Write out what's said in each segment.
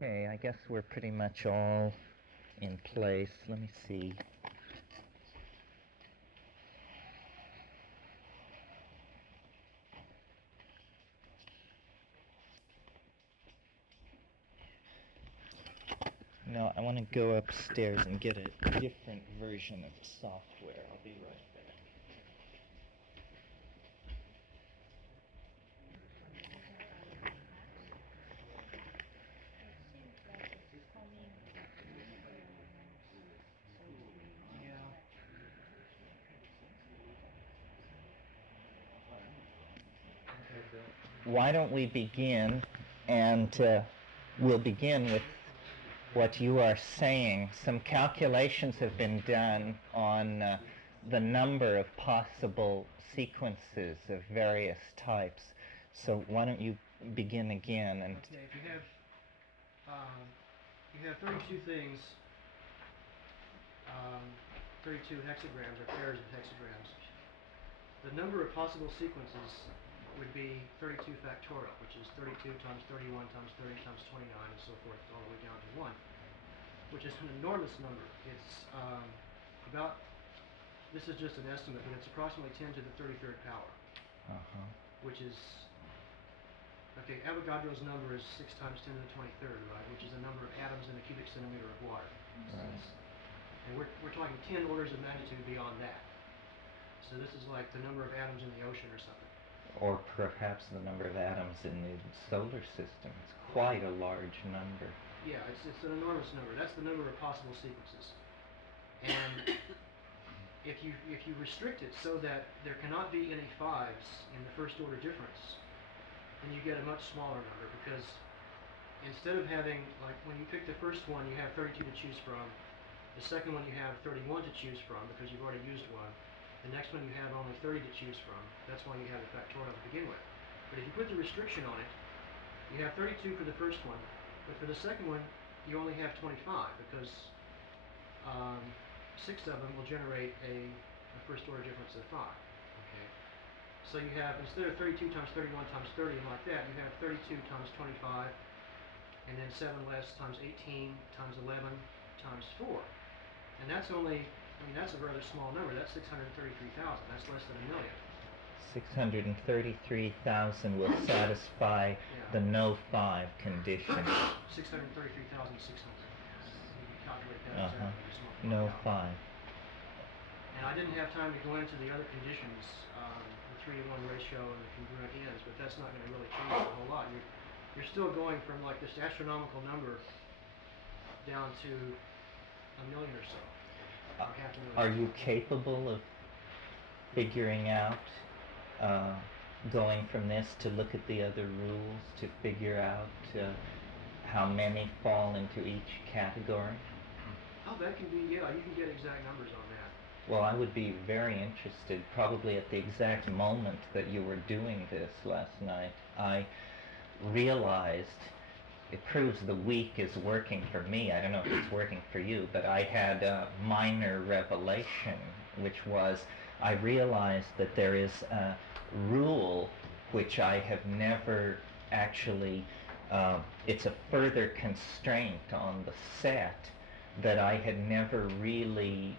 Okay, I guess we're pretty much all in place. Let me see. No, I want to go upstairs and get a different version of software. I'll be right back. Why don't we begin, and we'll begin with what you are saying. Some calculations have been done on the number of possible sequences of various types. So why don't you begin again? And okay, if you have 32 things, 32 hexagrams or pairs of hexagrams, the number of possible sequences would be 32 factorial, which is 32 times 31 times 30 times 29 and so forth, all the way down to 1, which is an enormous number. It's this is just an estimate, but it's approximately 10 to the 33rd power, which is, okay, Avogadro's number is 6 times 10 to the 23rd, right, which is the number of atoms in a cubic centimeter of water. Right. And we're talking 10 orders of magnitude beyond that. So this is like the number of atoms in the ocean or something. Or perhaps the number of atoms in the solar system. It's quite a large number. Yeah, it's an enormous number. That's the number of possible sequences. And if you restrict it so that there cannot be any 5s in the first order difference, then you get a much smaller number, because instead of having, like, when you pick the first one, you have 32 to choose from. The second one, you have 31 to choose from because you've already used one. The next one, you have only 30 to choose from. That's why you have the factorial to begin with. But if you put the restriction on it, you have 32 for the first one, but for the second one, you only have 25 because 6 of them will generate a first order difference of 5. Okay. So you have, instead of 32 times 31 times 30 and like that, you have 32 times 25, and then 7 less times 18 times 11 times 4. And that's only, I mean, that's a rather small number. That's 633,000. That's less than a million. 633,000 will satisfy the no 5 condition. 633,600. You calculate that exactly. No 5. And I didn't have time to go into the other conditions, the 3-to-1 ratio and the congruent ends, but that's not going to really change a whole lot. You're still going from like this astronomical number down to a million or so. Or half a million. Are you capable of figuring out, going from this to look at the other rules to figure out how many fall into each category? Oh, that can be, yeah, you can get exact numbers on that. Well, I would be very interested, probably at the exact moment that you were doing this last night. I realized, it proves the week is working for me. I don't know if it's working for you, but I had a minor revelation, which was I realized that there is a rule which I have never actually, it's a further constraint on the set that I had never really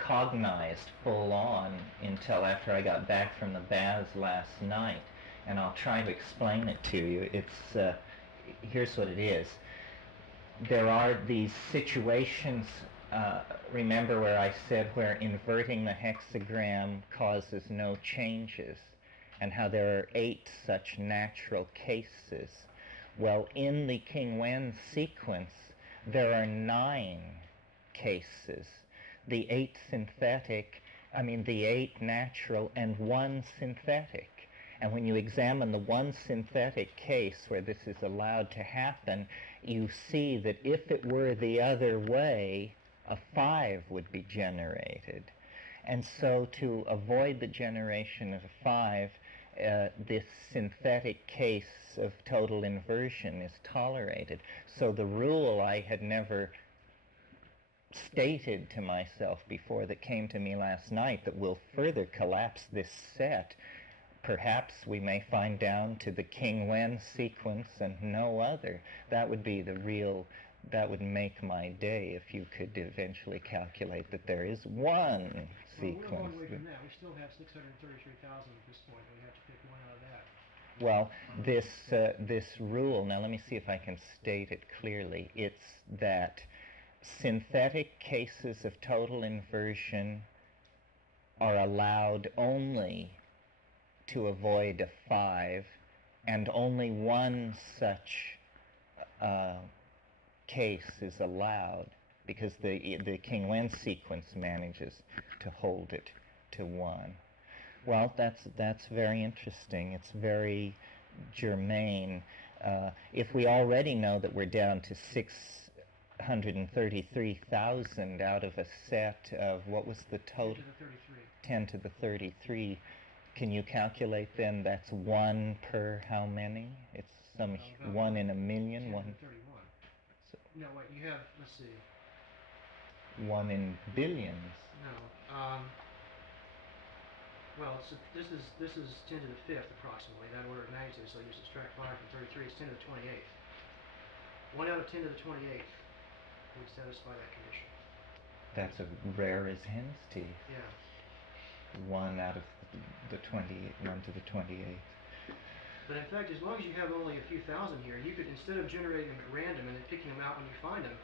cognized full on until after I got back from the baths last night. And I'll try to explain it to you. It's here's what it is. There are these situations, remember where I said where inverting the hexagram causes no changes, and how there are 8 such natural cases. Well, in the King Wen sequence, there are 9 cases. The 8 natural and 1 synthetic. And when you examine the 1 synthetic case where this is allowed to happen, you see that if it were the other way, a 5 would be generated. And so to avoid the generation of a 5, this synthetic case of total inversion is tolerated. So the rule I had never stated to myself before that came to me last night that will further collapse this set perhaps we may find down to the King-Wen sequence and no other. That would be that would make my day if you could eventually calculate that there is one sequence. Well, we're a long way from that. We still have 633,000 at this point. We have to pick one out of that. Well, this rule, now let me see if I can state it clearly. It's that synthetic cases of total inversion are allowed only to avoid a 5, and only one such case is allowed, because the King-Wen sequence manages to hold it to 1. Well, that's very interesting. It's very germane. If we already know that we're down to 633,000 out of a set of, what was the total? 10 to the 33. Can you calculate then that's 1 per how many? It's some 1 in a million? 10 1 to the 31. So No, wait, you have, let's see. 1 in billions. No. Well, so this is 10 to the 5th approximately, that order of magnitude. So you subtract 5 from 33, it's 10 to the 28th. 1 out of 10 to the 28th would satisfy that condition. That's as rare as hen's teeth. Yeah. 1 out of the 28, 1 to the 28th. But in fact, as long as you have only a few thousand here, you could, instead of generating them at random and then picking them out when you find them,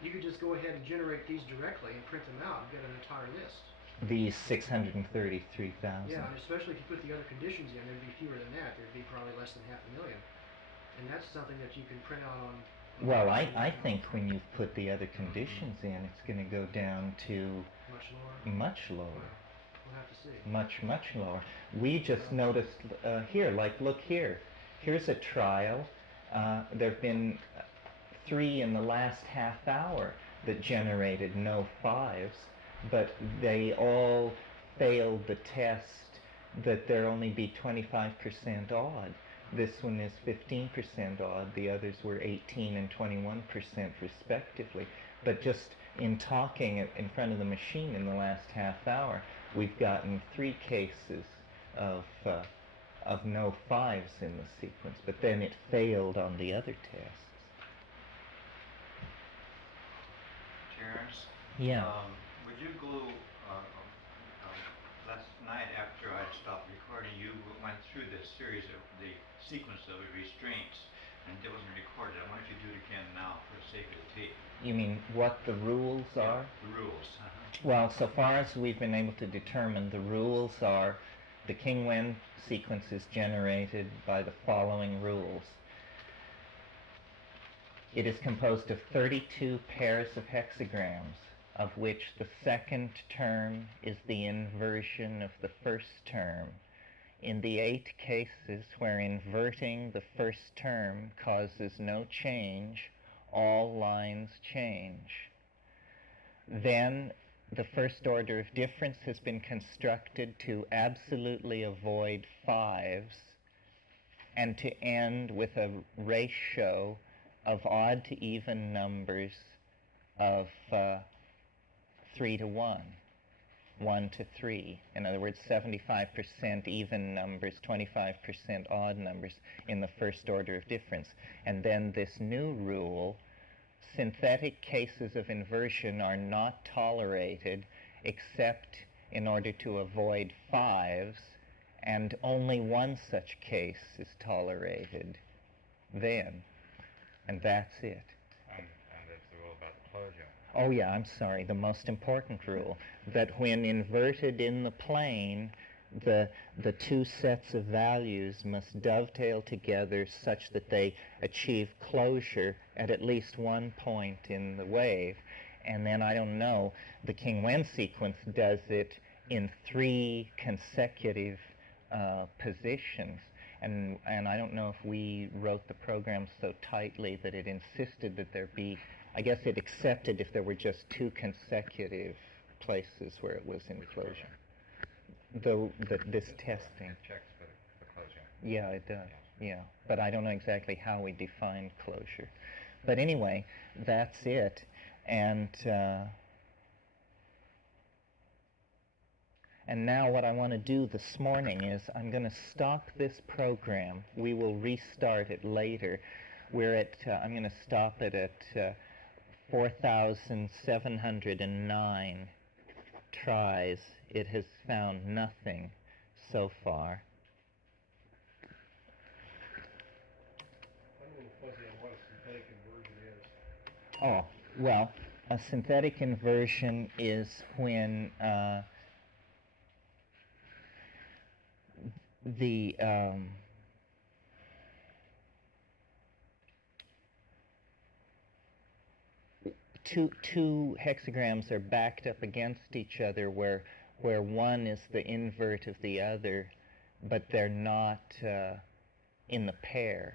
you could just go ahead and generate these directly and print them out and get an entire list. These 633,000. Yeah, and especially if you put the other conditions in, there'd be fewer than that. There'd be probably less than 500,000. And that's something that you can print out on. Well, I think when you put the other conditions in, it's going to go down to Much lower. much lower. Well, we'll have to see. Much lower. We just noticed here, like, look here. Here's a trial. There have been 3 in the last half hour that generated no 5s, but they all failed the test that there only be 25% odd. This one is 15% odd. The others were 18 and 21% respectively. But just in talking in front of the machine in the last half hour, we've gotten 3 cases of no 5s in the sequence, but then it failed on the other tests. Terence? Yeah. Would you go, last night after I stopped recording, you went through this series of the sequence of restraints, and it wasn't recorded. I wonder if you do it again now for the sake of the tape. You mean what the rules are? The rules. Well, so far as we've been able to determine, the rules are the King-Wen sequence is generated by the following rules. It is composed of 32 pairs of hexagrams, of which the second term is the inversion of the first term. In the 8 cases where inverting the first term causes no change, all lines change. Then the first order of difference has been constructed to absolutely avoid 5s and to end with a ratio of odd to even numbers of 3 to 1, 1 to 3. In other words, 75% even numbers, 25% odd numbers in the first order of difference. And then this new rule, synthetic cases of inversion are not tolerated except in order to avoid 5s, and only one such case is tolerated then. And that's it. And there's the rule about closure. Oh yeah, I'm sorry, the most important rule, that when inverted in the plane, the 2 sets of values must dovetail together such that they achieve closure at least one point in the wave. And then, I don't know, the King-Wen sequence does it in 3 consecutive positions. And I don't know if we wrote the program so tightly that it insisted that there be, I guess it accepted if there were just 2 consecutive places where it was in closure. This testing. It checks for closure. Yeah, it does. Yeah. But I don't know exactly how we define closure. But anyway, that's it. And And now what I want to do this morning is I'm going to stop this program. We will restart it later. I'm going to stop it at 4,709 tries. It has found nothing so far. I'm a little fuzzy on what a synthetic inversion is. Oh, well, a synthetic inversion is when the two hexagrams are backed up against each other where one is the invert of the other, but they're not in the pair.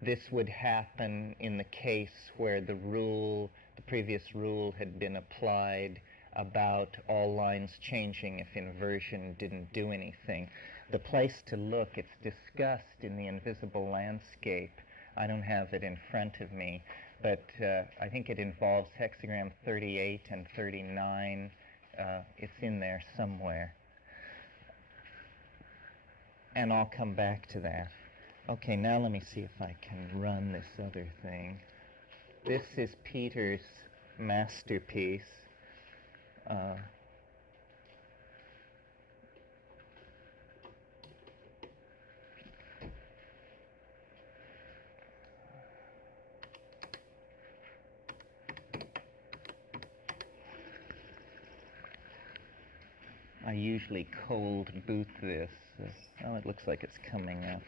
This would happen in the case where the previous rule had been applied about all lines changing if inversion didn't do anything. The place to look, it's discussed in the invisible landscape. I don't have it in front of me, but I think it involves hexagram 38 and 39. It's in there somewhere. And I'll come back to that. Okay, now let me see if I can run this other thing. This is Peter's masterpiece. I usually cold boot this. Oh, it looks like it's coming up.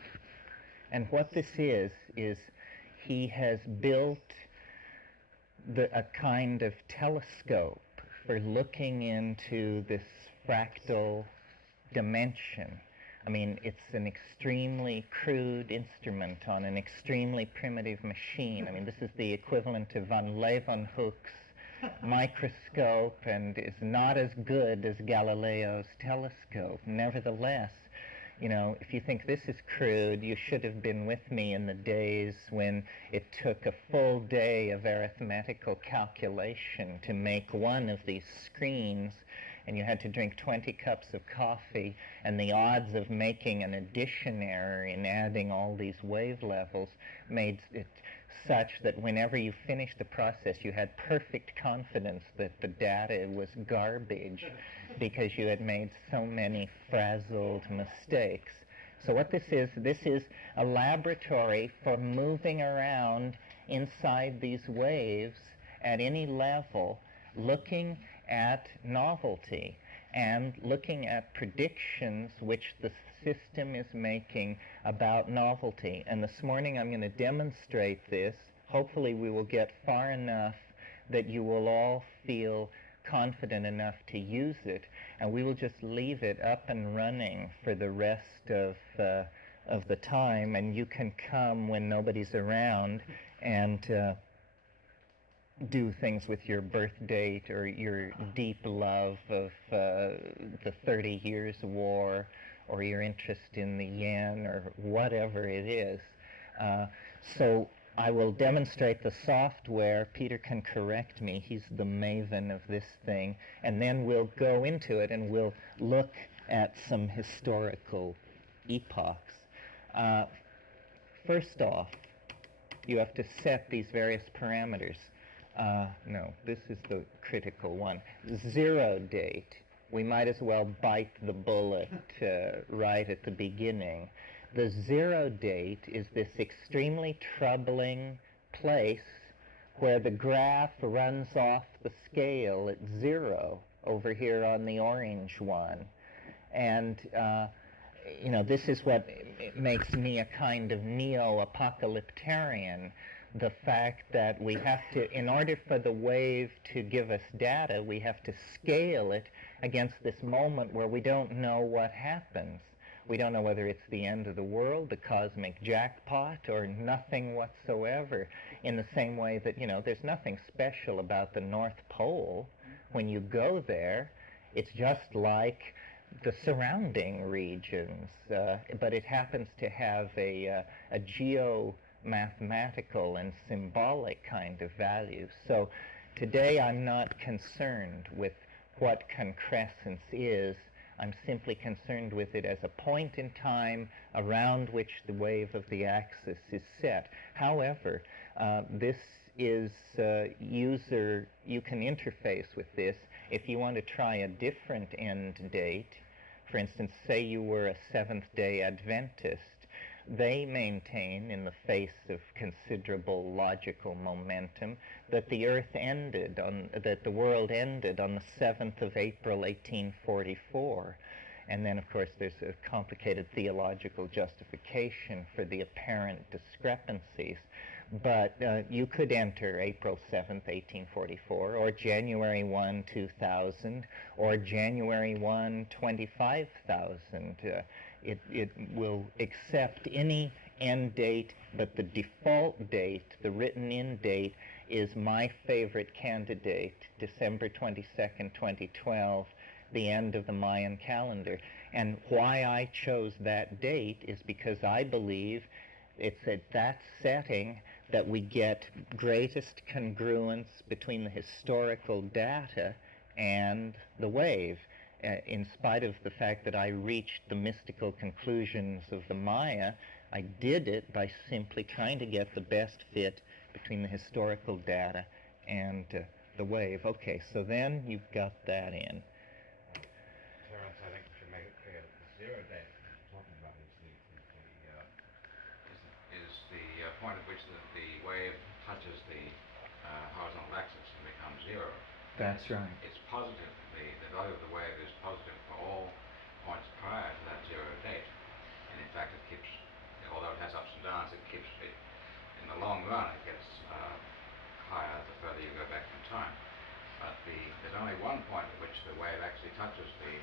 And what this is he has built a kind of telescope for looking into this fractal dimension. I mean, it's an extremely crude instrument on an extremely primitive machine. I mean, this is the equivalent of von Leeuwenhoek's microscope and is not as good as Galileo's telescope. Nevertheless, you know, if you think this is crude, you should have been with me in the days when it took a full day of arithmetical calculation to make one of these screens, and you had to drink 20 cups of coffee, and the odds of making an addition error in adding all these wave levels made it such that whenever you finished the process, you had perfect confidence that the data was garbage because you had made so many frazzled mistakes. So what this is a laboratory for moving around inside these waves at any level, looking at novelty and looking at predictions which the system is making about novelty. And this morning I'm going to demonstrate this. Hopefully we will get far enough that you will all feel confident enough to use it, and we will just leave it up and running for the rest of the time, and you can come when nobody's around and do things with your birth date or your deep love of the 30 Years' War or your interest in the yen or whatever it is. So I will demonstrate the software. Peter can correct me. He's the maven of this thing. And then we'll go into it and we'll look at some historical epochs. First off, you have to set these various parameters. No, this is the critical one. 0 date. We might as well bite the bullet right at the beginning. The 0 date is this extremely troubling place where the graph runs off the scale at 0 over here on the orange one. And you know, this is what makes me a kind of neo-apocalyptarian. The fact that we have to, in order for the wave to give us data, we have to scale it against this moment where we don't know what happens. We don't know whether it's the end of the world, the cosmic jackpot, or nothing whatsoever. In the same way that, you know, there's nothing special about the North Pole. When you go there, it's just like the surrounding regions, but it happens to have a geo-mathematical and symbolic kind of value. So today I'm not concerned with what concrescence is. I'm simply concerned with it as a point in time around which the wave of the axis is set. However, this is you can interface with this if you want to try a different end date. For instance, say you were a Seventh-day Adventist. They maintain, in the face of considerable logical momentum, that the world ended on the 7th of April, 1844. And then, of course, there's a complicated theological justification for the apparent discrepancies. But you could enter April 7th, 1844, or January 1, 2000, or January 1, 25,000. It will accept any end date, but the default date, the written-in date, is my favorite candidate, December 22nd, 2012, the end of the Mayan calendar. And why I chose that date is because I believe it's at that setting that we get greatest congruence between the historical data and the wave. In spite of the fact that I reached the mystical conclusions of the Maya, I did it by simply trying to get the best fit between the historical data and the wave. Okay, so then you've got that in. Terence, I think we should make it clear that the 0 date we're talking about is the point at which the wave touches the horizontal axis and becomes 0. That's right. It's positive. The value of the wave is positive for all points prior to that 0 date. And in fact, it keeps, although it has ups and downs, it keeps it, in the long run, it gets higher the further you go back in time. But there's only one point at which the wave actually touches the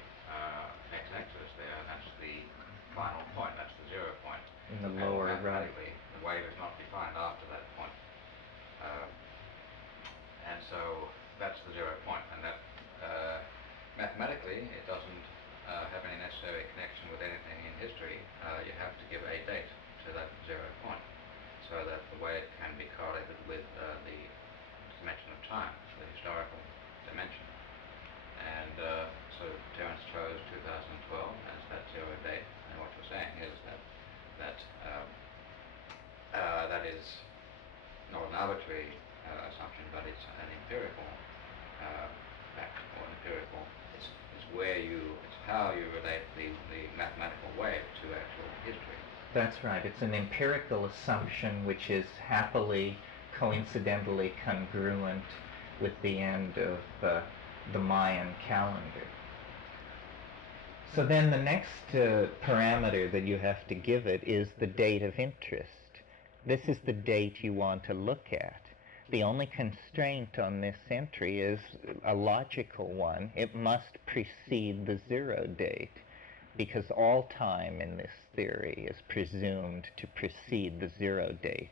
x-axis there, and that's the final point, that's the 0 point. In the lower right. Mathematically, the wave is not defined after that point. And so that's the 0 point, and that mathematically it doesn't have any necessary connection with anything in history. You have to give a date to that 0 point so that the wave can be correlated with the dimension of time, the historical dimension. And so Terence chose 2012 as that 0 date, and what you're saying is that that is not an arbitrary assumption, but it's an empirical fact, or empirical. It's how you relate the mathematical wave to actual history. That's right. It's an empirical assumption which is happily, coincidentally congruent with the end of the Mayan calendar. So then the next parameter that you have to give it is the date of interest. This is the date you want to look at. The only constraint on this entry is a logical one. It must precede the 0 date, because all time in this theory is presumed to precede the 0 date.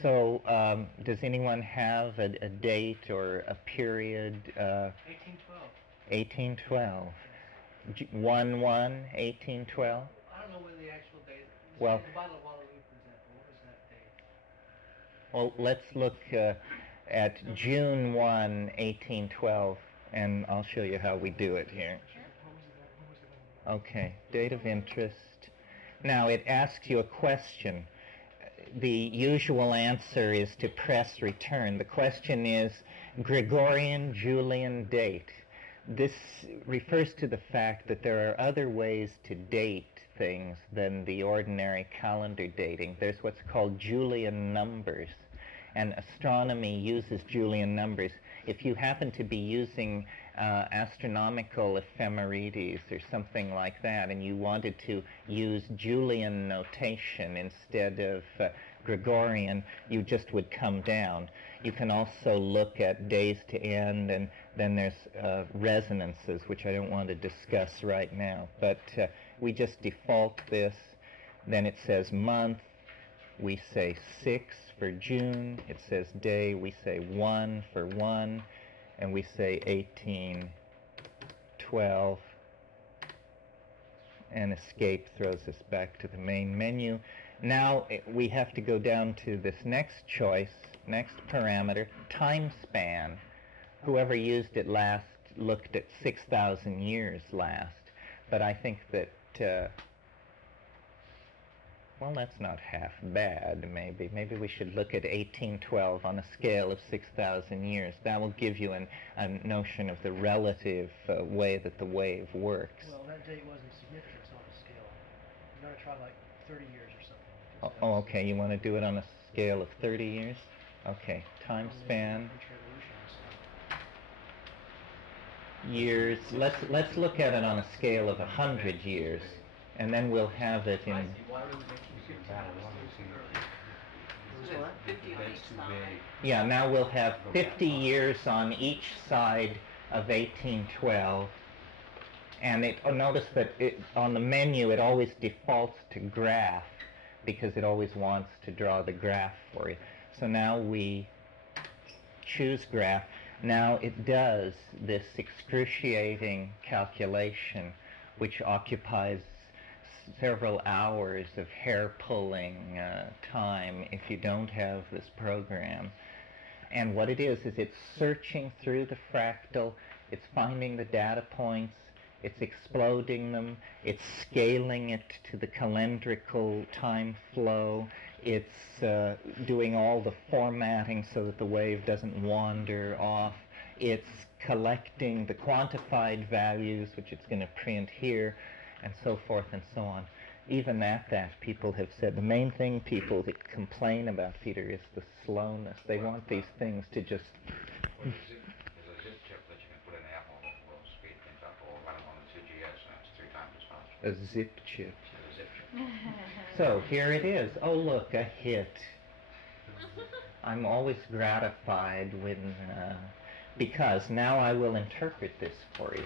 So does anyone have a date or a period? 1812. 1812. 1/1/1812? I don't know when the actual date is. Well, The Battle of Waterloo, for example, what was that date? well, let's look at June 1, 1812, and I'll show you how we do it here. Okay, date of interest. Now it asks you a question. The usual answer is to press return. The question is Gregorian Julian date. This refers to the fact that there are other ways to date things than the ordinary calendar dating. There's what's called Julian numbers, and astronomy uses Julian numbers. If you happen to be using astronomical ephemerides or something like that, and you wanted to use Julian notation instead of Gregorian, you just would come down. You can also look at days to end, and then there's resonances, which I don't want to discuss right now. But we just default this. Then it says month. We say 6 for June. It says day. We say 1 for 1. And we say 1812. And escape throws us back to the main menu. Now we have to go down to this next choice, next parameter, time span. Whoever used it last looked at 6,000 years last, but I think that, well, that's not half bad, maybe. Maybe we should look at 1812 on a scale of 6,000 years. That will give you a notion of the relative way that the wave works. Well, that date wasn't significant on the scale. We're going to try like 30 years or something. Oh, okay, you want to do it on a scale of 30 years? Okay, time span, years. Let's look at it on a scale of 100 years, and then we'll have it in. What? 50 on each side. Yeah, now we'll have 50 years on each side of 1812, and notice that on the menu it always defaults to graph because it always wants to draw the graph for you. So now we choose graph. Now it does this excruciating calculation which occupies several hours of hair-pulling time if you don't have this program. And what it is it's searching through the fractal, it's finding the data points, it's exploding them, it's scaling it to the calendrical time flow, it's doing all the formatting so that the wave doesn't wander off, it's collecting the quantified values, which it's going to print here, and so forth and so on. Even at that, people have said the main thing people that complain about, Peter, is the slowness. They want these things to just... There's a zip chip that you can put in the Apple that will speed things up, or run it on the 2GS, and it's 3 times as fast. A zip chip. It's a zip chip. So here it is. Oh, look, a hit. I'm always gratified when... because now I will interpret this for you.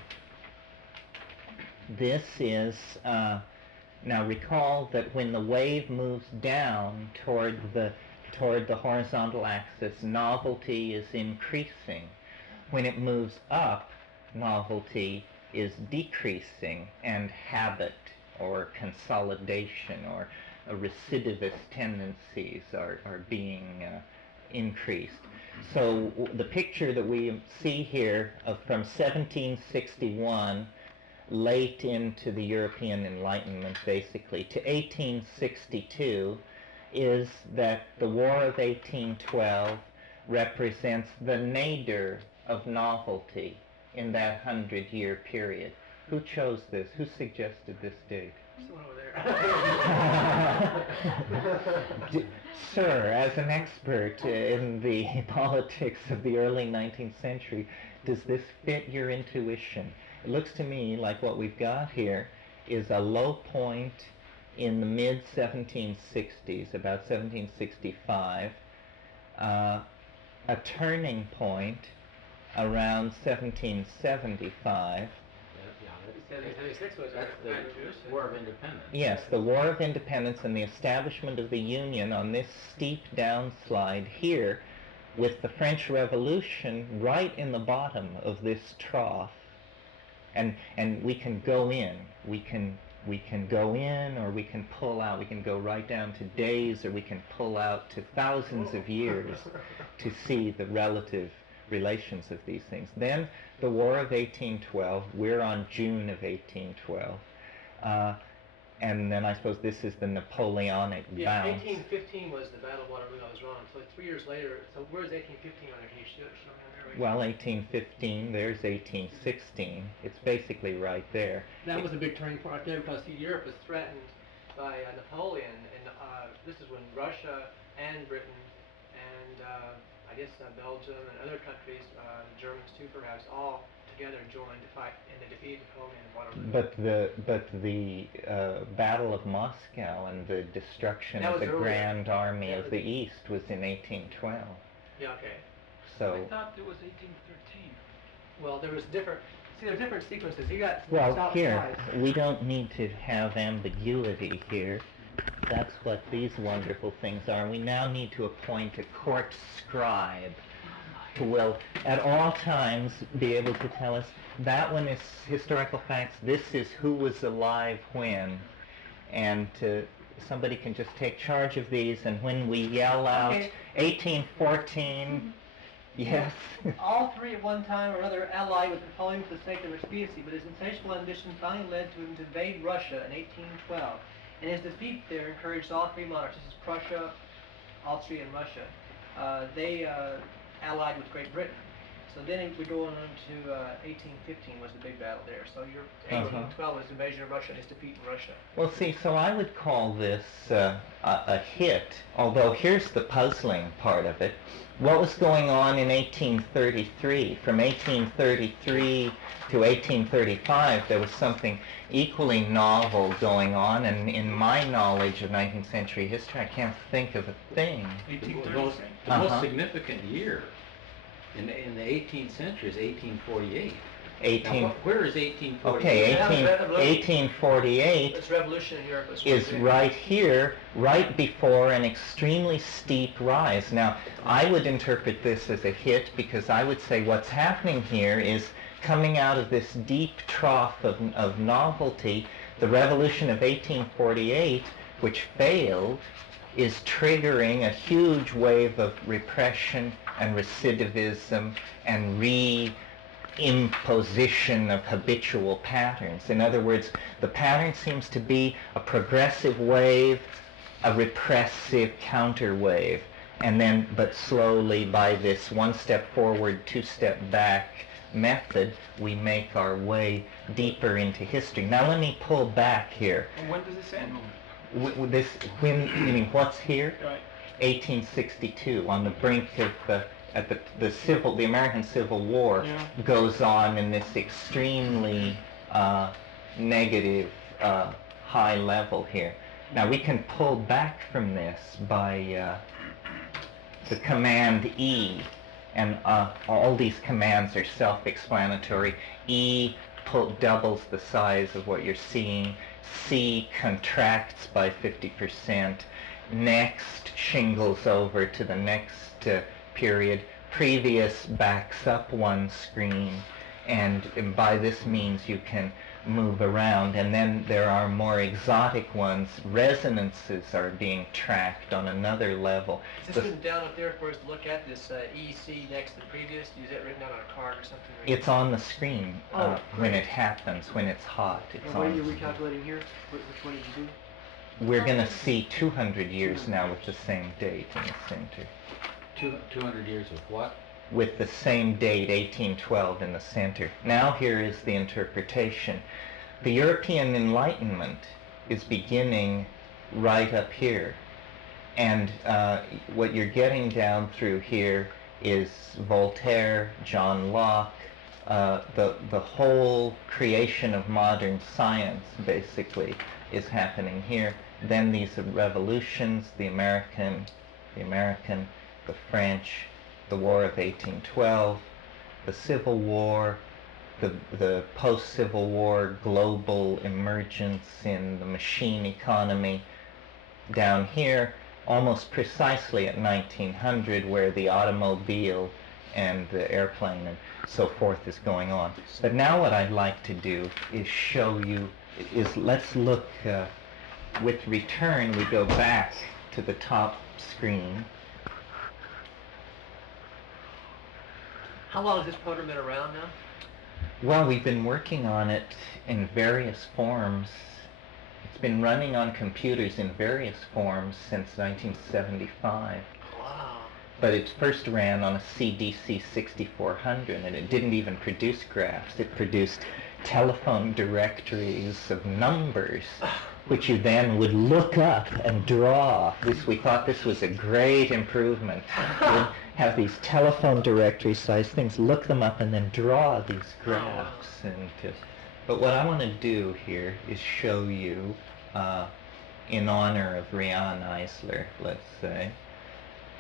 This is... now recall that when the wave moves down toward the horizontal axis, novelty is increasing. When it moves up, novelty is decreasing, and habit or consolidation or recidivist tendencies are being increased. So the picture that we see here from 1761 late into the European Enlightenment, basically, to 1862, is that the War of 1812 represents the nadir of novelty in that 100-year period. Who chose this? Who suggested this date? Someone over there. Sir, as an expert in the politics of the early 19th century, does this fit your intuition? It looks to me like what we've got here is a low point in the mid-1760s, about 1765, a turning point around 1775. 1776 was the War of Independence. Yes, the War of Independence and the establishment of the Union on this steep downslide here, with the French Revolution right in the bottom of this trough. And we can go in. We can go in, or we can pull out. We can go right down to days, or we can pull out to thousands of years to see the relative relations of these things. Then the War of 1812. We're on June of 1812. And then I suppose this is the Napoleonic Yeah, bounce. 1815 was the Battle of Waterloo. I was wrong. So 3 years later. So where's 1815 on there? Can you show me on there? Right? Well, 1815, there's 1816. It's basically right there. That was a big turning point right there because see, Europe was threatened by Napoleon, and this is when Russia and Britain and I guess Belgium and other countries, Germans too perhaps, all together joined to fight, and they defeated Napoleon in Waterloo. But the Battle of Moscow and the destruction That of was the earlier. Grand Army That of was- the East was in 1812. Yeah, okay. So, I thought it was 1813. Well, there was different. See, there's different sequences. You got well, stop here, twice. we don't need to have ambiguity here. That's what these wonderful things are. We now need to appoint a court scribe who will, at all times, be able to tell us that one is historical facts, this is who was alive when, and somebody can just take charge of these, and when we yell out Okay. 1814, Yes. All three at one time or other allied with Napoleon for the sake of expediency, but his insatiable ambition finally led to him to invade Russia in 1812. And his defeat there encouraged all three monarchs, this is Prussia, Austria, and Russia. They allied with Great Britain. So then we go on to 1815 was the big battle there. So your 1812 was the invasion of Russia and his defeat in Russia. Well, see, so I would call this a hit, although here's the puzzling part of it. What was going on in 1833? From 1833 to 1835, there was something equally novel going on, and in my knowledge of 19th century history, I can't think of a thing. The most significant year in the 18th century is 1848. Now, where is 1848? Okay, 1848 This revolution in Europe is right here, right before an extremely steep rise. Now, I would interpret this as a hit because I would say what's happening here is coming out of this deep trough of novelty. The revolution of 1848, which failed, is triggering a huge wave of repression and recidivism and imposition of habitual patterns. In other words, the pattern seems to be a progressive wave, a repressive counter wave, and then, but slowly by this one step forward, two step back method, we make our way deeper into history. Now let me pull back here. And when does this end? You mean what's here? Right. 1862, on the brink of the American Civil War goes on in this extremely negative high level here. Now we can pull back from this by the command E, and all these commands are self-explanatory. E doubles the size of what you're seeing. C contracts by 50%. Next shingles over to the next period. Previous backs up one screen, and by this means you can move around. And then there are more exotic ones. Resonances are being tracked on another level. Is this written down up there for us to look at, this EC next to the previous? Is that written down on a card or something? It's on the screen when it happens, when it's hot. It's And what are on. you recalculating here? Which one did you do? We're going to see 200 years now with the same date in the center. 200 years of what? With the same date, 1812, in the center. Now here is the interpretation. The European Enlightenment is beginning right up here. And what you're getting down through here is Voltaire, John Locke, the whole creation of modern science, basically, is happening here. Then these revolutions, the American, the French, the War of 1812, the Civil War, the post-Civil War global emergence in the machine economy. Down here, almost precisely at 1900, where the automobile and the airplane and so forth is going on. But now what I'd like to do is show you, let's look, with return, we go back to the top screen. How long has this program been around now? Well, we've been working on it in various forms. It's been running on computers in various forms since 1975. Wow. But it first ran on a CDC 6400, and it didn't even produce graphs. It produced telephone directories of numbers, which you then would look up and draw. We thought this was a great improvement. We'd have these telephone directory size things, look them up, and then draw these graphs. But what I want to do here is show you, in honor of Rian Eisler, let's say,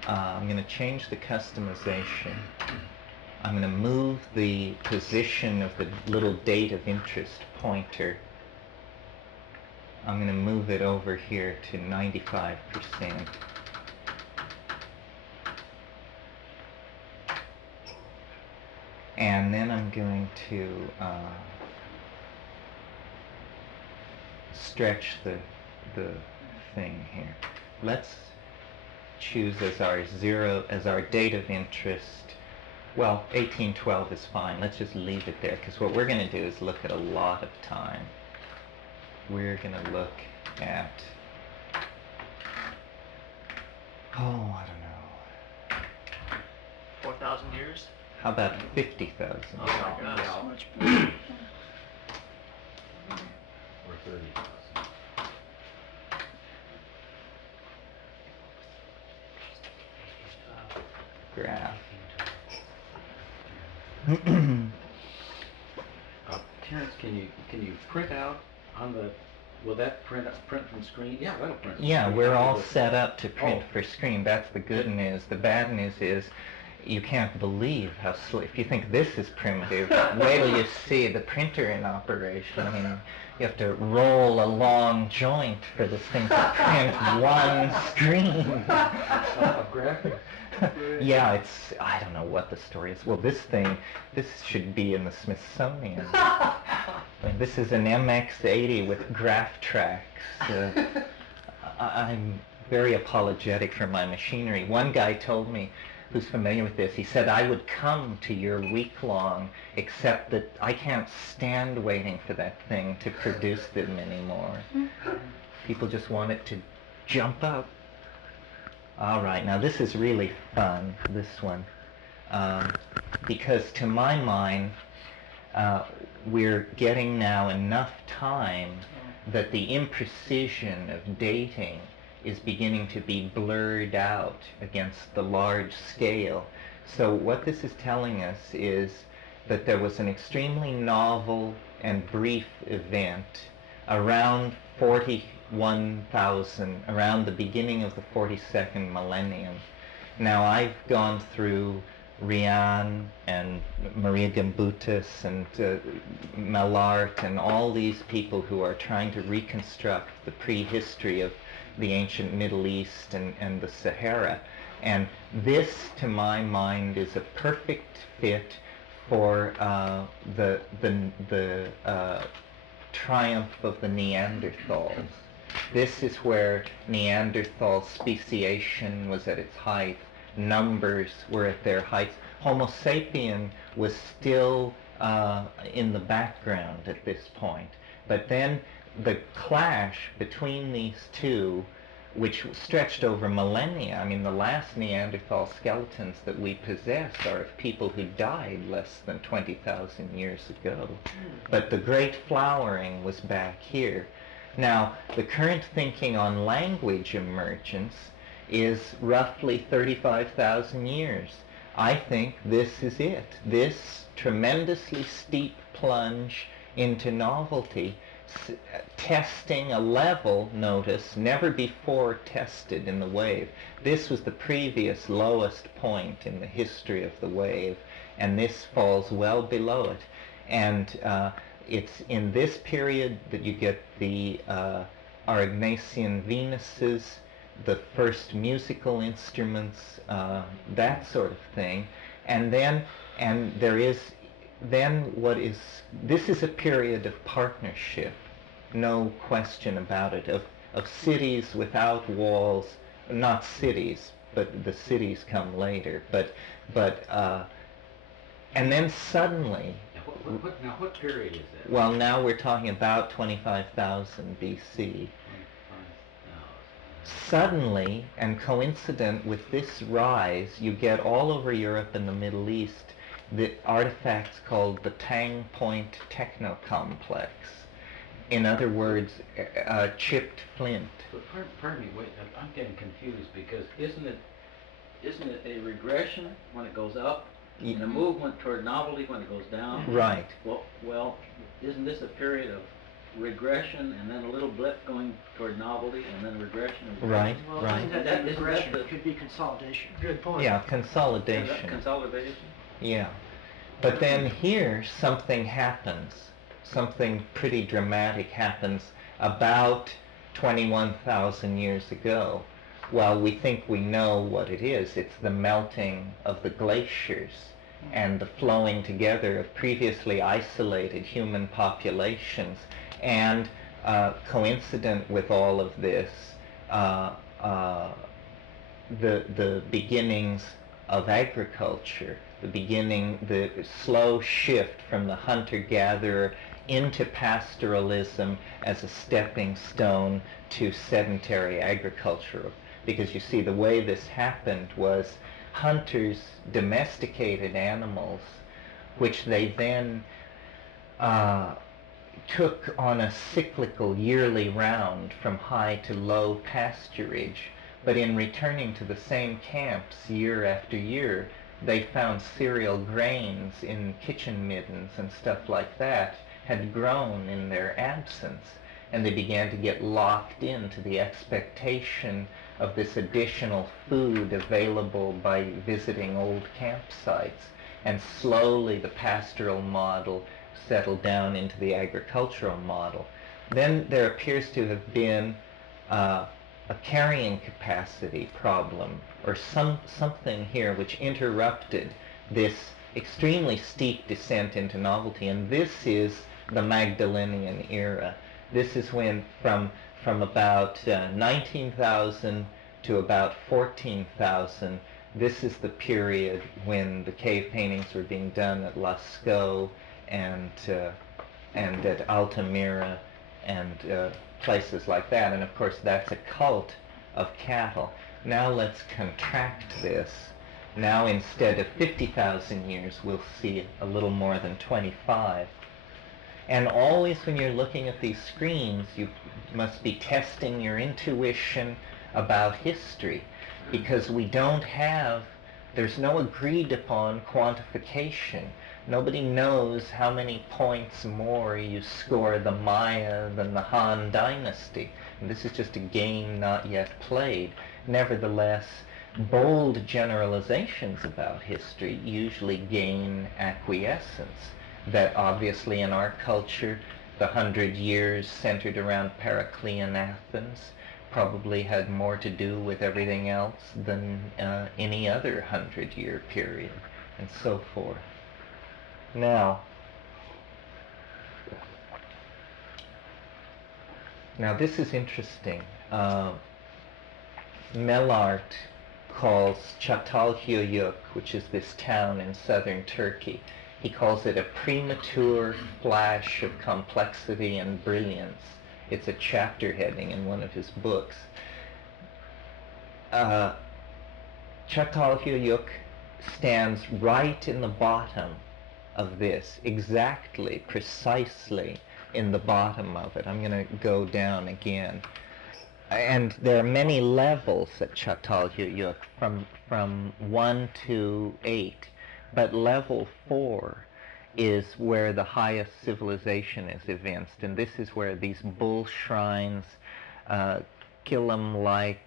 I'm going to change the customization. I'm going to move the position of the little date of interest pointer. I'm going to move it over here to 95%. And then I'm going to stretch the thing here. Let's choose as our date of interest Well, 1812 is fine. Let's just leave it there, because what we're going to do is look at a lot of time. We're going to look at, I don't know. 4,000 years? How about 50,000? Oh my gosh. Much better. Or 30,000. Graph. Terence, can you print out on the, will that print from screen? Yeah, that'll print from Yeah, screen. we're I'll all do it. set up to print Oh. for screen. That's the good news. The bad news is you can't believe how slow. If you think this is primitive, wait till you see the printer in operation. I mean, you have to roll a long joint for this thing to print one screen. Of graphics? Yeah, it's, I don't know what the story is. Well, this should be in the Smithsonian. I mean, this is an MX-80 with graph tracks. I'm very apologetic for my machinery. One guy told me, who's familiar with this, he said, I would come to your week-long, except that I can't stand waiting for that thing to produce them anymore. People just want it to jump up. All right, now this is really fun, this one, because to my mind, we're getting now enough time that the imprecision of dating is beginning to be blurred out against the large scale. So what this is telling us is that there was an extremely novel and brief event around 41,000, around the beginning of the 42nd millennium. Now I've gone through Rian and Maria Gimbutas and Malart and all these people who are trying to reconstruct the prehistory of the ancient Middle East and the Sahara. And this, to my mind, is a perfect fit for the triumph of the Neanderthals. This is where Neanderthal speciation was at its height. Numbers were at their height. Homo sapien was still in the background at this point. But then the clash between these two, which stretched over millennia. I mean, the last Neanderthal skeletons that we possess are of people who died less than 20,000 years ago. But the great flowering was back here. Now, the current thinking on language emergence is roughly 35,000 years. I think this is it. This tremendously steep plunge into novelty, testing a level, notice, never before tested in the wave. This was the previous lowest point in the history of the wave, and this falls well below it. And it's in this period that you get the Aurignacian Venuses, the first musical instruments, that sort of thing. And then this is a period of partnership, no question about it, of cities without walls, not cities, but the cities come later, and then suddenly, Now, what period is that? well, now we're talking about 25,000 BC. Suddenly, and coincident with this rise, you get all over Europe and the Middle East the artifacts called the Tang Point Technocomplex. In other words, chipped flint. But pardon me, wait, I'm getting confused because isn't it a regression when it goes up and a movement toward novelty when it goes down? Right. Well, isn't this a period of regression and then a little blip going toward novelty and then regression? And Right, Well, right. isn't that Isn't that regression? the- It could be consolidation. Good point. Yeah, consolidation. Consolidation? Yeah. But then here something happens. Something pretty dramatic happens about 21,000 years ago. Well, we think we know what it is. It's the melting of the glaciers and the flowing together of previously isolated human populations. And coincident with all of this, the beginnings of agriculture, the slow shift from the hunter-gatherer into pastoralism as a stepping stone to sedentary agriculture. Because you see, the way this happened was hunters domesticated animals, which they then took on a cyclical yearly round from high to low pasturage. But in returning to the same camps year after year, they found cereal grains in kitchen middens and stuff like that had grown in their absence, and they began to get locked into the expectation of this additional food available by visiting old campsites. And slowly the pastoral model settled down into the agricultural model. Then there appears to have been a carrying capacity problem, or something here which interrupted this extremely steep descent into novelty, and this is the Magdalenian era. This is when from about 19,000 to about 14,000, this is the period when the cave paintings were being done at Lascaux and at Altamira and places like that. And of course that's a cult of cattle. Now let's contract this. Now instead of 50,000 years, we'll see a little more than 25. And always when you're looking at these screens, you must be testing your intuition about history, because there's no agreed upon quantification. Nobody knows how many points more you score the Maya than the Han Dynasty. And this is just a game not yet played. Nevertheless, bold generalizations about history usually gain acquiescence. That obviously in our culture, the 100 years centered around Periclean Athens probably had more to do with everything else than any other 100-year period, and so forth. Now this is interesting. Mellart calls Çatalhöyük, which is this town in southern Turkey, he calls it a premature flash of complexity and brilliance. It's a chapter heading in one of his books. Çatalhöyük stands right in the bottom of this, exactly, precisely in the bottom of it. I'm going to go down again. And there are many levels at Çatalhöyük, from 1 to 8. But level 4 is where the highest civilization is evinced, and this is where these bull shrines, Killam-like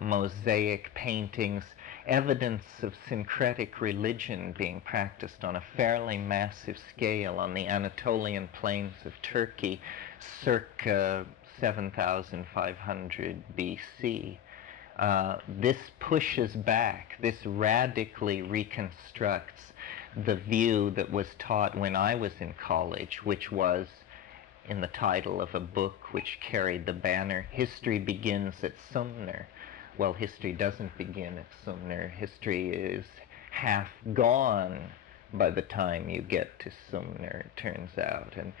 mosaic paintings, evidence of syncretic religion being practiced on a fairly massive scale on the Anatolian plains of Turkey circa 7,500 BC. This pushes back, this radically reconstructs the view that was taught when I was in college, which was in the title of a book which carried the banner, History Begins at Sumner. Well, history doesn't begin at Sumner. History is half gone by the time you get to Sumner, it turns out. And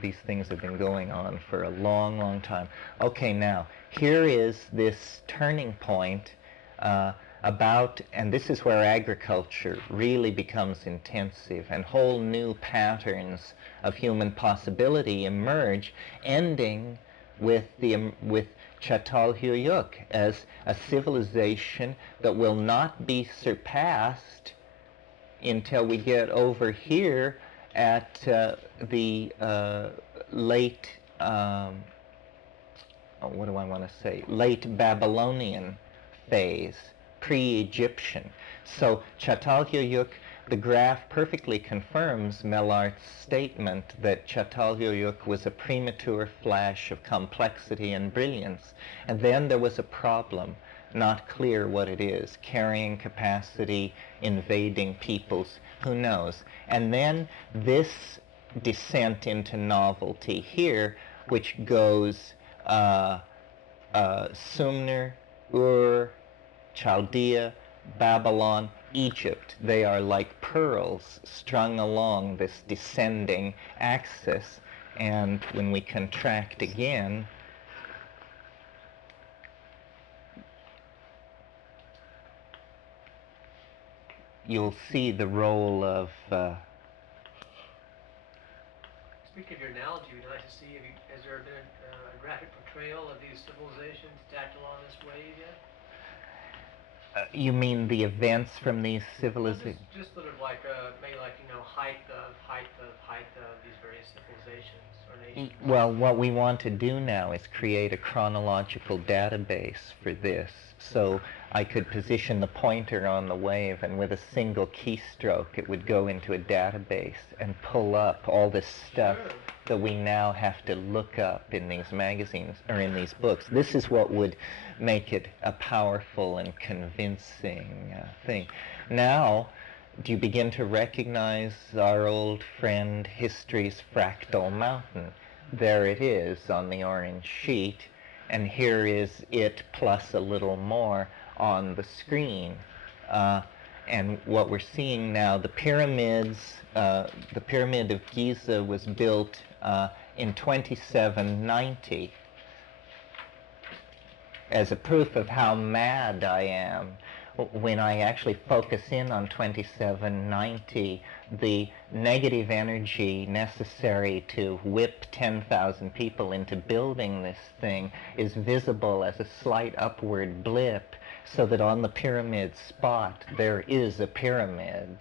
these things have been going on for a long, long time. Okay, now, here is this turning point and this is where agriculture really becomes intensive, and whole new patterns of human possibility emerge, ending with Çatalhöyük as a civilization that will not be surpassed until we get over here at the late, late Babylonian phase, pre-Egyptian. So Çatalhöyük, the graph perfectly confirms Mellart's statement that Çatalhöyük was a premature flash of complexity and brilliance. And then there was a problem, not clear what it is, carrying capacity, invading peoples, who knows. And then this descent into novelty here, which goes Sumner, Ur, Chaldea, Babylon, Egypt. They are like pearls strung along this descending axis, and when we contract again, you'll see the role of Speaking of your analogy, would you like to see, has there been a graphic portrayal of these civilizations tacked along this wave yet? you mean the events from these Well, civilizations? just sort of like, maybe like, height of these various civilizations or nations. Well, what we want to do now is create a chronological database for this. So I could position the pointer on the wave, and with a single keystroke it would go into a database and pull up all this stuff Sure. that we now have to look up in these magazines or in these books. This is what would make it a powerful and convincing thing. Now, do you begin to recognize our old friend history's fractal mountain? There it is on the orange sheet, and here is it plus a little more on the screen. And what we're seeing now, the pyramids, the Pyramid of Giza was built in 2790. As a proof of how mad I am, when I actually focus in on 2790, the negative energy necessary to whip 10,000 people into building this thing is visible as a slight upward blip, so that on the pyramid spot there is a pyramid.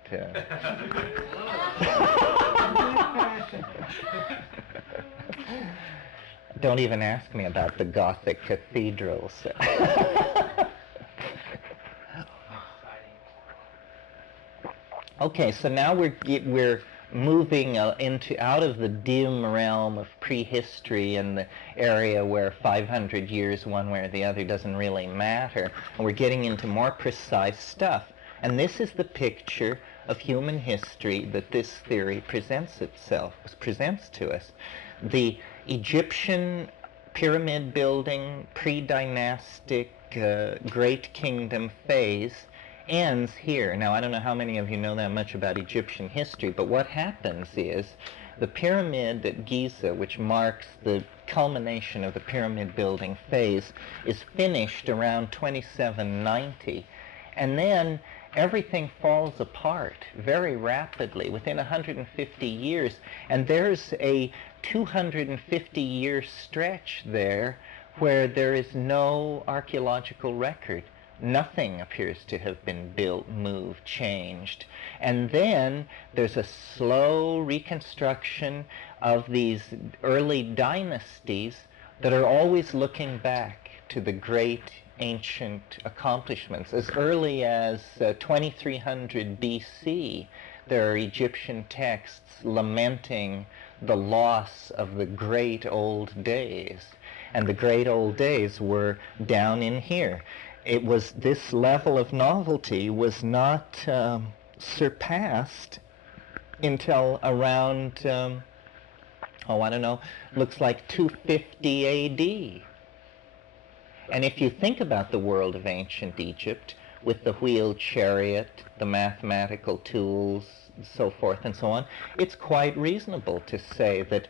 Don't even ask me about the Gothic cathedrals. Okay, so now we're moving out of the dim realm of prehistory and the area where 500 years one way or the other doesn't really matter, and we're getting into more precise stuff. And this is the picture of human history that this theory presents to us. The Egyptian pyramid building, pre-dynastic great kingdom phase ends here. Now, I don't know how many of you know that much about Egyptian history, but what happens is the pyramid at Giza, which marks the culmination of the pyramid building phase, is finished around 2790, and then everything falls apart very rapidly within 150 years, and there's a 250-year stretch there where there is no archaeological record. Nothing appears to have been built, moved, changed. And then there's a slow reconstruction of these early dynasties that are always looking back to the great ancient accomplishments. As early as 2300 BC, there are Egyptian texts lamenting the loss of the great old days. And the great old days were down in here. It was, this level of novelty was not surpassed until around, I don't know, looks like 250 AD. And if you think about the world of ancient Egypt, with the wheeled chariot, the mathematical tools, so forth and so on, it's quite reasonable to say that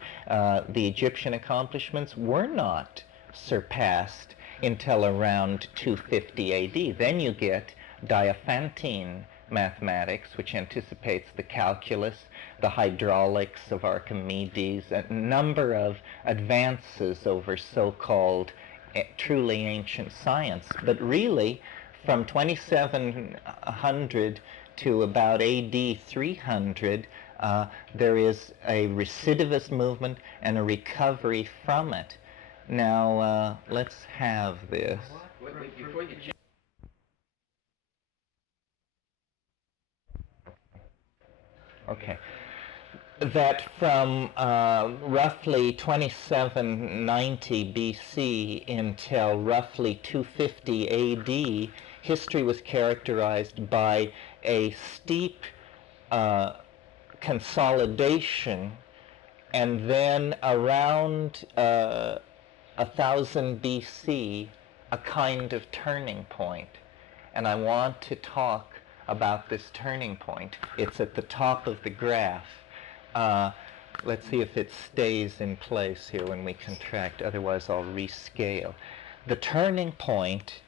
the Egyptian accomplishments were not surpassed until around 250 AD. Then you get Diophantine mathematics, which anticipates the calculus, the hydraulics of Archimedes, a number of advances over so-called truly ancient science. But really, from 2700 to about AD 300, there is a recidivist movement and a recovery from it. Now, let's have this. Wait, before you jump. Okay. That from roughly 2790 BC until roughly 250 AD, history was characterized by a steep consolidation, and then around 1000 BC, a kind of turning point. And I want to talk about this turning point. It's at the top of the graph. Let's see if it stays in place here when we contract, otherwise I'll rescale. The turning point,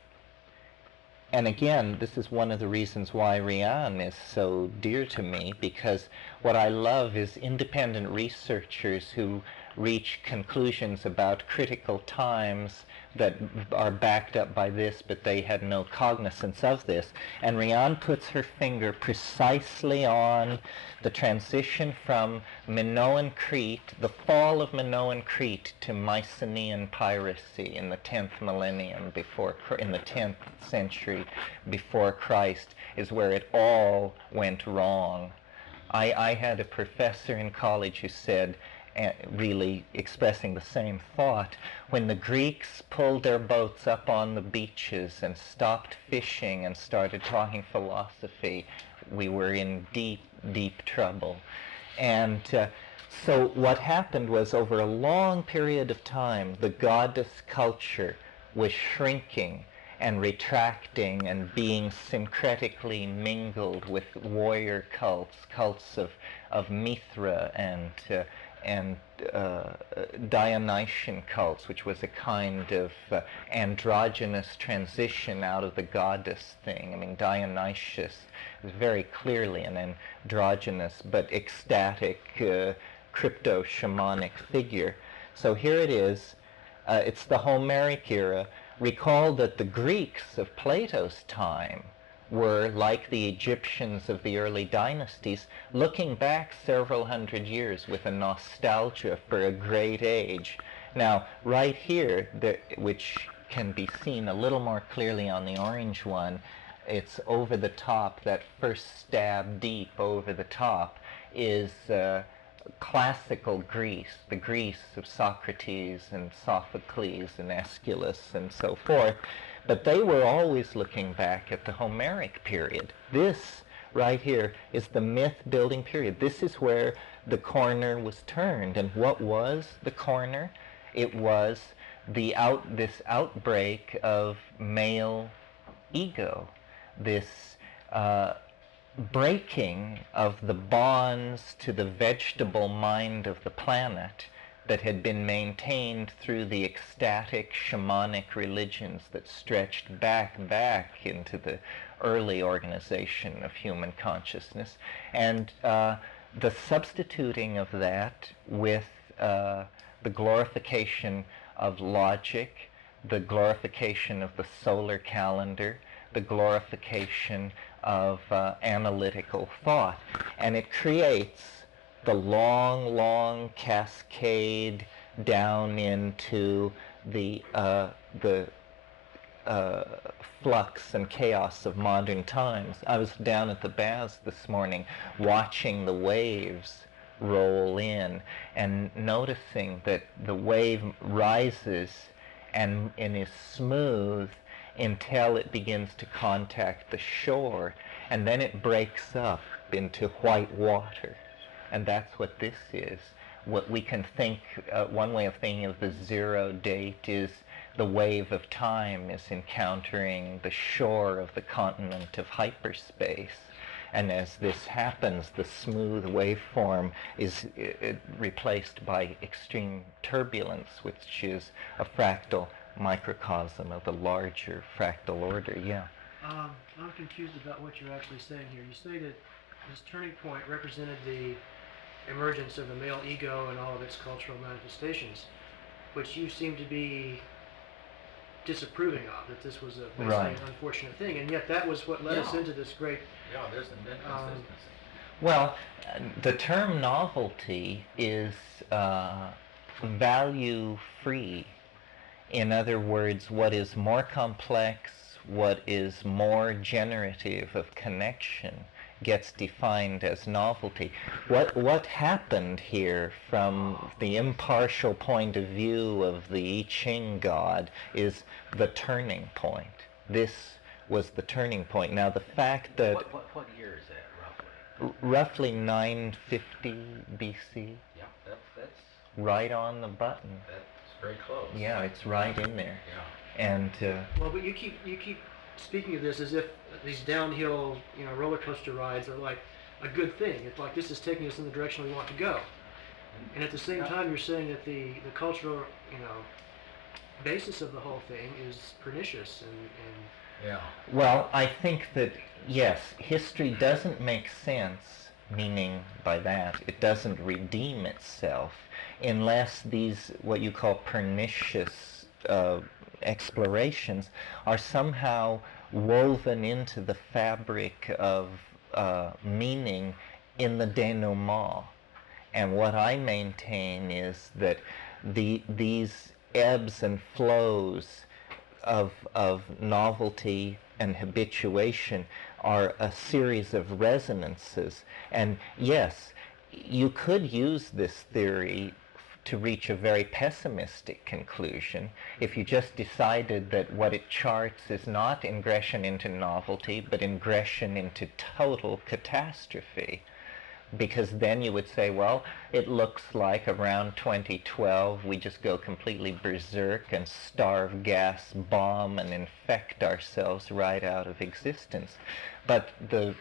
and again, this is one of the reasons why Rian is so dear to me, because what I love is independent researchers who reach conclusions about critical times that are backed up by this, but they had no cognizance of this. And Rian puts her finger precisely on the transition from Minoan Crete, the fall of Minoan Crete, to Mycenaean piracy in the 10th millennium in the 10th century before Christ, is where it all went wrong. I had a professor in college who said, really expressing the same thought, when the Greeks pulled their boats up on the beaches and stopped fishing and started talking philosophy, we were in deep, deep trouble. And so what happened was, over a long period of time, the goddess culture was shrinking and retracting and being syncretically mingled with warrior cults of Mithra and Dionysian cults, which was a kind of androgynous transition out of the goddess thing. I mean, Dionysius is very clearly an androgynous but ecstatic crypto-shamanic figure. So here it is. It's the Homeric era. Recall that the Greeks of Plato's time were, like the Egyptians of the early dynasties, looking back several hundred years with a nostalgia for a great age. Now, right here, which can be seen a little more clearly on the orange one, it's over the top, that first stab deep over the top is classical Greece, the Greece of Socrates and Sophocles and Aeschylus and so forth. But they were always looking back at the Homeric period. This right here is the myth-building period. This is where the corner was turned. And what was the corner? It was this outbreak of male ego, this breaking of the bonds to the vegetable mind of the planet that had been maintained through the ecstatic shamanic religions that stretched back into the early organization of human consciousness, and the substituting of that with the glorification of logic, the glorification of the solar calendar, the glorification of analytical thought. And it creates the long cascade down into the flux and chaos of modern times. I was down at the baths this morning watching the waves roll in and noticing that the wave rises and is smooth until it begins to contact the shore, and then it breaks up into white water. And that's what this is. What we can think, one way of thinking of the zero date is the wave of time is encountering the shore of the continent of hyperspace. And as this happens, the smooth waveform is replaced by extreme turbulence, which is a fractal microcosm of the larger fractal order. Yeah. I'm confused about what you're actually saying here. You say that this turning point represented the emergence of the male ego and all of its cultural manifestations, which you seem to be disapproving of, that this was a basically an unfortunate thing, and yet that was what led us into this great... Yeah, there's an inconsistency. Well, the term novelty is value-free. In other words, what is more complex, what is more generative of connection gets defined as novelty. What happened here from the impartial point of view of the I Ching God is the turning point. This was the turning point. Now the fact that... What year is that, roughly? Roughly 950 BC. Yeah, that's... Right on the button. That's very close. Yeah, it's right in there. Yeah. And... Well, but you keep speaking of this as if these downhill, roller coaster rides are like a good thing. It's like this is taking us in the direction we want to go. And at the same time, you're saying that the cultural, basis of the whole thing is pernicious and Yeah. Well, I think that, yes, history doesn't make sense, meaning by that, it doesn't redeem itself unless these, what you call pernicious explorations, are somehow woven into the fabric of meaning in the denouement. And what I maintain is that these ebbs and flows of novelty and habituation are a series of resonances. And yes, you could use this theory to reach a very pessimistic conclusion if you just decided that what it charts is not ingression into novelty, but ingression into total catastrophe. Because then you would say, well, it looks like around 2012 we just go completely berserk and starve, gas, bomb, and infect ourselves right out of existence. But the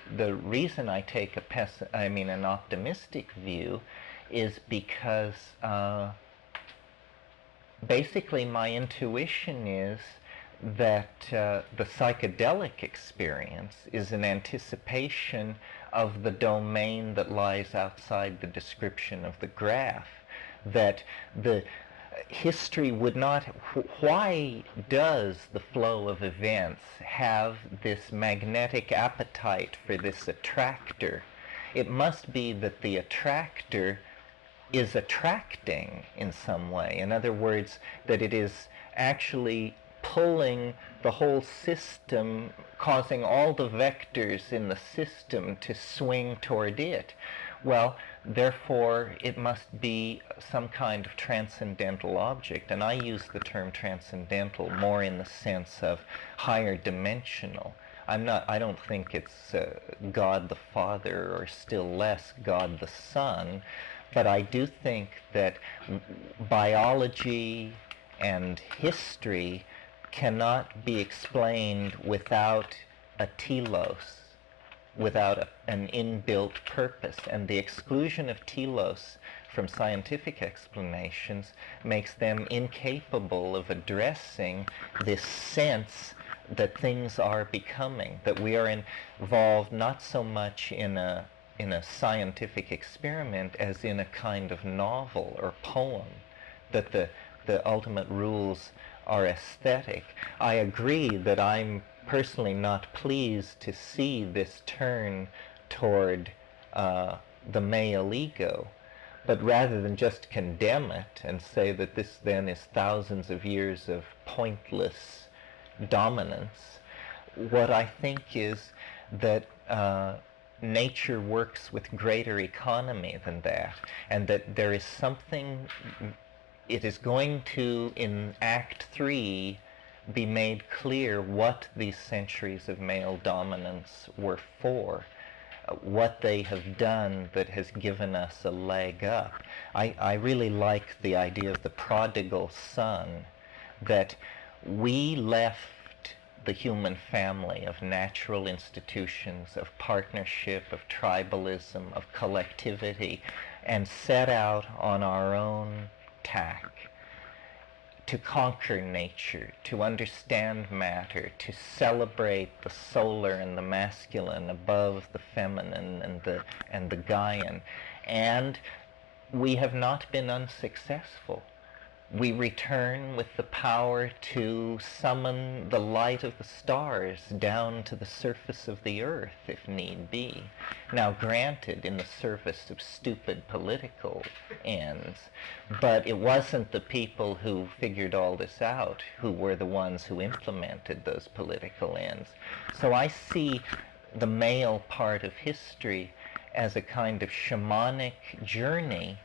reason I take an optimistic view is because basically my intuition is that the psychedelic experience is an anticipation of the domain that lies outside the description of the graph. That the history would not... Why does the flow of events have this magnetic appetite for this attractor? It must be that the attractor is attracting in some way. In other words, that it is actually pulling the whole system, causing all the vectors in the system to swing toward it. Well, therefore, it must be some kind of transcendental object, and I use the term transcendental more in the sense of higher dimensional. I don't think it's God the Father, or still less God the Son, but I do think that biology and history cannot be explained without a telos, without an inbuilt purpose. And the exclusion of telos from scientific explanations makes them incapable of addressing this sense that things are becoming, that we are involved not so much in a scientific experiment as in a kind of novel or poem, that the ultimate rules are aesthetic. I agree that I'm personally not pleased to see this turn toward the male ego, but rather than just condemn it and say that this then is thousands of years of pointless dominance, what I think is that nature works with greater economy than that, and that there is something... It is going to, in Act 3, be made clear what these centuries of male dominance were for, what they have done that has given us a leg up. I really like the idea of the prodigal son, that we left the human family of natural institutions, of partnership, of tribalism, of collectivity, and set out on our own tack to conquer nature, to understand matter, to celebrate the solar and the masculine above the feminine and the Gaian. And we have not been unsuccessful. We return with the power to summon the light of the stars down to the surface of the earth, if need be. Now, granted, in the service of stupid political ends, but it wasn't the people who figured all this out who were the ones who implemented those political ends. So I see the male part of history as a kind of shamanic journey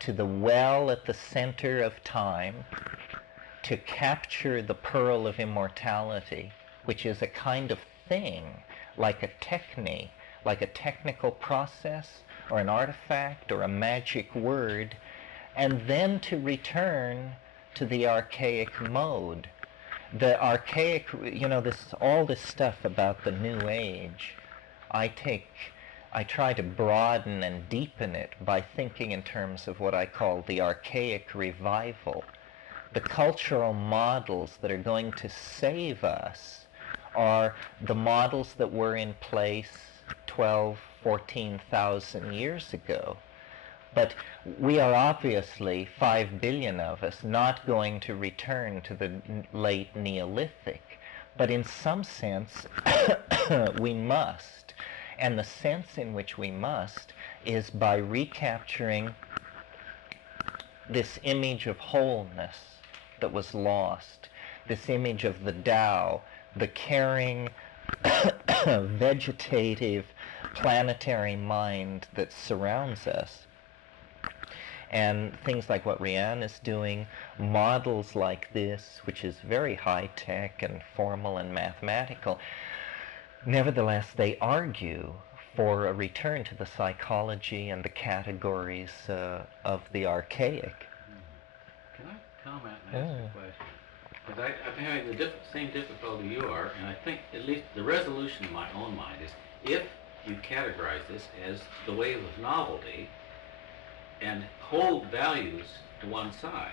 to the well at the center of time, to capture the pearl of immortality, which is a kind of thing, like a techne, like a technical process, or an artifact, or a magic word, and then to return to the archaic mode. The archaic, all this stuff about the New Age, I try to broaden and deepen it by thinking in terms of what I call the archaic revival. The cultural models that are going to save us are the models that were in place 12, 14,000 years ago. But we are obviously, 5 billion of us, not going to return to the late Neolithic. But in some sense, we must. And the sense in which we must is by recapturing this image of wholeness that was lost, this image of the Tao, the caring, vegetative, planetary mind that surrounds us. And things like what Rianne is doing, models like this, which is very high-tech and formal and mathematical, nevertheless, they argue for a return to the psychology and the categories of the archaic. Can I comment and ask a question? Because I'm having the same difficulty you are, and I think at least the resolution in my own mind is if you categorize this as the wave of novelty and hold values to one side.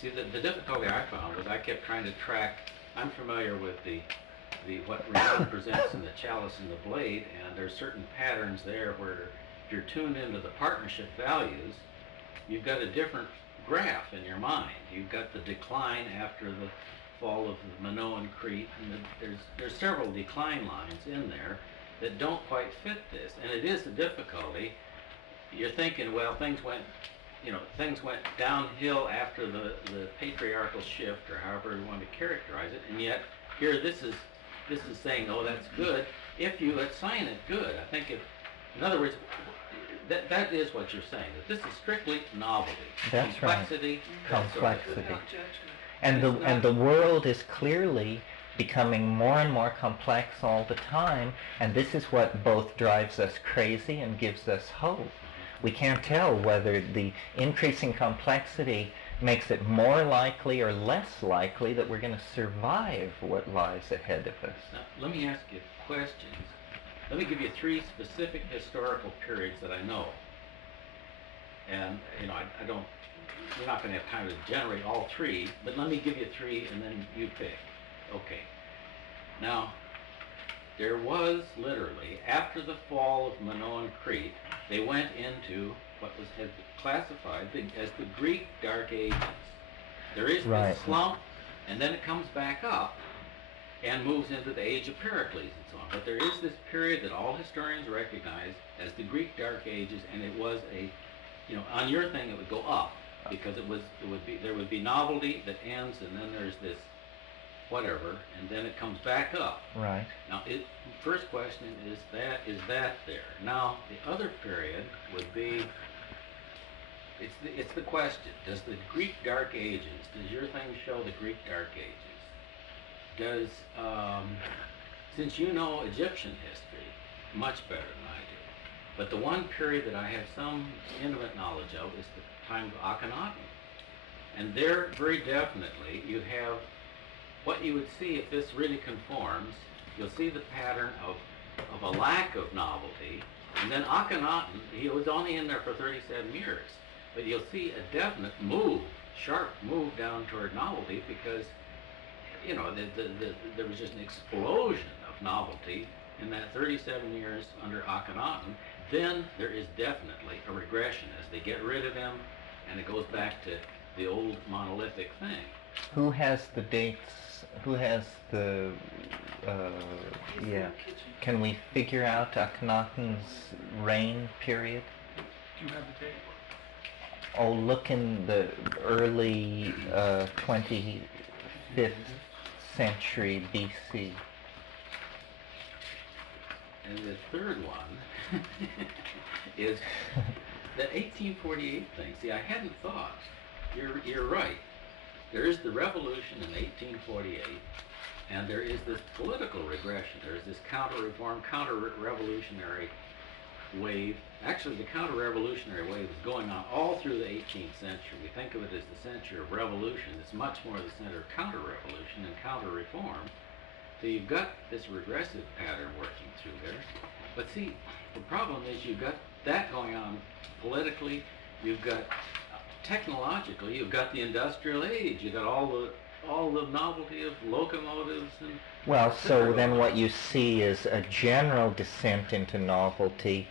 See, the difficulty I found was I kept trying to track, I'm familiar with the what Rihanna presents in the chalice and the blade, and there's certain patterns there where if you're tuned into the partnership values, you've got a different graph in your mind. You've got the decline after the fall of the Minoan Crete, and there's several decline lines in there that don't quite fit this, and it is a difficulty. You're thinking, well, things went downhill after the patriarchal shift, or however you want to characterize it, and yet here this is saying, oh, that's good, if you assign it good. I think in other words, that is what you're saying, that this is strictly novelty. That's complexity, right. that sort of thing. Complexity. And the world is clearly becoming more and more complex all the time, and this is what both drives us crazy and gives us hope. We can't tell whether the increasing complexity makes it more likely or less likely that we're going to survive what lies ahead of us. Now, let me ask you questions. Let me give you 3 specific historical periods that I know. And, I don't, you're not going to have time to generate all 3, but let me give you 3 and then you pick. Okay. Now, there was literally, after the fall of Minoan Crete, they went into what has been classified as the Greek Dark Ages. There is this slump, and then it comes back up and moves into the age of Pericles and so on. But there is this period that all historians recognize as the Greek Dark Ages, and it was on your thing it would go up because there would be novelty that ends, and then there's this whatever, and then it comes back up. Right. Now, first question is that there? Now, the other period would be, it's the question, does the Greek Dark Ages, does your thing show the Greek Dark Ages? Since you know Egyptian history much better than I do, but the one period that I have some intimate knowledge of is the time of Akhenaten. And there, very definitely, you have what you would see if this really conforms. You'll see the pattern of a lack of novelty, and then Akhenaten, he was only in there for 37 years, but you'll see a definite sharp move down toward novelty because, there was just an explosion of novelty in that 37 years under Akhenaten. Then there is definitely a regression as they get rid of him, and it goes back to the old monolithic thing. Who has the dates? Who has the, can we figure out Akhenaten's reign period? Do you have the date? Oh, look in the early 25th century BC. And the third one is the 1848 thing. See, I hadn't thought. You're right. There is the revolution in 1848, and there is this political regression. There is this counter-reform, counter-revolutionary wave, actually the counter-revolutionary wave was going on all through the 18th century. We think of it as the century of revolution. It's much more the center of counter-revolution and counter-reform. So you've got this regressive pattern working through there. But see, the problem is you've got that going on politically, you've got technologically, you've got the industrial age, you've got all the novelty of locomotives and Well, so then what you see is a general descent into novelty,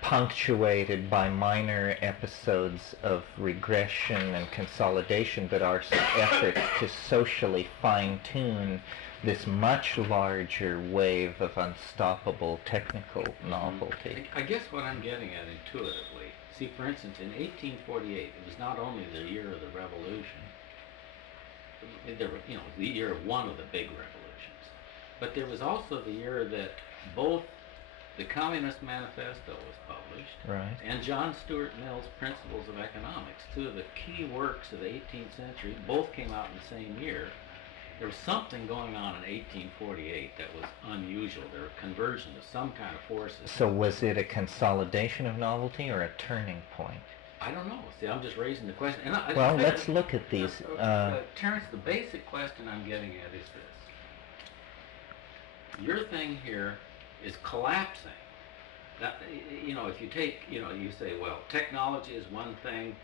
punctuated by minor episodes of regression and consolidation that are efforts to socially fine-tune this much larger wave of unstoppable technical novelty. I guess what I'm getting at intuitively, see, for instance, in 1848, it was not only the year of the revolution, there were, the year of one of the big revolutions, but there was also the year that both the Communist Manifesto was published, Right. and John Stuart Mill's Principles of Economics, two of the key works of the 18th century, both came out in the same year. There was something going on in 1848 that was unusual. There was conversion of some kind of forces. So was it a consolidation of novelty or a turning point? I don't know. See, I'm just raising the question. And Well, let's look at these. Terence, the basic question I'm getting at is this. Your thing here is collapsing. That, if you take, you say, well, technology is one thing,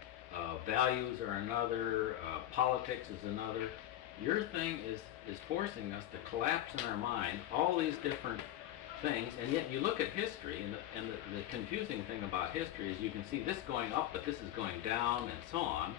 values are another, politics is another. Your thing is forcing us to collapse in our mind all these different things, and yet you look at history, and the confusing thing about history is you can see this going up, but this is going down, and so on.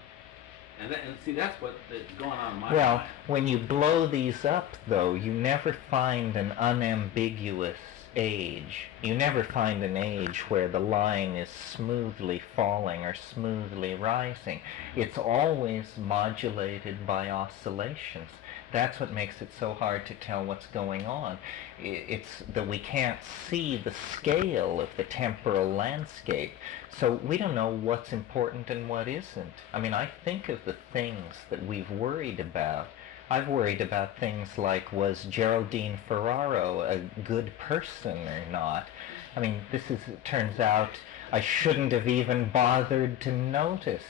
And see, that's what is going on in my Well, mind. when you blow these up, though, you never find an unambiguous age. You never find an age where the line is smoothly falling or smoothly rising. It's always modulated by oscillations. That's what makes it so hard to tell what's going on. It's that we can't see the scale of the temporal landscape, so we don't know what's important and what isn't. I mean, I think of the things that we've worried about. I've worried about things like, was Geraldine Ferraro a good person or not? I mean, it turns out I shouldn't have even bothered to notice.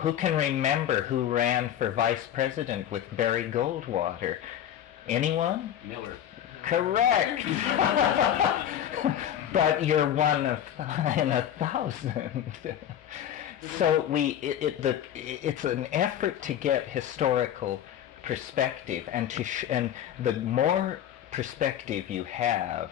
Who can remember who ran for vice president with Barry Goldwater? Anyone? Miller. Correct! But you're one in 1,000. So it's an effort to get historical perspective, and and the more perspective you have,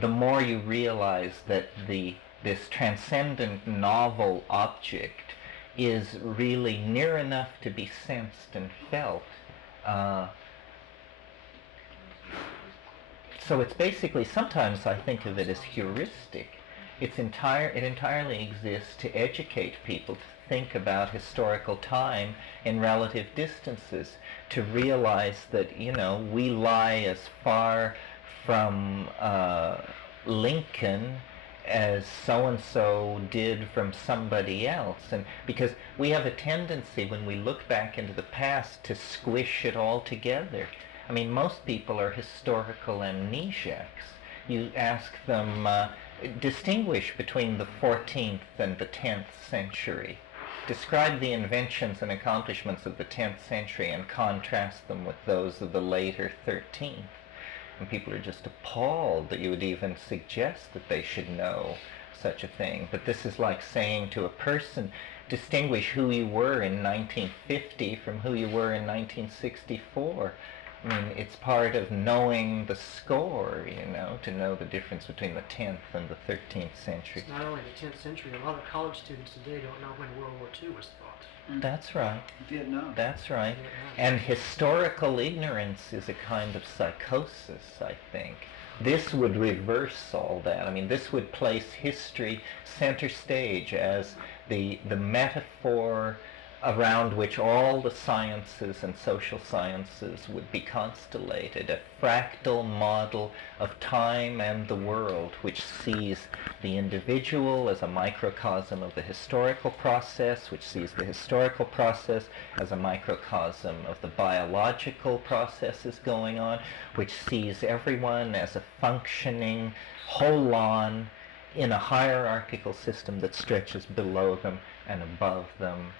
the more you realize that this transcendent novel object is really near enough to be sensed and felt. So it's basically, sometimes I think of it as heuristic. It entirely exists to educate people to think about historical time in relative distances, to realize that, we lie as far from Lincoln as so-and-so did from somebody else. And because we have a tendency, when we look back into the past, to squish it all together. I mean, most people are historical amnesiacs. You ask them, distinguish between the 14th and the 10th century. Describe the inventions and accomplishments of the 10th century and contrast them with those of the later 13th. And people are just appalled that you would even suggest that they should know such a thing. But this is like saying to a person, distinguish who you were in 1950 from who you were in 1964. I mean, it's part of knowing the score, to know the difference between the 10th and the 13th century. It's not only the 10th century, a lot of college students today don't know when World War II was fought. That's right. Vietnam. That's right. Vietnam. And historical ignorance is a kind of psychosis, I think. This would reverse all that. I mean, this would place history center stage as the metaphor around which all the sciences and social sciences would be constellated, a fractal model of time and the world, which sees the individual as a microcosm of the historical process, which sees the historical process as a microcosm of the biological processes going on, which sees everyone as a functioning holon, in a hierarchical system that stretches below them and above them,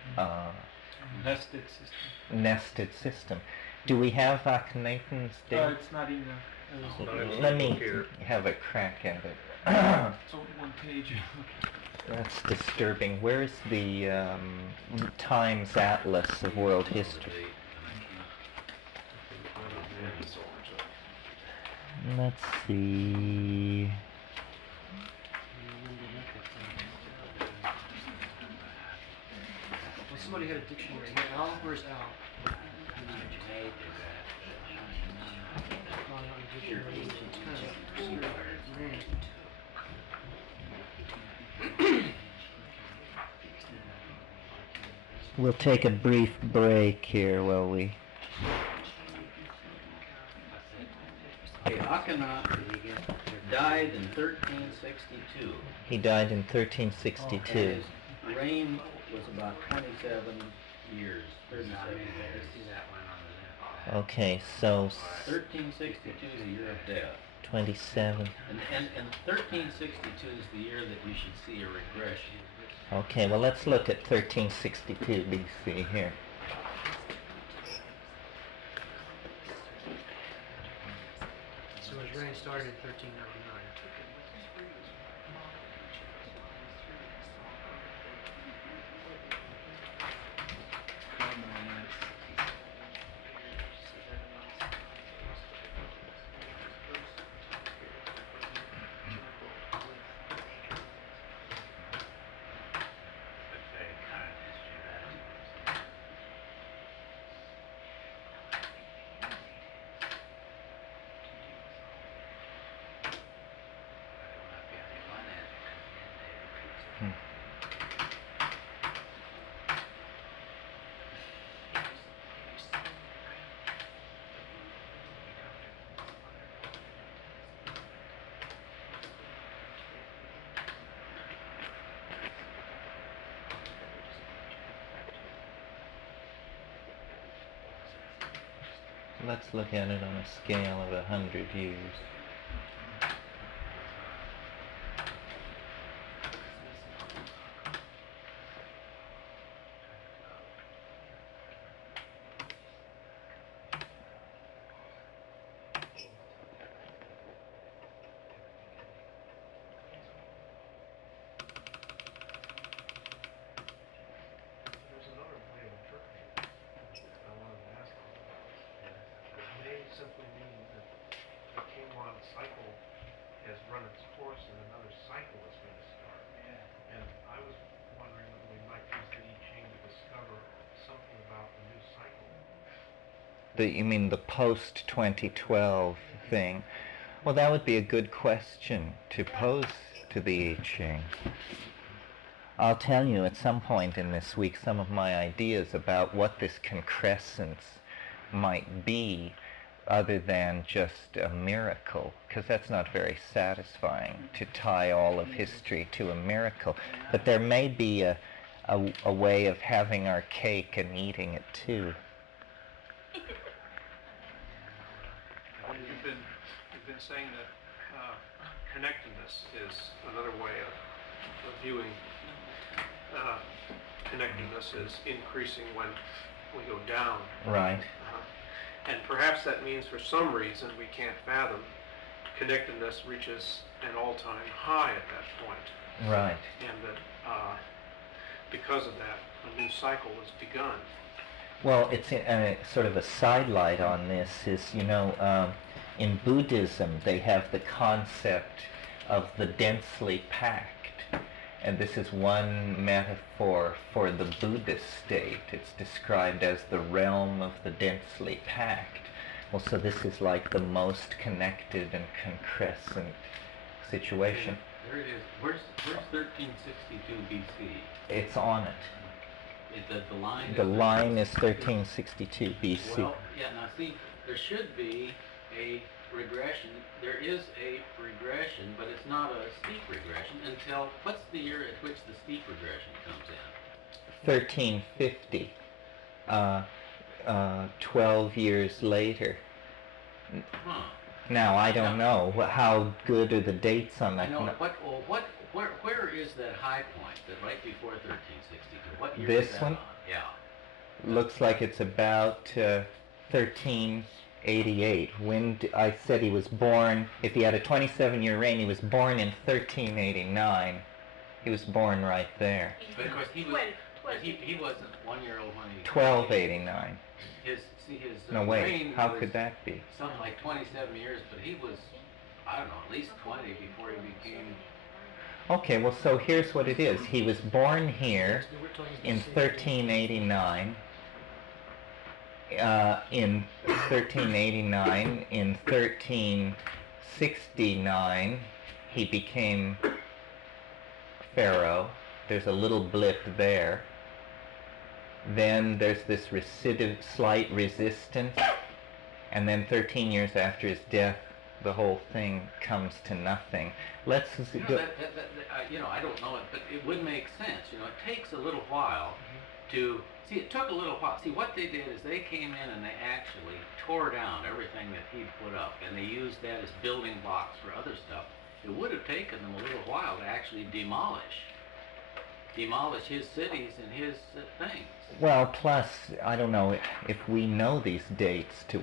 Nested system. nested system. Do we have Akhenaten's date? It's not in there. Let me have a crack at it. It's on one page. That's disturbing. Where's the Times Atlas of World History? Let's see. Well, somebody had a dictionary. Al, where's Al? Oh, not a dictionary. It's kind of obscure. We'll take a brief break here while we... Okay, Akhenaten died in 1362. He died in 1362. His reign was about 27 years, 37 years. Okay, so 1362 is the year of death. 27. And 1362 is the year that you should see a regression. Okay, well let's look at 1362 BC here. So his reign started in 1399. Let's look at it on a scale of 100 years. There's another way of interpreting it. I wanted to ask you about. It may simply mean that the Q1 cycle has run its course and another cycle is going to start. Yeah. And I was wondering whether we might use the I Ching to discover something about the new cycle. You mean the post-2012 thing? Well, that would be a good question to pose to the I Ching. I'll tell you at some point in this week some of my ideas about what this concrescence might be other than just a miracle, because that's not very satisfying to tie all of history to a miracle. But there may be a way of having our cake and eating it too. You've been saying that connectedness is another way of viewing connectedness is increasing when we go down. Right. And perhaps that means for some reason we can't fathom, connectedness reaches an all-time high at that point. Right. And that because of that, a new cycle has begun. Well, it's sort of a sidelight on this is, in Buddhism they have the concept of the densely packed. And this is one metaphor for the Buddhist state. It's described as the realm of the densely packed. Well, so this is like the most connected and concrescent situation. There it is. Where's 1362 BC? It's on it. The line. The line is 1362 BC. Well, yeah. Now see, there should be a regression. There is a regression, but it's not a steep regression until, what's the year at which the steep regression comes in? 1350. 12 years later. Huh. Now, I don't know how good are the dates on that. I know, where is that high point, that right before 1362? What year This is that one? on? Yeah. Looks like it's about 1388. I said he was born, if he had a 27-year reign, he was born in 1389. He was born right there. But of course, he wasn't 1 year old when he... 1289. His No, wait, reign how was could that be? something like 27 years, but he was, I don't know, at least 20 before he became... Okay, well, so here's what it is. He was born here in 1389. In 1389, in 1369, he became pharaoh. There's a little blip there. Then there's this slight resistance, and then 13 years after his death, the whole thing comes to nothing. Let's go. I don't know it, but it would make sense. It takes a little while to see. It took a little while. See, what they did is they came in and they actually tore down everything that he'd put up, and they used that as building blocks for other stuff. It would have taken them a little while to actually demolish his cities and his things. Well, plus, I don't know if we know these dates to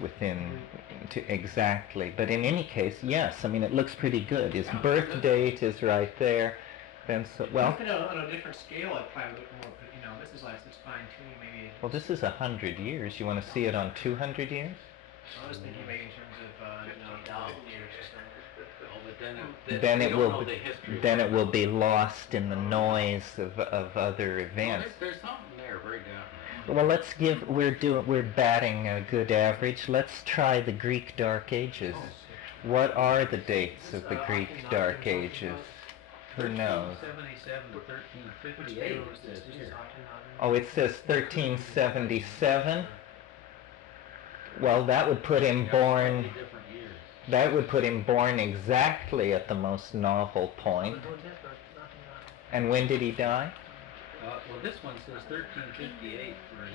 exactly, but in any case, yes, I mean, it looks pretty good. His birth date is right there. Then, On a different scale, I'd probably look more, but this is like, it's fine-tuning maybe. well, this is 100 years. You want to see it on 200 years? I was thinking maybe in terms of, 1,000 years or something. Oh, but Then we it don't will know be, the history. then it will be lost in the noise of other Well, events. there's something there, very definitely. Well, we're batting a good average. Let's try the Greek Dark Ages. What are the dates of the Greek Dark Ages? Who knows? 1377 to 1358 it says here. Oh, it says 1377. Well, that would put him born. Different years. That would put him born exactly at the most novel point. And when did he die? Well, this one says 1358 for his...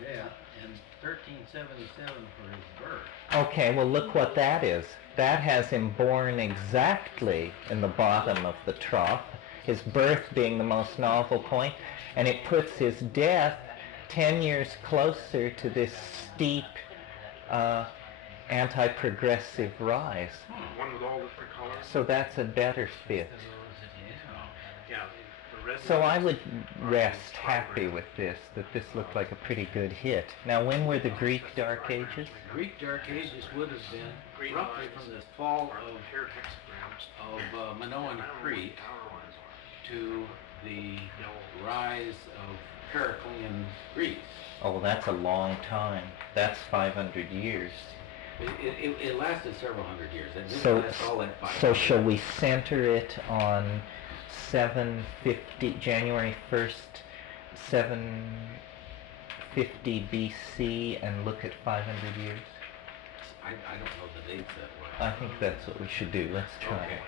Yeah, and 1377 for his birth. Okay, well, look what that is. That has him born exactly in the bottom of the trough, his birth being the most novel point, and it puts his death 10 years closer to this steep anti-progressive rise. One with all different colors. So that's a better fit. Yeah, the red. So I would rest happy with this, that this looked like a pretty good hit. Now, when were the Greek Dark Ages? Greek Dark Ages would have been Green roughly lines from the fall are of paired hexagrams. Minoan I don't know what Crete power lines are. to the rise of Periclean Greece. Oh, that's a long time. That's 500 years. It lasted several hundred years. It didn't So, last all that 500 so shall we center it on 750, January 1st, 750 BC, and look at 500 years? I don't know the dates that well. I think that's what we should do. Let's try. Okay.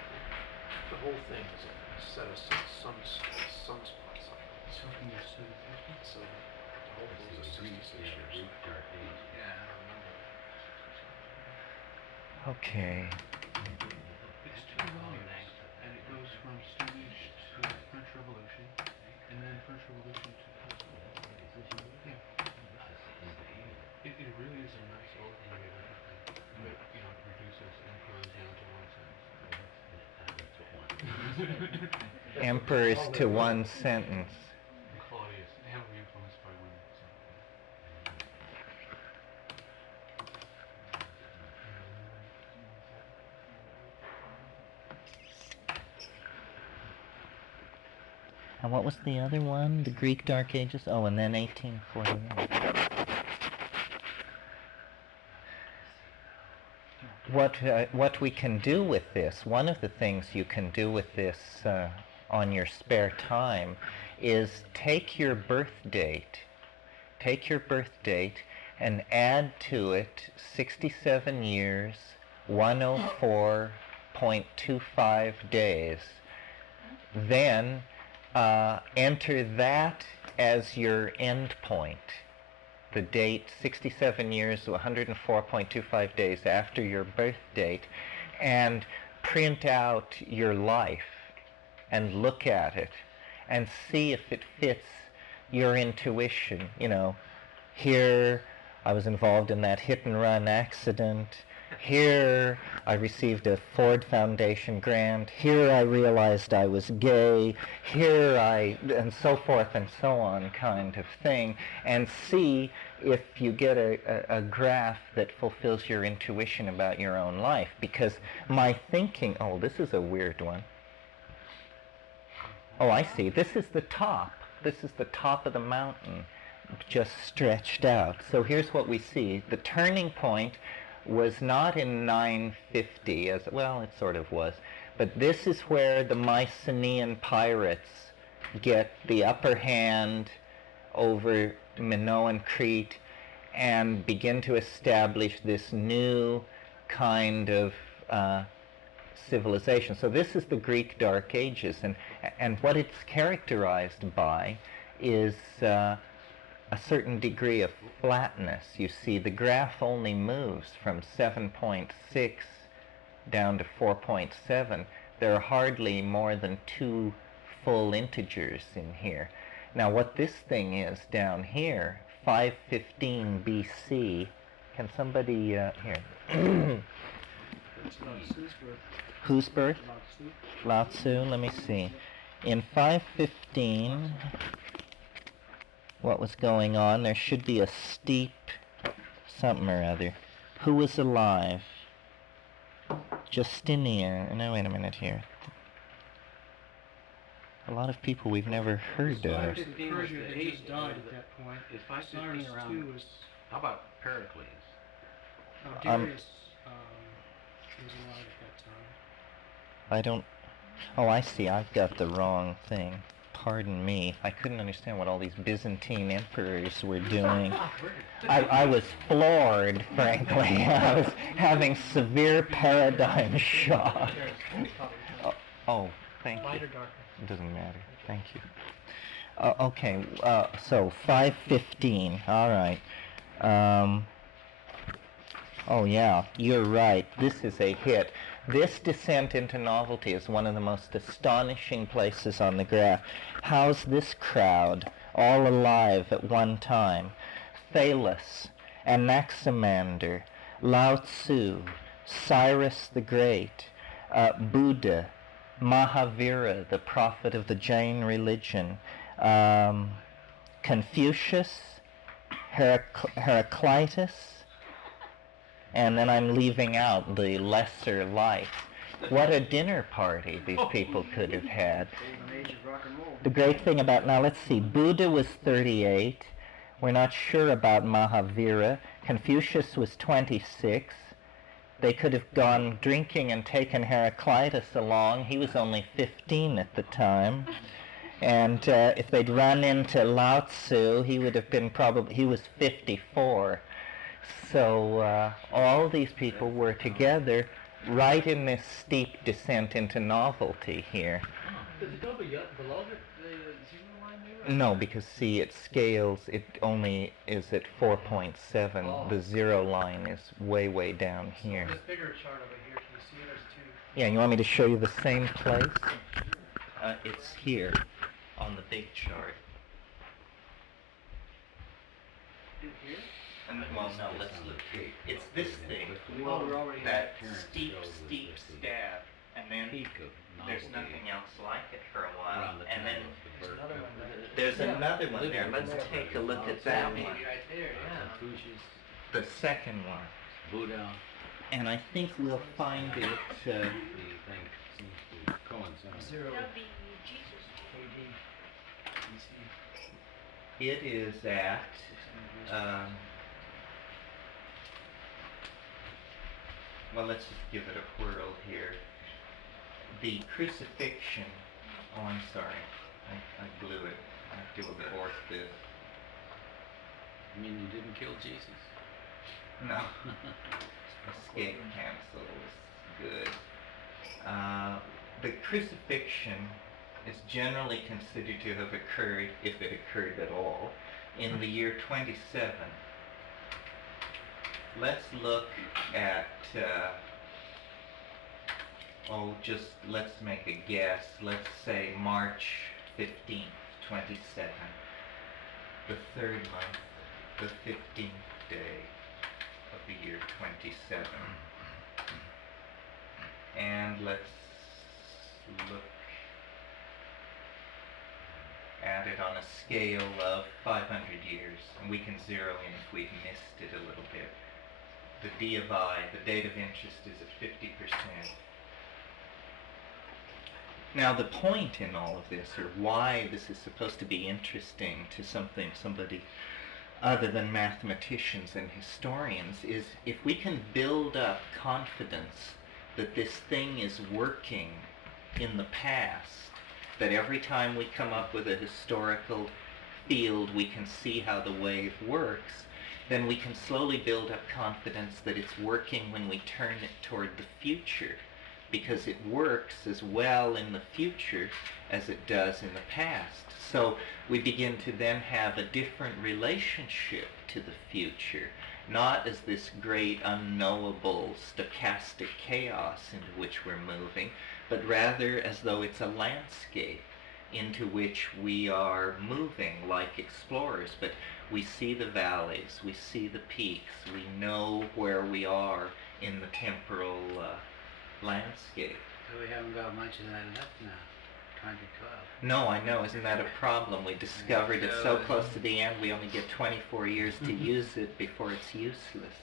The whole thing is a set of sunspot cycles. So the whole thing is a 66 years. Greek Dark Age. Yeah, I remember. Okay. It's 2 volumes, and it goes from Stone Age to French Revolution, and then French Revolution to post-war. Yeah. It really is a nice overview of everything, but it reduces emperors down to 1 sentence. Emperors to one sentence. Claudius, heavily influenced by women. And what was the other one? The Greek Dark Ages? Oh, and then 1841. What we can do with this, one of the things you can do with this on your spare time is take your birth date and add to it 67 years, 104.25 days. Then enter that as your end point. The date, 67 years, 104.25 days after your birth date, and print out your life and look at it and see if it fits your intuition. You know, here I was involved in that hit and run accident. Here I received a Ford Foundation grant. Here I realized I was gay. Here and so forth and so on kind of thing. And see if you get a graph that fulfills your intuition about your own life. Because my thinking, oh, this is a weird one. Oh, I see. This is the top. This is the top of the mountain, just stretched out. So here's what we see. The turning point was not in 950, as well, it sort of was, but this is where the Mycenaean pirates get the upper hand over Minoan Crete and begin to establish this new kind of civilization. So this is the Greek Dark Ages, and what it's characterized by is a certain degree of flatness. You see, the graph only moves from 7.6 down to 4.7. There are hardly more than 2 full integers in here. Now, what this thing is down here, 515 BC, can somebody, here. Whose birth? Lao Tzu, let me see. In 515, what was going on? There should be a steep something or other. Who was alive? Justinian. No, wait a minute here. A lot of people we've never heard of. Persia had just died at that point. Is 515 Cyrus around? II was... How about Pericles? Darius was alive at that time. I don't... Oh, I see. I've got the wrong thing. Pardon me. I couldn't understand what all these Byzantine emperors were doing. I was floored, frankly. I was having severe paradigm shock. Oh, thank you. Lighter, darker. It doesn't matter. Thank you. Okay, so 515. All right. Oh, yeah, you're right. This is a hit. This descent into novelty is one of the most astonishing places on the graph. How's this crowd all alive at one time? Thales, Anaximander, Lao Tzu, Cyrus the Great, Buddha, Mahavira, the prophet of the Jain religion, Confucius, Heraclitus, and then I'm leaving out the lesser lights. What a dinner party these people could have had. The great thing about, now let's see, Buddha was 38. We're not sure about Mahavira. Confucius was 26. They could have gone drinking and taken Heraclitus along. He was only 15 at the time. And if they'd run into Lao Tzu, he would have been he was 54. So all these people were together right in this steep descent into novelty here. Does it go below the 0 line there? No, because see, it scales, it only is at 4.7. Oh. The 0 line is way, way down here. So this bigger chart over here, can you see there's 2? Yeah, you want me to show you the same place? It's here on the big chart. In here? Well, no, let's look here. It's this thing, Oh, we're already that Terence steep, shows steep us the stab, and then Peak of there's novelty nothing else like it for a while, around the and time then of the birth another of one there. there's Yeah. another one there. Let's take a look at that Maybe one, right there, yeah. Confucius, the second one, Buddha, and I think we'll find it. the thing seems to coincide. 0 That'd be Jesus. AD. BC. It is at. Well, let's just give it a whirl here. The crucifixion. Oh, I'm sorry. I blew it. I have to abort this. You mean you didn't kill Jesus? No. Escape cancel is good. The crucifixion is generally considered to have occurred, if it occurred at all, in the year 27. Let's look at just let's make a guess. Let's say March 15th, 22nd, the third month, the 15th day of the year 27. And let's look at it on a scale of 500 years, and we can zero in if we've missed it a little bit. The D of I, the date of interest, is at 50%. Now the point in all of this, or why this is supposed to be interesting to somebody other than mathematicians and historians, is if we can build up confidence that this thing is working in the past, that every time we come up with a historical field we can see how the wave works, then we can slowly build up confidence that it's working when we turn it toward the future, because it works as well in the future as it does in the past. So we begin to then have a different relationship to the future, not as this great unknowable stochastic chaos into which we're moving, but rather as though it's a landscape into which we are moving like explorers. But we see the valleys, we see the peaks, we know where we are in the temporal landscape. So we haven't got much of that left now, 2012. No, I know, isn't that a problem? We discovered it so close to the end we only get 24 years to use it before it's useless.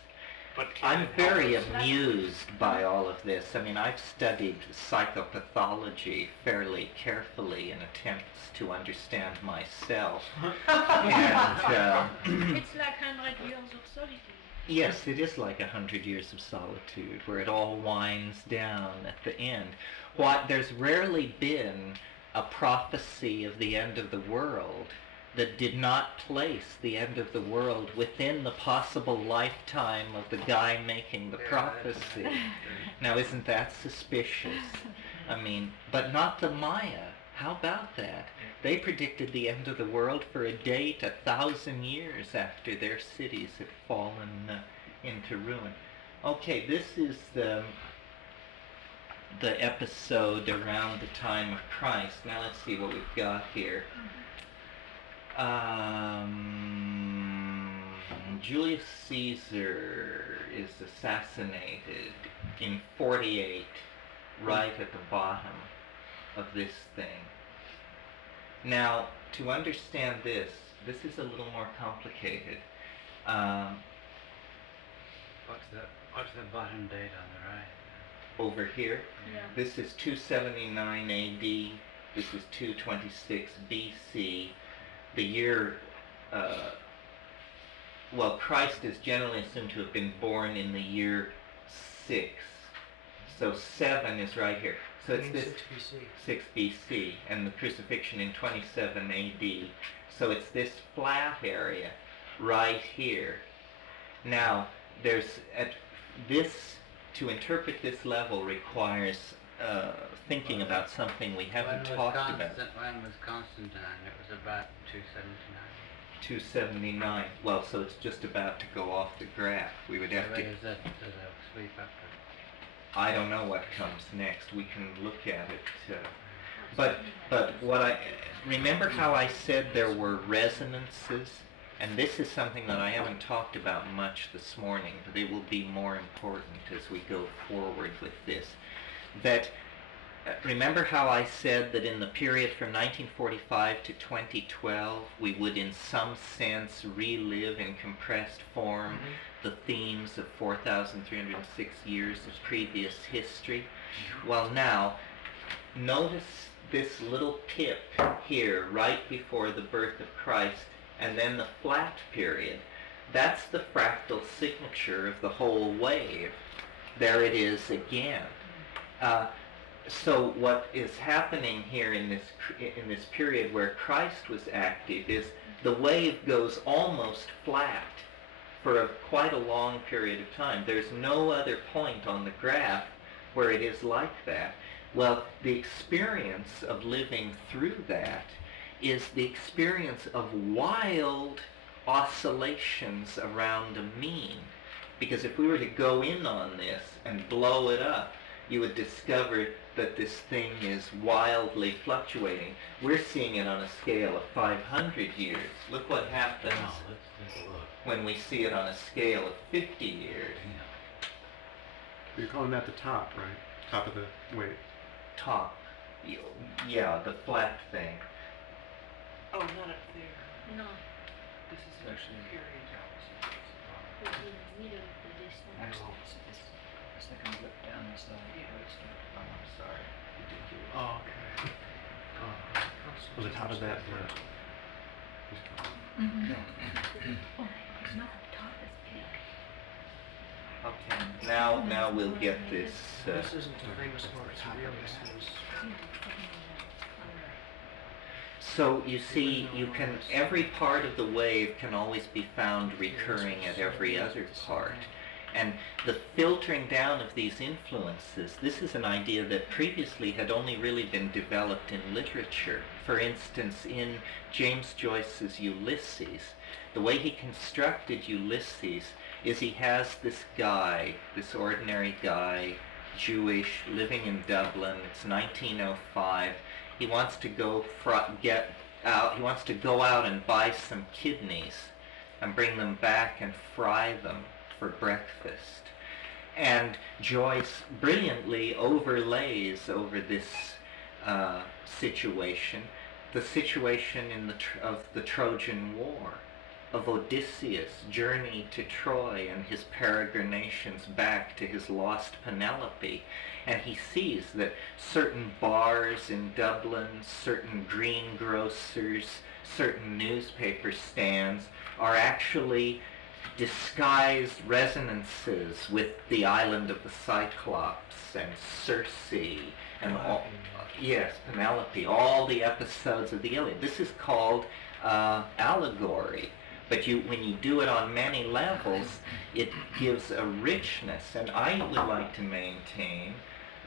But can I'm it help very us? amused by all of this. I mean, I've studied psychopathology fairly carefully in attempts to understand myself. And It's like 100 years of solitude. yes, it is like 100 years of solitude, where it all winds down at the end. There's rarely been a prophecy of the end of the world that did not place the end of the world within the possible lifetime of the guy making the prophecy. Now, isn't that suspicious? I mean, but not the Maya. How about that? They predicted the end of the world for a date 1,000 years after their cities had fallen into ruin. Okay, this is the episode around the time of Christ. Now let's see what we've got here. Julius Caesar is assassinated in 48, right at the bottom of this thing. Now, to understand this is a little more complicated. What's the bottom date on the right? Over here, Yeah. this is 279 AD, this is 226 BC. The year, Christ is generally assumed to have been born in the year 6. So 7 is right here. So it's this 6 BC. 6 BC, and the crucifixion in 27 AD. So it's this flat area right here. Now, to interpret this level requires thinking about something we haven't talked about. When was Constantine? It was about 279. 279. Well, so it's just about to go off the graph. We would have to. Is that sweep up? I don't know what comes next. We can look at it. But remember how I said there were resonances? And this is something that I haven't talked about much this morning, but it will be more important as we go forward with this. Remember how I said that in the period from 1945 to 2012, we would in some sense relive in compressed form the themes of 4,306 years of previous history? Well, now, notice this little pip here right before the birth of Christ, and then the flat period. That's the fractal signature of the whole wave. There it is again. So what is happening here in this period where Christ was active is the wave goes almost flat for quite a long period of time. There's no other point on the graph where it is like that. Well, the experience of living through that is the experience of wild oscillations around a mean. Because if we were to go in on this and blow it up, you would discover that this thing is wildly fluctuating. We're seeing it on a scale of 500 years. Look what happens Now, let's take a look. when we see it on a scale of 50 years. You're calling that the top, right? Top of the wave. Top. Yeah, the flat thing. Oh, not up there. No, This is Actually, period. but in the middle of this one. It's like a blip down the side. Oh, I'm sorry. Oh, okay. On the top of that. Mm-hmm. Oh, it's not the top, it's pink. Okay, now we'll get this. This isn't the famous part, it's real, this is. So you see, every part of the wave can always be found recurring at every other part. And the filtering down of these influences, this is an idea that previously had only really been developed in literature. For instance, in James Joyce's Ulysses, the way he constructed Ulysses is he has this guy, this ordinary guy, Jewish, living in Dublin. It's 1905. He wants to go out and buy some kidneys and bring them back and fry them for breakfast. And Joyce brilliantly overlays over this situation the situation of the Trojan War, of Odysseus' journey to Troy and his peregrinations back to his lost Penelope. And he sees that certain bars in Dublin, certain greengrocers, certain newspaper stands are actually disguised resonances with the island of the Cyclops and Circe and all, yes, Penelope, all the episodes of the Iliad. This is called allegory. But when you do it on many levels, it gives a richness. And I would like to maintain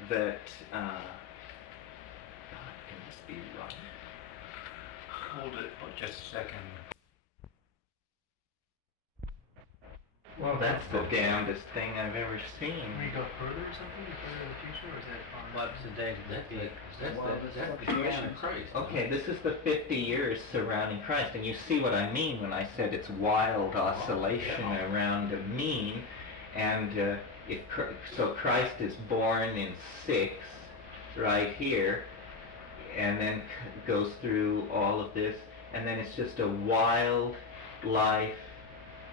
that, God, can this be right? Hold it just a second. Well, that's the damnedest thing I've ever seen. Can we go further or something, further in the future, or is that far? What's the date of the peak? That's the creation of Christ. Okay, this is the 50 years surrounding Christ, and you see what I mean when I said it's wild oscillation around a mean, and so Christ is born in 6, right here, and then goes through all of this, and then it's just a wild life,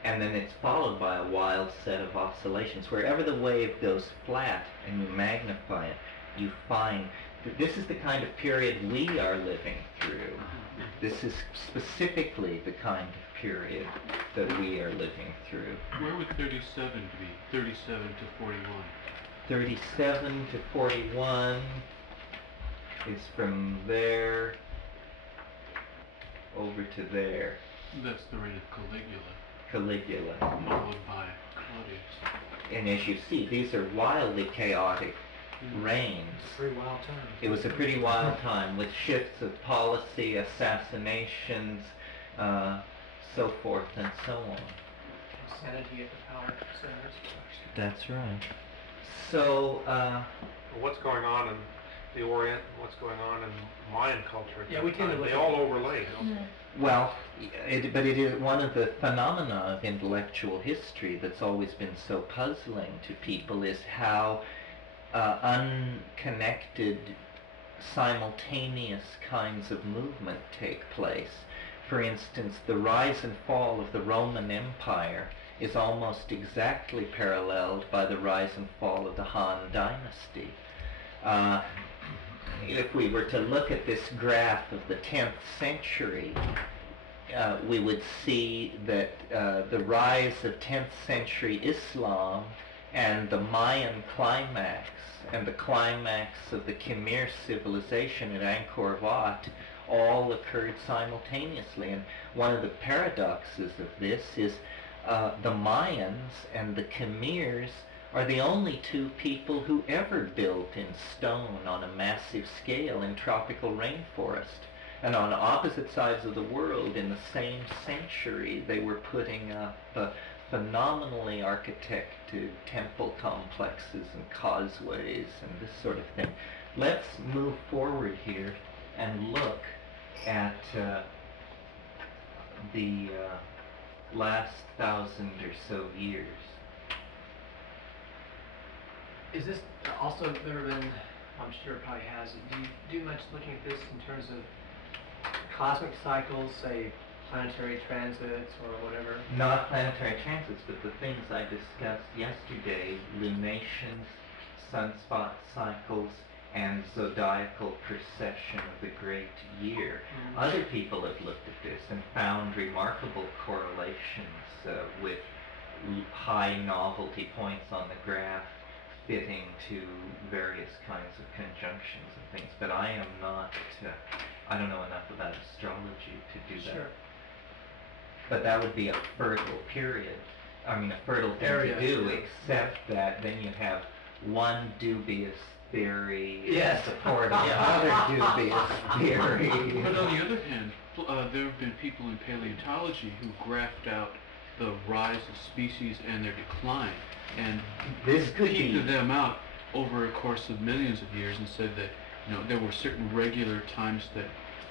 and then it's followed by a wild set of oscillations. Wherever the wave goes flat and you magnify it, you find that this is the kind of period we are living through. This is specifically the kind of period that we are living through. Where would 37 be? 37 to 41. 37 to 41 is from there over to there. That's the reign of Caligula, Caligula. followed by Claudius. And as you see, these are wildly chaotic reigns. Pretty wild time. It was a pretty wild time with shifts of policy, assassinations, so forth and so on. Insanity at the power centers. That's right. So, What's going on in the Orient, what's going on in Mayan culture at Yeah, that we tend to time, look they at- all overlay, don't they? well, but it is one of the phenomena of intellectual history that's always been so puzzling to people is how unconnected, simultaneous kinds of movement take place. For instance, the rise and fall of the Roman Empire is almost exactly paralleled by the rise and fall of the Han Dynasty. If we were to look at this graph of the 10th century, we would see that the rise of 10th century Islam and the Mayan climax and the climax of the Khmer civilization at Angkor Wat all occurred simultaneously. And one of the paradoxes of this is the Mayans and the Khmers are the only two people who ever built in stone on a massive scale in tropical rainforest. And on opposite sides of the world in the same century, they were putting up phenomenally architected temple complexes and causeways and this sort of thing. Let's move forward here and look at the last 1,000 or so years. Is this also ever been, I'm sure it probably has, do you do much looking at this in terms of cosmic cycles, say planetary transits or whatever? Not planetary transits, but the things I discussed yesterday, lunations, sunspot cycles, and zodiacal precession of the great year. Other people have looked at this and found remarkable correlations with high novelty points on the graph fitting to various kinds of conjunctions and things. But I am not, I don't know enough about astrology to do that. Sure. But that would be a fertile period. I mean, a fertile thing Area, to do, sure. except that then you have one dubious theory Yes. supporting another dubious theory. But on the other hand, there have been people in paleontology who graphed out the rise of species and their decline, and This could be peaked them out over a course of millions of years, and said that there were certain regular times that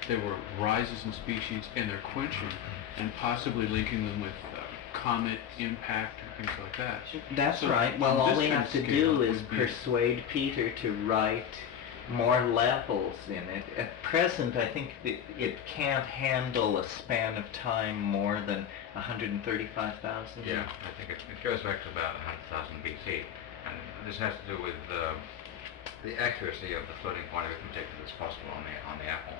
there were rises in species and their quenching, and possibly linking them with comet impact and things like that. That's So right. on Well, all this we kind have of to scale do is would be- persuade Peter to write more levels in it. At present, I think it can't handle a span of time more than 135,000 Yeah, I think it goes back to about 100,000 BC, and this has to do with the accuracy of the floating point arithmetic that's possible on the apple.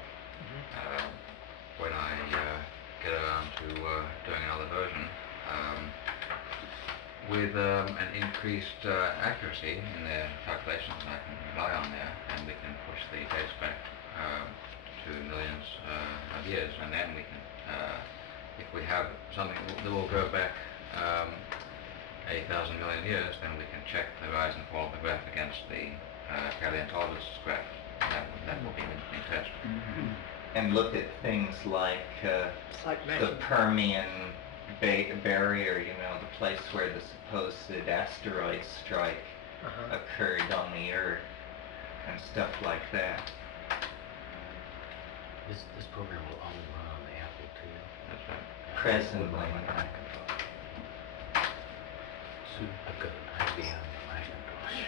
When I get around to doing another version, with an increased accuracy in the calculations I can rely on there, and we can push the dates back to millions of years, and then we can, if we have something that will go back 8,000 million years, then we can check the rise and fall of the graph against the paleontologist's graph. That will be an interesting test. and look at things like It's like the mentioned. Permian barrier, the place where the supposed asteroid strike occurred on the Earth, and stuff like that. This program will only run on the Apple II. That's right. Presently. Would run on Macintosh. So I've got an IBM Macintosh.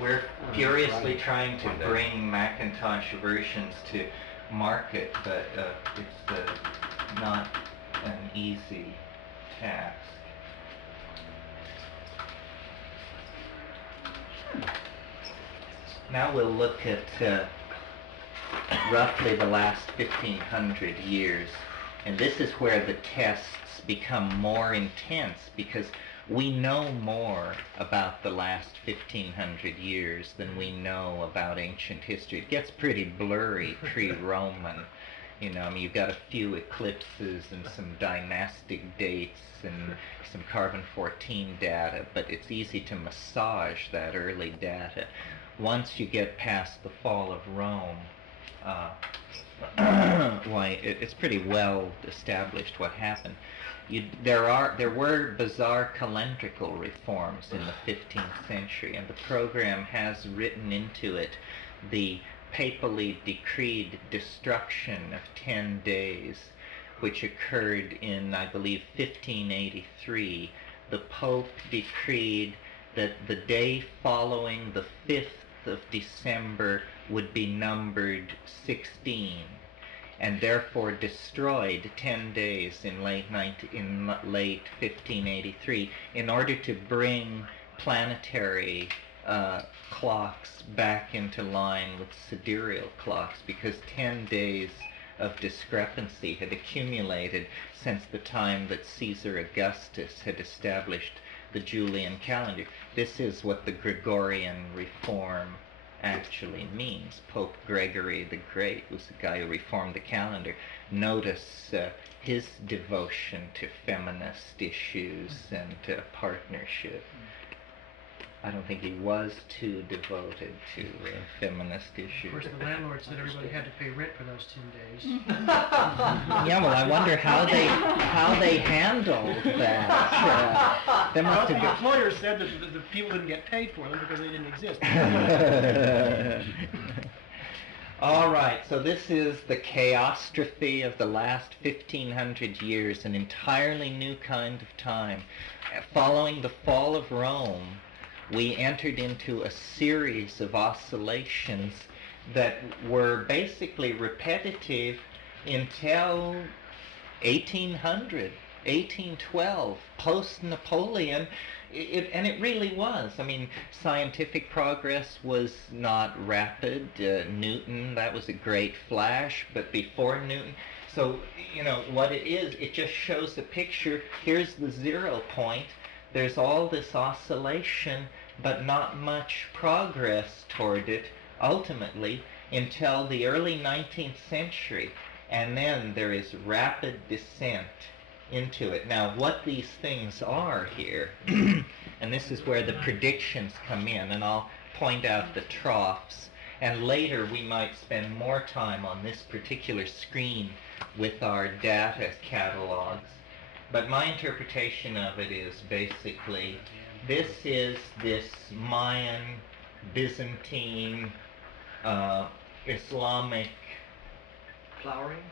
We're furiously trying to bring Macintosh versions to market, but it's not an easy task. Now we'll look at roughly the last 1,500 years, and this is where the tests become more intense, because we know more about the last 1,500 years than we know about ancient history. It gets pretty blurry pre-Roman. You've got a few eclipses and some dynastic dates and some carbon-14 data, but it's easy to massage that early data. Once you get past the fall of Rome, it's pretty well established what happened. There were bizarre calendrical reforms in the 15th century, and the program has written into it the papally decreed destruction of 10 days, which occurred in, I believe, 1583. The Pope decreed that the day following the 5th of December would be numbered 16, and therefore destroyed 10 days in late 1583 in order to bring planetary clocks back into line with sidereal clocks, because 10 days of discrepancy had accumulated since the time that Caesar Augustus had established the Julian calendar. This is what the Gregorian reform actually means. Pope Gregory the Great was the guy who reformed the calendar. Notice his devotion to feminist issues and to partnership. I don't think he was too devoted to feminist Of issues. course, the landlord said everybody had to pay rent for those 10 days. Yeah, well, I wonder how they handled that. They Well, must the have been. employer said that the people didn't get paid for them because they didn't exist. All right, so this is the chaostrophe of the last 1500 years, an entirely new kind of time. Following the fall of Rome, we entered into a series of oscillations that were basically repetitive until 1800, 1812, post-Napoleon. And it really was. I mean, scientific progress was not rapid. Newton, that was a great flash, but before Newton. So, what it is, it just shows a picture. Here's the 0 point. There's all this oscillation, but not much progress toward it, ultimately, until the early 19th century. And then there is rapid descent into it. Now, what these things are here, and this is where the predictions come in, and I'll point out the troughs, and later we might spend more time on this particular screen with our data catalogs. But my interpretation of it is basically, this is this Mayan, Byzantine, Islamic flowering,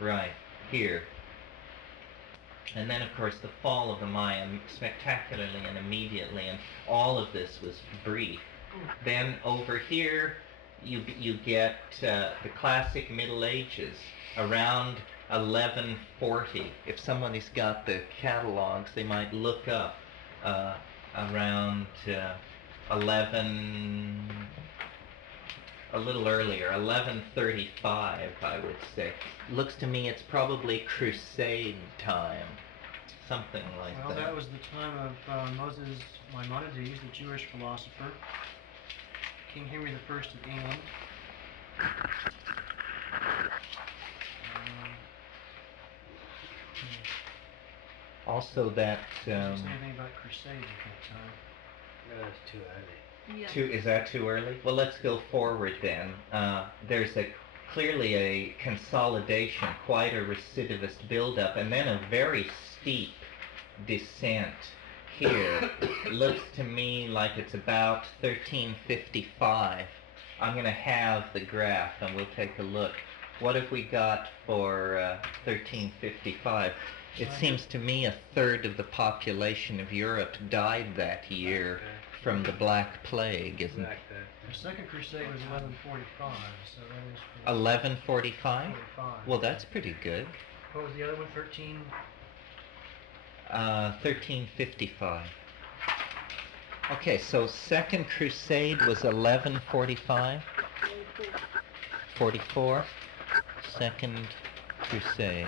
right, here. And then, of course, the fall of the Maya spectacularly and immediately, and all of this was brief. Then over here, you get the classic Middle Ages, around 1140. If somebody's got the catalogs, they might look up around 1135, I would say. Looks to me it's probably Crusade time, something like Well, that was the time of Moses Maimonides, the Jewish philosopher, King Henry I of England. Also that, Anything about Crusades at that time? That's too early. Yeah. is that too early? Well, let's go forward then. There's clearly a consolidation, quite a recidivist buildup, and then a very steep descent here. Looks to me like it's about 1355. I'm going to have the graph, and we'll take a look. What have we got for 1355? It seems to me a third of the population of Europe died that year from the Black Plague, isn't it? The Second Crusade was 1145, so that is... 1145? 45. Well, that's pretty good. What was the other one, 13? 1355. Okay, so Second Crusade was 1145? 44? Second Crusade.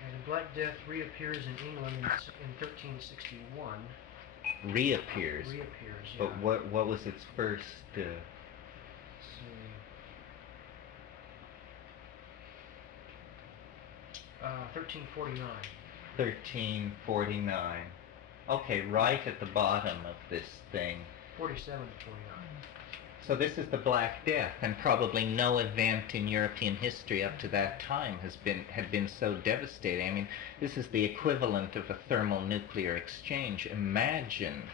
And the Black Death reappears in England in 1361. Reappears. Reappears, yeah. But what was its first? Let's see. 1349. 1349. Okay, right at the bottom of this thing. 47 to 49. So this is the Black Death, and probably no event in European history up to that time had been so devastating. I mean, this is the equivalent of a thermonuclear exchange. Imagine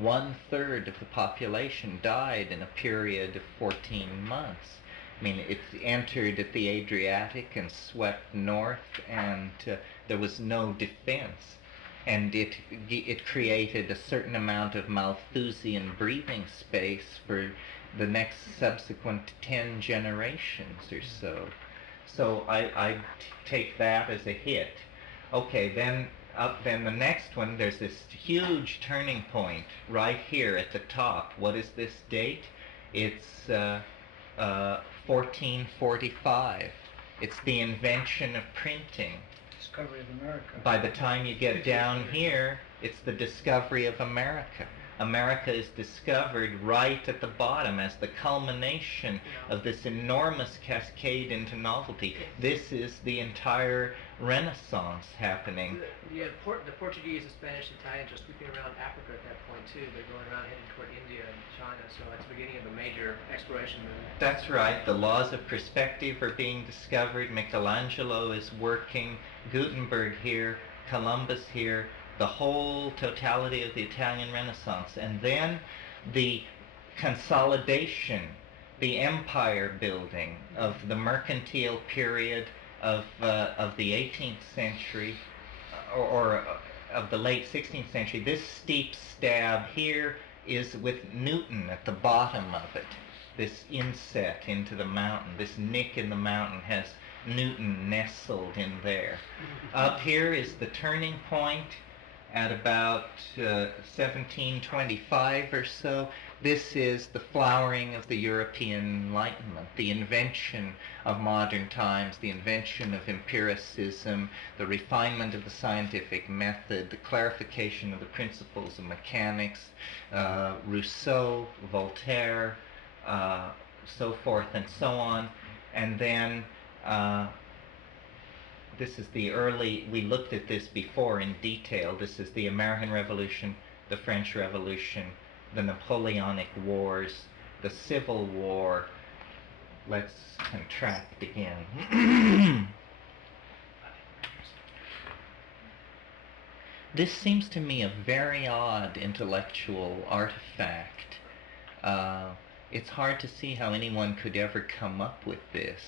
1/3 of the population died in a period of 14 months. I mean, it entered at the Adriatic and swept north, and there was no defense. And it created a certain amount of Malthusian breathing space for the next subsequent 10 generations or so. So I take that as a hit. Okay, then the next one, there's this huge turning point right here at the top. What is this date? It's 1445. It's the invention of printing. Discovery of America. By the time you get down here, it's the discovery of America. America is discovered right at the bottom as the culmination of this enormous cascade into novelty. This is the entire Renaissance happening. The Portuguese, the Spanish, Italians are sweeping around Africa at that point too. They're going around heading toward India and China, so it's the beginning of a major exploration movement. That's right. The laws of perspective are being discovered. Michelangelo is working. Gutenberg here. Columbus here. The whole totality of the Italian Renaissance. And then the consolidation, the empire building of the mercantile period of the 18th century or of the late 16th century. This steep stab here is with Newton at the bottom of it. This inset into the mountain, this nick in the mountain has Newton nestled in there. Up here is the turning point at about 1725 or so. This is the flowering of the European Enlightenment, the invention of modern times, the invention of empiricism, the refinement of the scientific method, the clarification of the principles of mechanics, Rousseau, Voltaire, so forth and so on. And then this is the early, we looked at this before in detail. This is the American Revolution, the French Revolution, the Napoleonic Wars, the Civil War. Let's contract again. This seems to me a very odd intellectual artifact. It's hard to see how anyone could ever come up with this.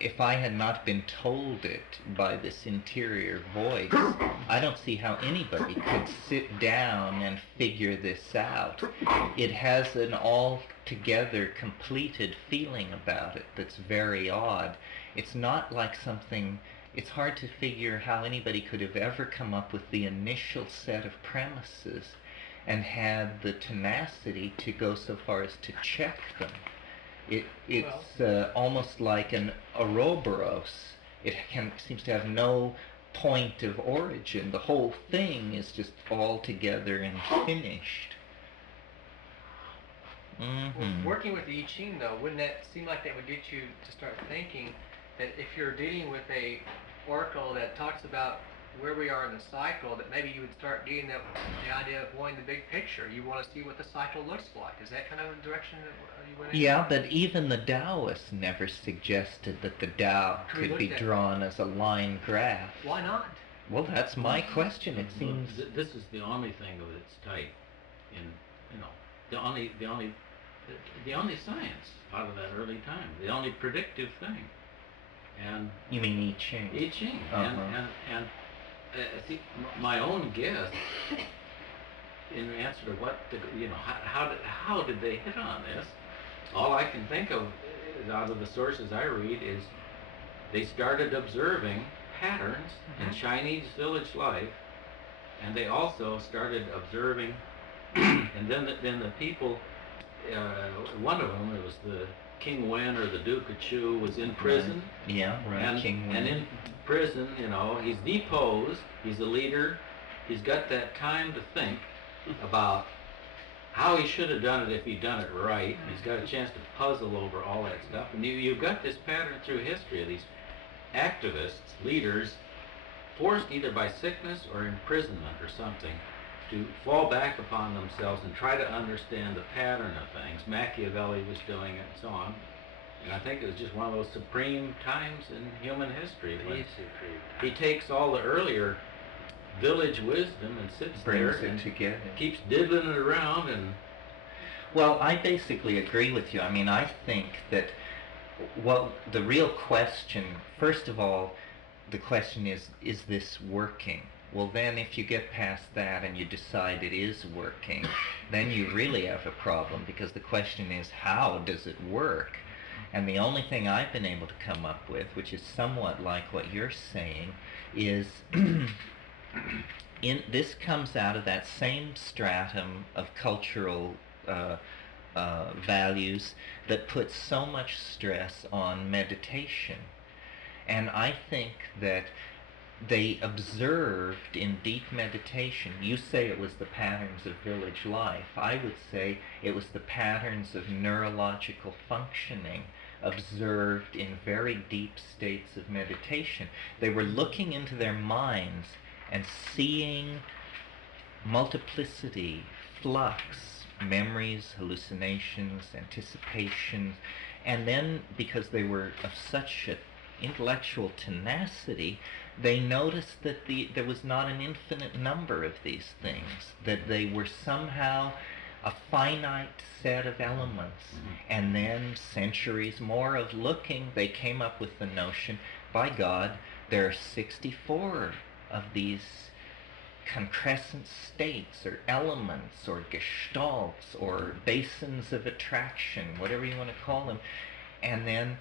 If I had not been told it by this interior voice, I don't see how anybody could sit down and figure this out. It has an altogether completed feeling about it that's very odd. It's not like something, it's hard to figure how anybody could have ever come up with the initial set of premises and had the tenacity to go so far as to check them. It's almost like an Ouroboros. It seems to have no point of origin. The whole thing is just all together and finished. Well, working with the I Ching, though, wouldn't that seem like that would get you to start thinking that if you're dealing with a oracle that talks about where we are in the cycle, that maybe you would start getting the idea of wanting the big picture. You want to see what the cycle looks like. Is that kind of the direction that you went in? Yeah, but even the Taoists never suggested that the Tao could be drawn as a line graph. Why not? Well, that's my question. It seems This is the only thing of its type in, the only science out of that early time, the only predictive thing. And you mean I Ching? I Ching. And see, my own guess in answer to what how did they hit on this? All I can think of out of the sources I read is they started observing patterns in Chinese village life, and they also started observing, and then the people, one of them, it was the King Wen or the Duke of Chu, was in prison. Right. Yeah, right. And, King Wen. and in prison, he's deposed, he's a leader, he's got that time to think about how he should have done it if he'd done it right. He's got a chance to puzzle over all that stuff. And you've got this pattern through history of these activists, leaders, forced either by sickness or imprisonment or something to fall back upon themselves and try to understand the pattern of things. Machiavelli was doing it and so on. And I think it was just one of those supreme times in human history when he takes all the earlier village wisdom and sits there and together. Keeps diddling it around and... Well, I basically agree with you. I mean, I think that the real question, first of all, the question is this working? Well, then if you get past that and you decide it is working, then you really have a problem, because the question is, how does it work? And the only thing I've been able to come up with, which is somewhat like what you're saying, is this comes out of that same stratum of cultural values that puts so much stress on meditation. And I think that they observed in deep meditation. You say it was the patterns of village life. I would say it was the patterns of neurological functioning observed in very deep states of meditation. They were looking into their minds and seeing multiplicity, flux, memories, hallucinations, anticipations, and then because they were of such an intellectual tenacity, they noticed that there was not an infinite number of these things, that they were somehow a finite set of elements. And then centuries more of looking, they came up with the notion, by God, there are 64 of these concrescent states or elements or gestalts or basins of attraction, whatever you want to call them, and then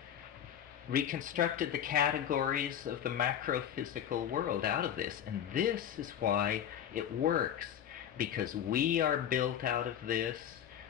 reconstructed the categories of the macro-physical world out of this. And this is why it works, because we are built out of this,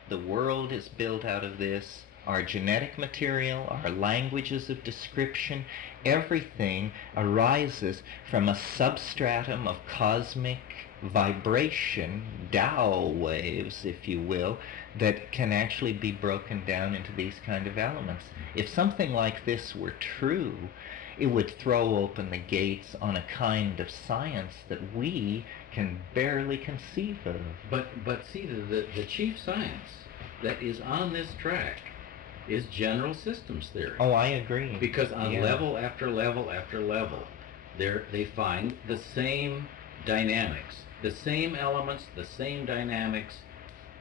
the world is built out of this, our genetic material, our languages of description, everything arises from a substratum of cosmic vibration, TAO waves, if you will, that can actually be broken down into these kind of elements. If something like this were true, it would throw open the gates on a kind of science that we can barely conceive of. But see, the chief science that is on this track is general systems theory. Oh, I agree. Because on level after level after level, they find the same dynamics, the same elements, the same dynamics,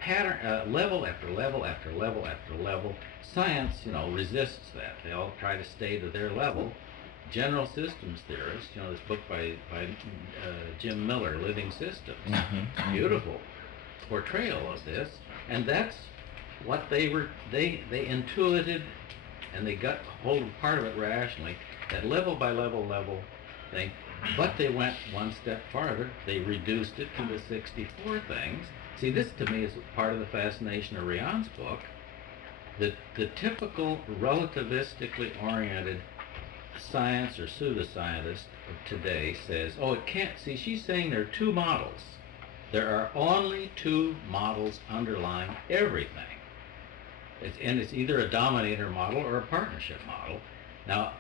pattern, level after level after level after level. Science, resists that. They all try to stay to their level. General systems theorists, this book by Jim Miller, Living Systems, beautiful portrayal of this, and that's what they intuited, and they got hold of part of it rationally, that level by level thing, but they went one step farther. They reduced it to the 64 things. See, this to me is part of the fascination of Rian's book. The typical relativistically oriented science or pseudoscientist of today says, oh, it can't, see, she's saying there are two models. There are only two models underlying everything. It's either a dominator model or a partnership model. Now,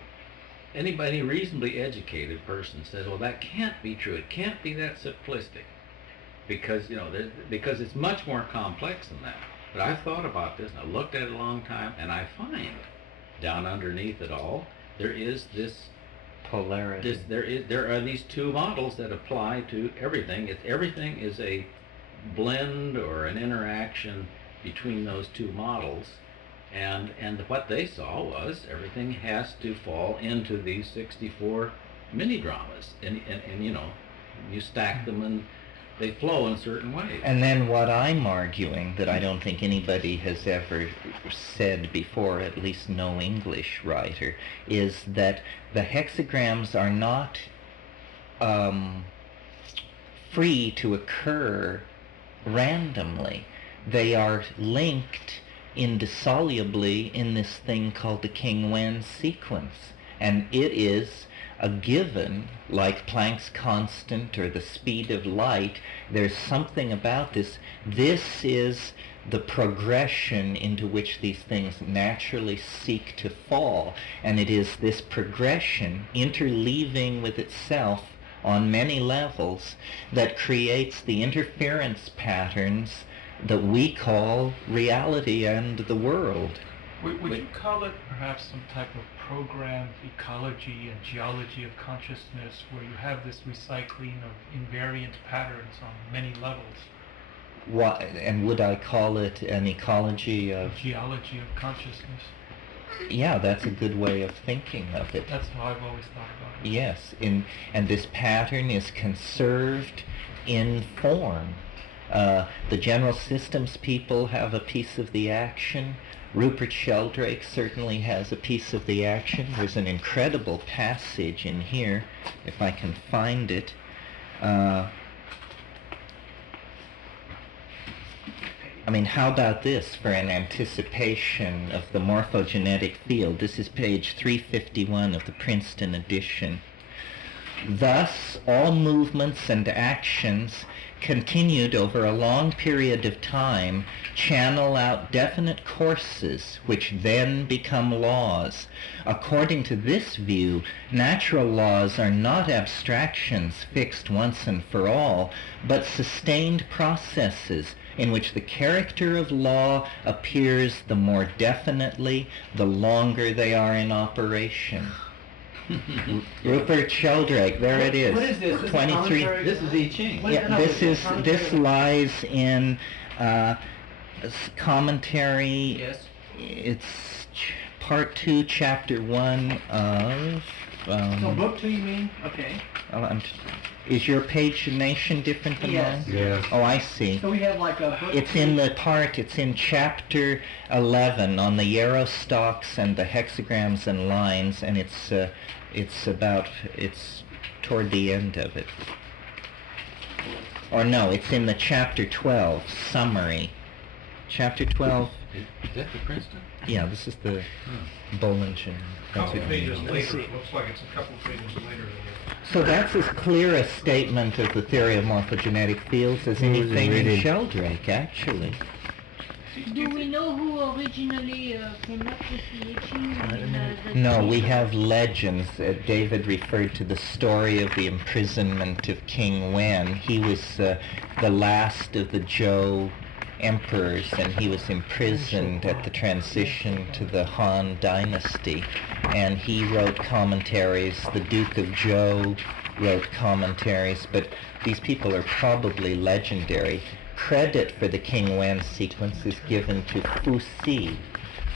any reasonably educated person says, well, that can't be true. It can't be that simplistic, because because it's much more complex than that. But I've thought about this, and I've looked at it a long time, and I find down underneath it all, there is this polarity. There are these two models that apply to everything. Everything is a blend or an interaction between those two models, and what they saw was everything has to fall into these 64 mini dramas, and you stack them and they flow in certain ways. And then what I'm arguing, that I don't think anybody has ever said before, at least no English writer, is that the hexagrams are not free to occur randomly. They are linked indissolubly in this thing called the King-Wen sequence. And it is a given, like Planck's constant or the speed of light. There's something about this. This is the progression into which these things naturally seek to fall. And it is this progression, interleaving with itself on many levels, that creates the interference patterns that we call reality and the world. Would you call it perhaps some type of programmed ecology and geology of consciousness, where you have this recycling of invariant patterns on many levels? What, and would I call it an ecology of... Geology of consciousness. Yeah, that's a good way of thinking of it. That's how I've always thought about it. Yes, and this pattern is conserved in form. The general systems people have a piece of the action. Rupert Sheldrake certainly has a piece of the action. There's an incredible passage in here, if I can find it. I mean, how about this for an anticipation of the morphogenetic field? This is page 351 of the Princeton edition. Thus, all movements and actions continued over a long period of time channel out definite courses which then become laws. According to this view, natural laws are not abstractions fixed once and for all, but sustained processes in which the character of law appears the more definitely the longer they are in operation. Rupert Sheldrake, there it is. What is this? This is 23. commentary? This is I Ching. What- Yeah, no, this is commentary. this lies in commentary. Yes. It's part 2, chapter 1 of. So book 2 you mean? Okay. Is your pagination different than Yes. mine? Yes. Oh, I see. So we have like a book. It's in the part. It's in chapter 11 on the yarrow stalks and the hexagrams and lines, and it's toward the end of it. Or no, it's in the chapter 12 summary. Chapter 12. Is that the Princeton? Yeah, this is the Bollingen. A couple That's it. pages Let's later, see. it looks like it's a couple pages later than So that's as clear a statement of the theory of morphogenetic fields as anything in Sheldrake, actually. Do we know who originally came up with the itching? No, we have legends. David referred to the story of the imprisonment of King Wen. He was the last of the Zhou emperors, and he was imprisoned at the transition to the Han dynasty. And he wrote commentaries. The Duke of Zhou wrote commentaries, but these people are probably legendary. Credit for the King Wen sequence is given to Fu Si,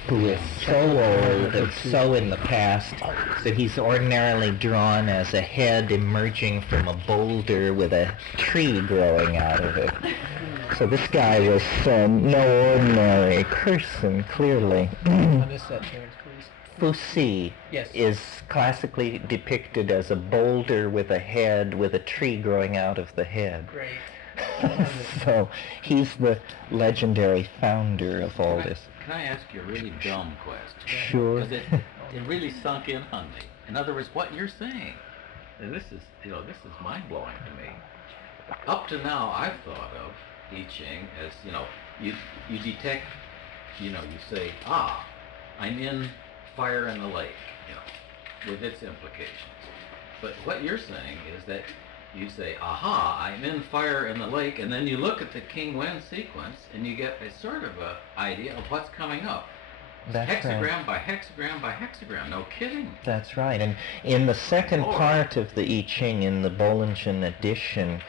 who is so old and so in the past that he's ordinarily drawn as a head emerging from a boulder with a tree growing out of it. So this guy was no ordinary person, clearly. I missed that, Terence, please. Fu Si Yes. is classically depicted as a boulder with a head with a tree growing out of the head. Great. So he's the legendary founder of all this. Can I ask you a really dumb question? Sure. Because it really sunk in on me. In other words, what you're saying, and this is mind-blowing to me. Up to now, I've thought of I Ching as, you detect, you say, I'm in fire in the lake, with its implications. But what you're saying is that you say, I'm in fire in the lake, and then you look at the King Wen sequence, and you get a sort of a idea of what's coming up. That's Hexagram right. by hexagram by hexagram, no kidding. That's right. And in the second Lord. part of the I Ching, in the Bollingen edition,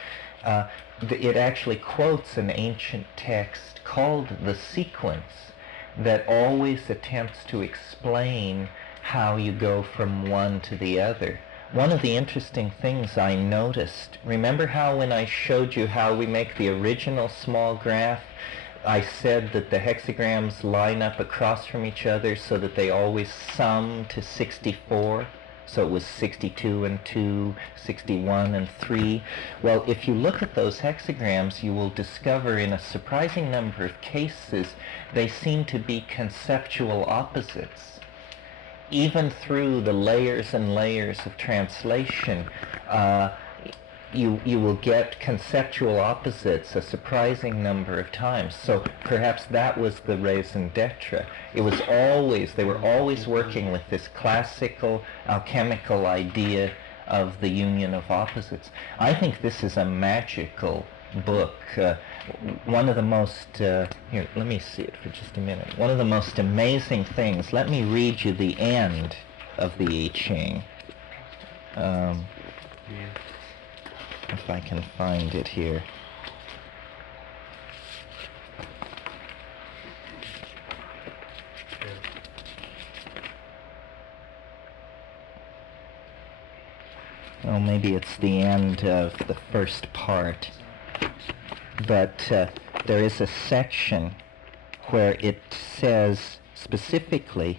it actually quotes an ancient text called The Sequence that always attempts to explain how you go from one to the other. One of the interesting things I noticed, remember how when I showed you how we make the original small graph, I said that the hexagrams line up across from each other so that they always sum to 64? So it was 62 and 2, 61 and 3. Well, if you look at those hexagrams, you will discover in a surprising number of cases they seem to be conceptual opposites. Even through the layers and layers of translation, you will get conceptual opposites a surprising number of times. So perhaps that was the raison d'etre. They were always working with this classical alchemical idea of the union of opposites. I think this is a magical book. One of the most, here, let me see it for just a minute. One of the most amazing things, let me read you the end of the I Ching. If I can find it here. Oh, maybe it's the end of the first part. But there is a section where it says specifically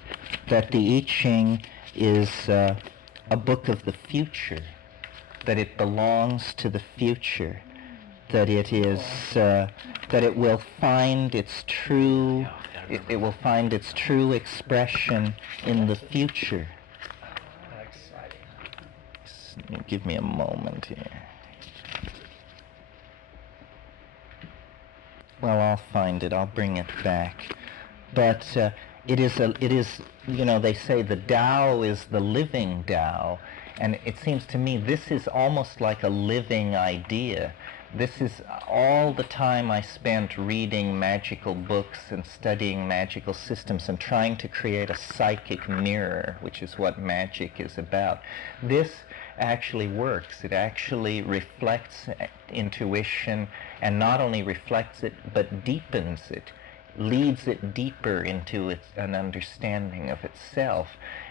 that the I Ching is a book of the future, that it belongs to the future, that it is that it will find its true it will find its true expression in the future. give me a moment here. Well, I'll find it. I'll bring it back. But it is, they say the Tao is the living Tao, and it seems to me this is almost like a living idea. This is all the time I spent reading magical books and studying magical systems and trying to create a psychic mirror, which is what magic is about. This actually works. It actually reflects intuition, and not only reflects it, but deepens it, leads it deeper into an understanding of itself.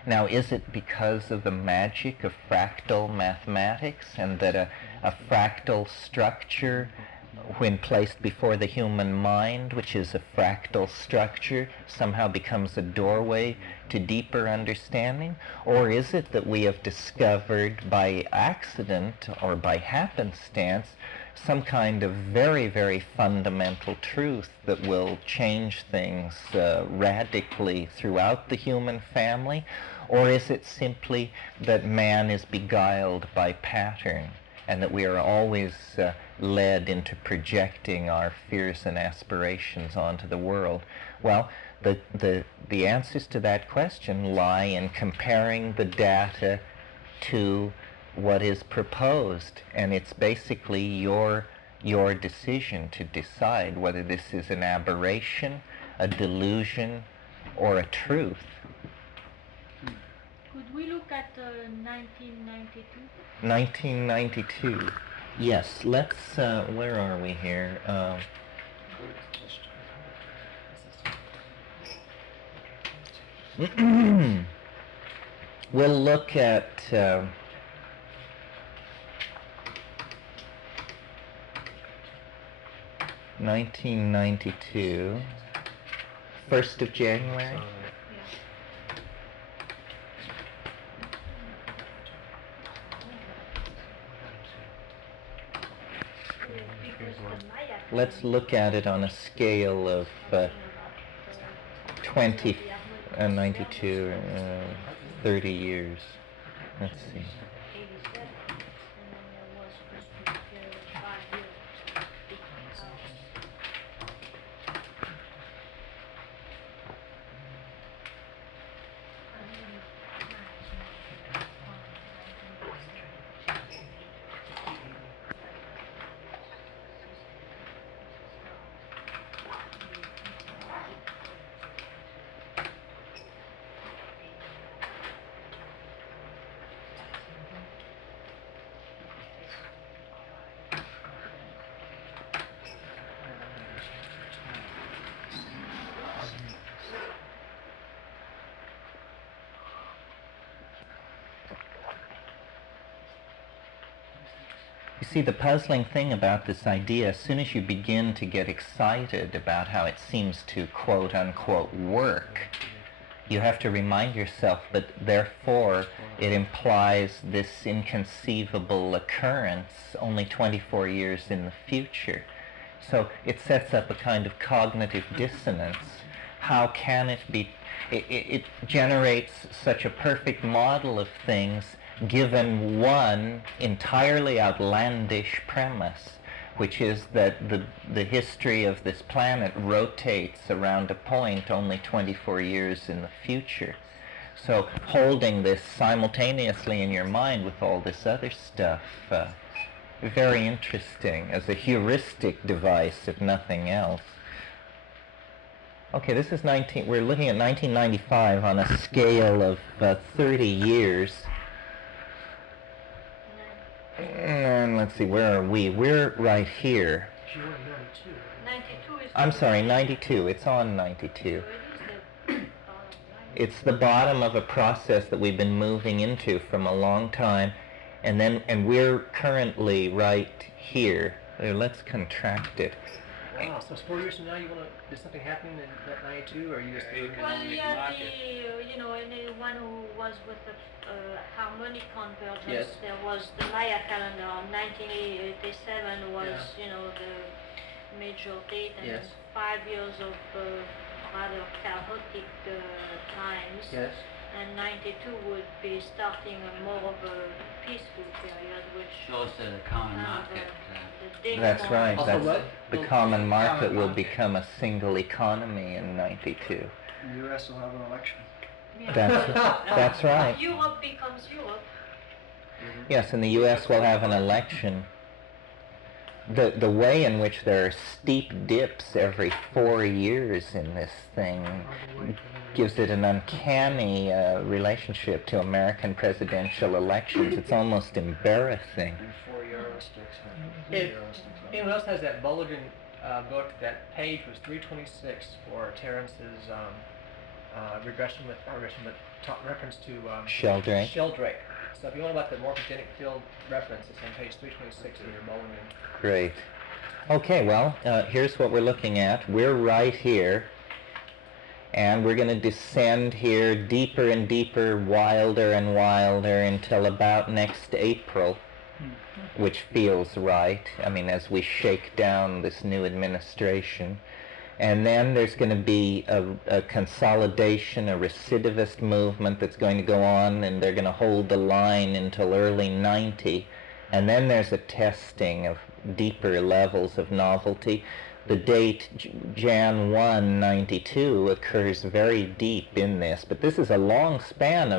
Now, is it because of the magic of fractal mathematics, and that a fractal structure, when placed before the human mind, which is a fractal structure, somehow becomes a doorway to deeper understanding? Or is it that we have discovered by accident or by happenstance some kind of very, very fundamental truth that will change things radically throughout the human family? Or is it simply that man is beguiled by pattern, and that we are always led into projecting our fears and aspirations onto the world? Well, the answers to that question lie in comparing the data to what is proposed, and it's basically your decision to decide whether this is an aberration, a delusion, or a truth. Could we look at 1992? 1992. Yes, let's, where are we here? We'll look at 1992, 1st of January. Let's look at it on a scale of 20, 92, 30 years. Let's see. You see, the puzzling thing about this idea, as soon as you begin to get excited about how it seems to quote-unquote work, you have to remind yourself that therefore it implies this inconceivable occurrence only 24 years in the future. So it sets up a kind of cognitive dissonance. How can it be? It generates such a perfect model of things given one entirely outlandish premise, which is that the history of this planet rotates around a point only 24 years in the future. So holding this simultaneously in your mind with all this other stuff, very interesting as a heuristic device, if nothing else. Okay, this is we're looking at 1995 on a scale of 30 years. And let's see, where are we? We're right here. You were in 92, right? 92 is... I'm sorry, 92. It's on 92. It's the bottom of a process that we've been moving into from a long time, and we're currently right here. Here, let's contract it. Wow, so 4 years from now, does something happen in that 92, or are you just... Well, yeah, anyone who was with the harmonic convergence, Yes. there was the Maya calendar. 1987 was, the major date, and Yes. 5 years of rather chaotic times. Yes. and 92 would be starting a more of a peaceful period, which Those are the common kind of market. the That's dénouement right. Also That's what? the common market will become a single economy in 92. The U.S. will have an election. Yeah. That's right. Europe becomes Europe. Yes, and the U.S. will have an election. The way in which there are steep dips every 4 years in this thing gives it an uncanny relationship to American presidential elections. It's almost embarrassing. And 4 euro sticks. If anyone else has that Bulligan book, that page was 326 for Terence's regression with, not regression, but reference to Sheldrake. Sheldrake. So if you want about the morphogenic field reference, it's on page 326 of your Bulligan. Great. Okay, well, here's what we're looking at. We're right here, and we're going to descend here deeper and deeper, wilder and wilder, until about next April, which feels right. I mean, as we shake down this new administration. And then there's going to be a consolidation, a recidivist movement that's going to go on, and they're going to hold the line until early 90. And then there's a testing of deeper levels of novelty. The date Jan 1, 92 occurs very deep in this, but this is a long span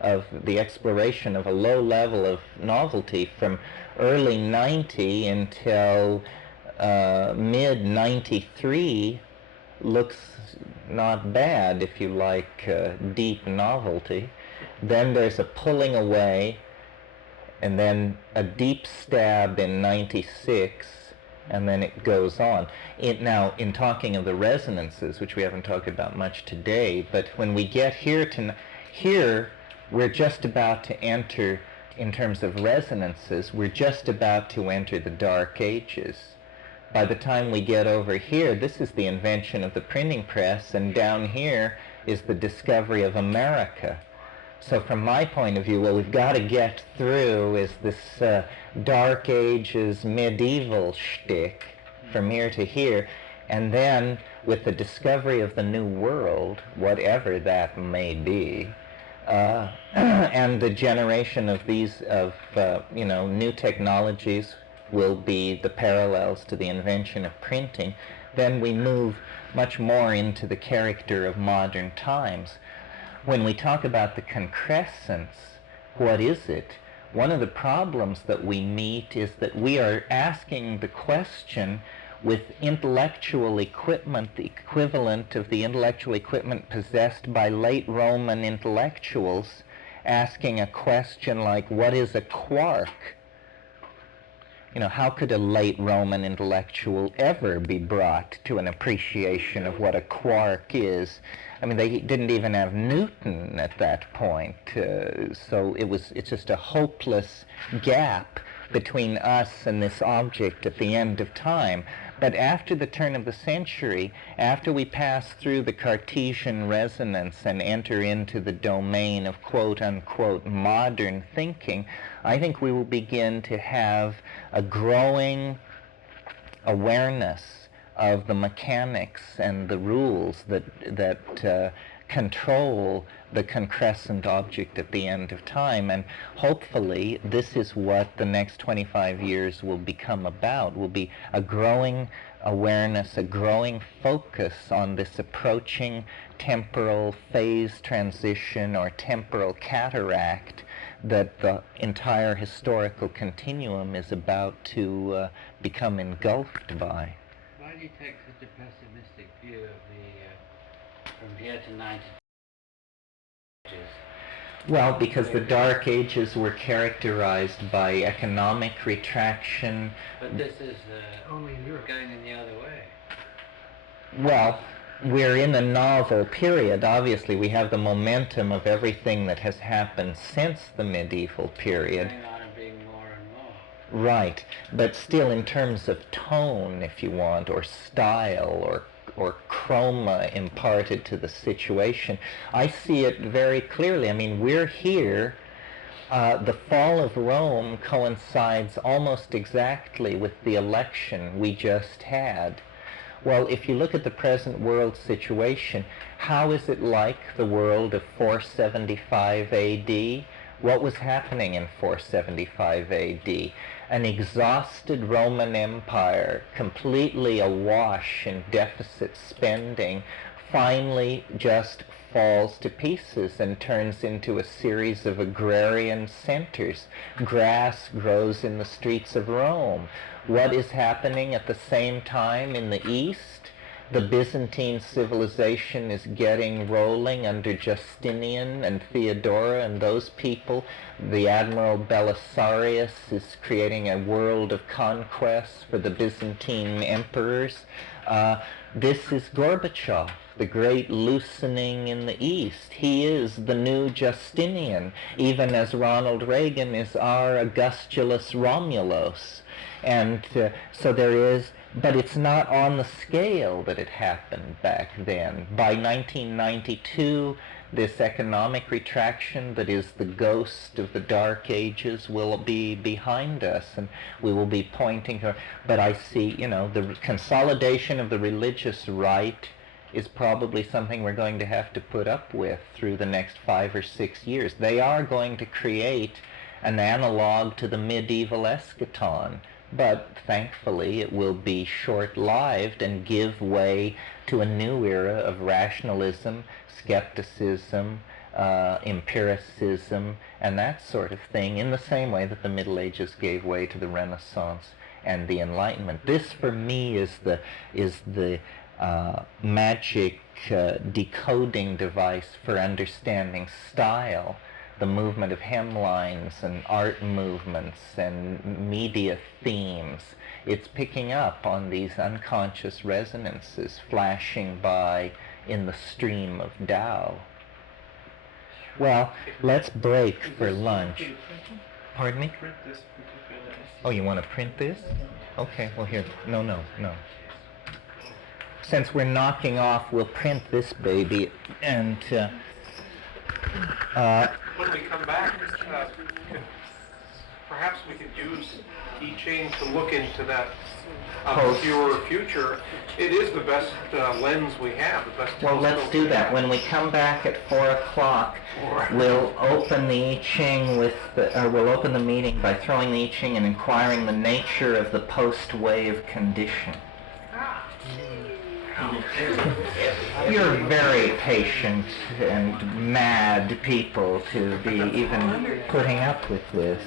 of the exploration of a low level of novelty from early 90 until mid 93. Looks not bad if you like deep novelty. Then there's a pulling away, and then a deep stab in 96, and then it goes on. Now, in talking of the resonances, which we haven't talked about much today, but when we get here we're just about to enter, in terms of resonances, we're just about to enter the Dark Ages. By the time we get over here, this is the invention of the printing press, and down here is the discovery of America. So from my point of view, what we've got to get through is this Dark Ages medieval shtick from here to here, and then with the discovery of the New World, whatever that may be, and the generation of these, new technologies will be the parallels to the invention of printing, then we move much more into the character of modern times. When we talk about the concrescence, what is it? One of the problems that we meet is that we are asking the question with intellectual equipment, the equivalent of the intellectual equipment possessed by late Roman intellectuals, asking a question like, what is a quark? How could a late Roman intellectual ever be brought to an appreciation of what a quark is? I mean, they didn't even have Newton at that point, so it's just a hopeless gap between us and this object at the end of time. But after the turn of the century, after we pass through the Cartesian resonance and enter into the domain of quote-unquote modern thinking, I think we will begin to have a growing awareness of the mechanics and the rules that control the concrescent object at the end of time. And hopefully this is what the next 25 years will become about, will be a growing awareness, a growing focus on this approaching temporal phase transition or temporal cataract that the entire historical continuum is about to become engulfed by. Why do you take such a pessimistic view of the from here to 90 ages? Well, because the Dark Ages were characterized by economic retraction. But this is Only in Europe. going in the other way. Well, we're in a novel period. Obviously, we have the momentum of everything that has happened since the medieval period. Going on and being more and more. Right, but still in terms of tone, if you want, or style, or chroma imparted to the situation, I see it very clearly. I mean, we're here. The fall of Rome coincides almost exactly with the election we just had. Well, if you look at the present world situation, how is it like the world of 475 AD? What was happening in 475 AD? An exhausted Roman Empire, completely awash in deficit spending, finally just falls to pieces and turns into a series of agrarian centers. Grass grows in the streets of Rome. What is happening at the same time in the East? The Byzantine civilization is getting rolling under Justinian and Theodora and those people. The Admiral Belisarius is creating a world of conquests for the Byzantine emperors. This is Gorbachev, the great loosening in the East. He is the new Justinian, even as Ronald Reagan is our Augustulus Romulus. And so there is, but it's not on the scale that it happened back then. By 1992, this economic retraction that is the ghost of the Dark Ages will be behind us, and we will be pointing her. But I see, the consolidation of the religious right is probably something we're going to have to put up with through the next 5 or 6 years. They are going to create an analog to the medieval eschaton, but thankfully it will be short-lived and give way to a new era of rationalism, skepticism, empiricism, and that sort of thing, in the same way that the Middle Ages gave way to the Renaissance and the Enlightenment. This, for me, is the magic decoding device for understanding style, the movement of hemlines and art movements and media themes. It's picking up on these unconscious resonances flashing by in the stream of Tao. Well, let's break for lunch. Pardon me? Oh, you want to print this? Okay, well here, no. Since we're knocking off, we'll print this baby, and when we come back, perhaps we could use I Ching to look into that obscure future. It is the best lens we have, the best well, let's telescope do we that. have. When we come back at 4 o'clock, we'll open the I Ching we'll open the meeting by throwing the I Ching and inquiring the nature of the post-wave condition. You're very patient and mad people to be even putting up with this.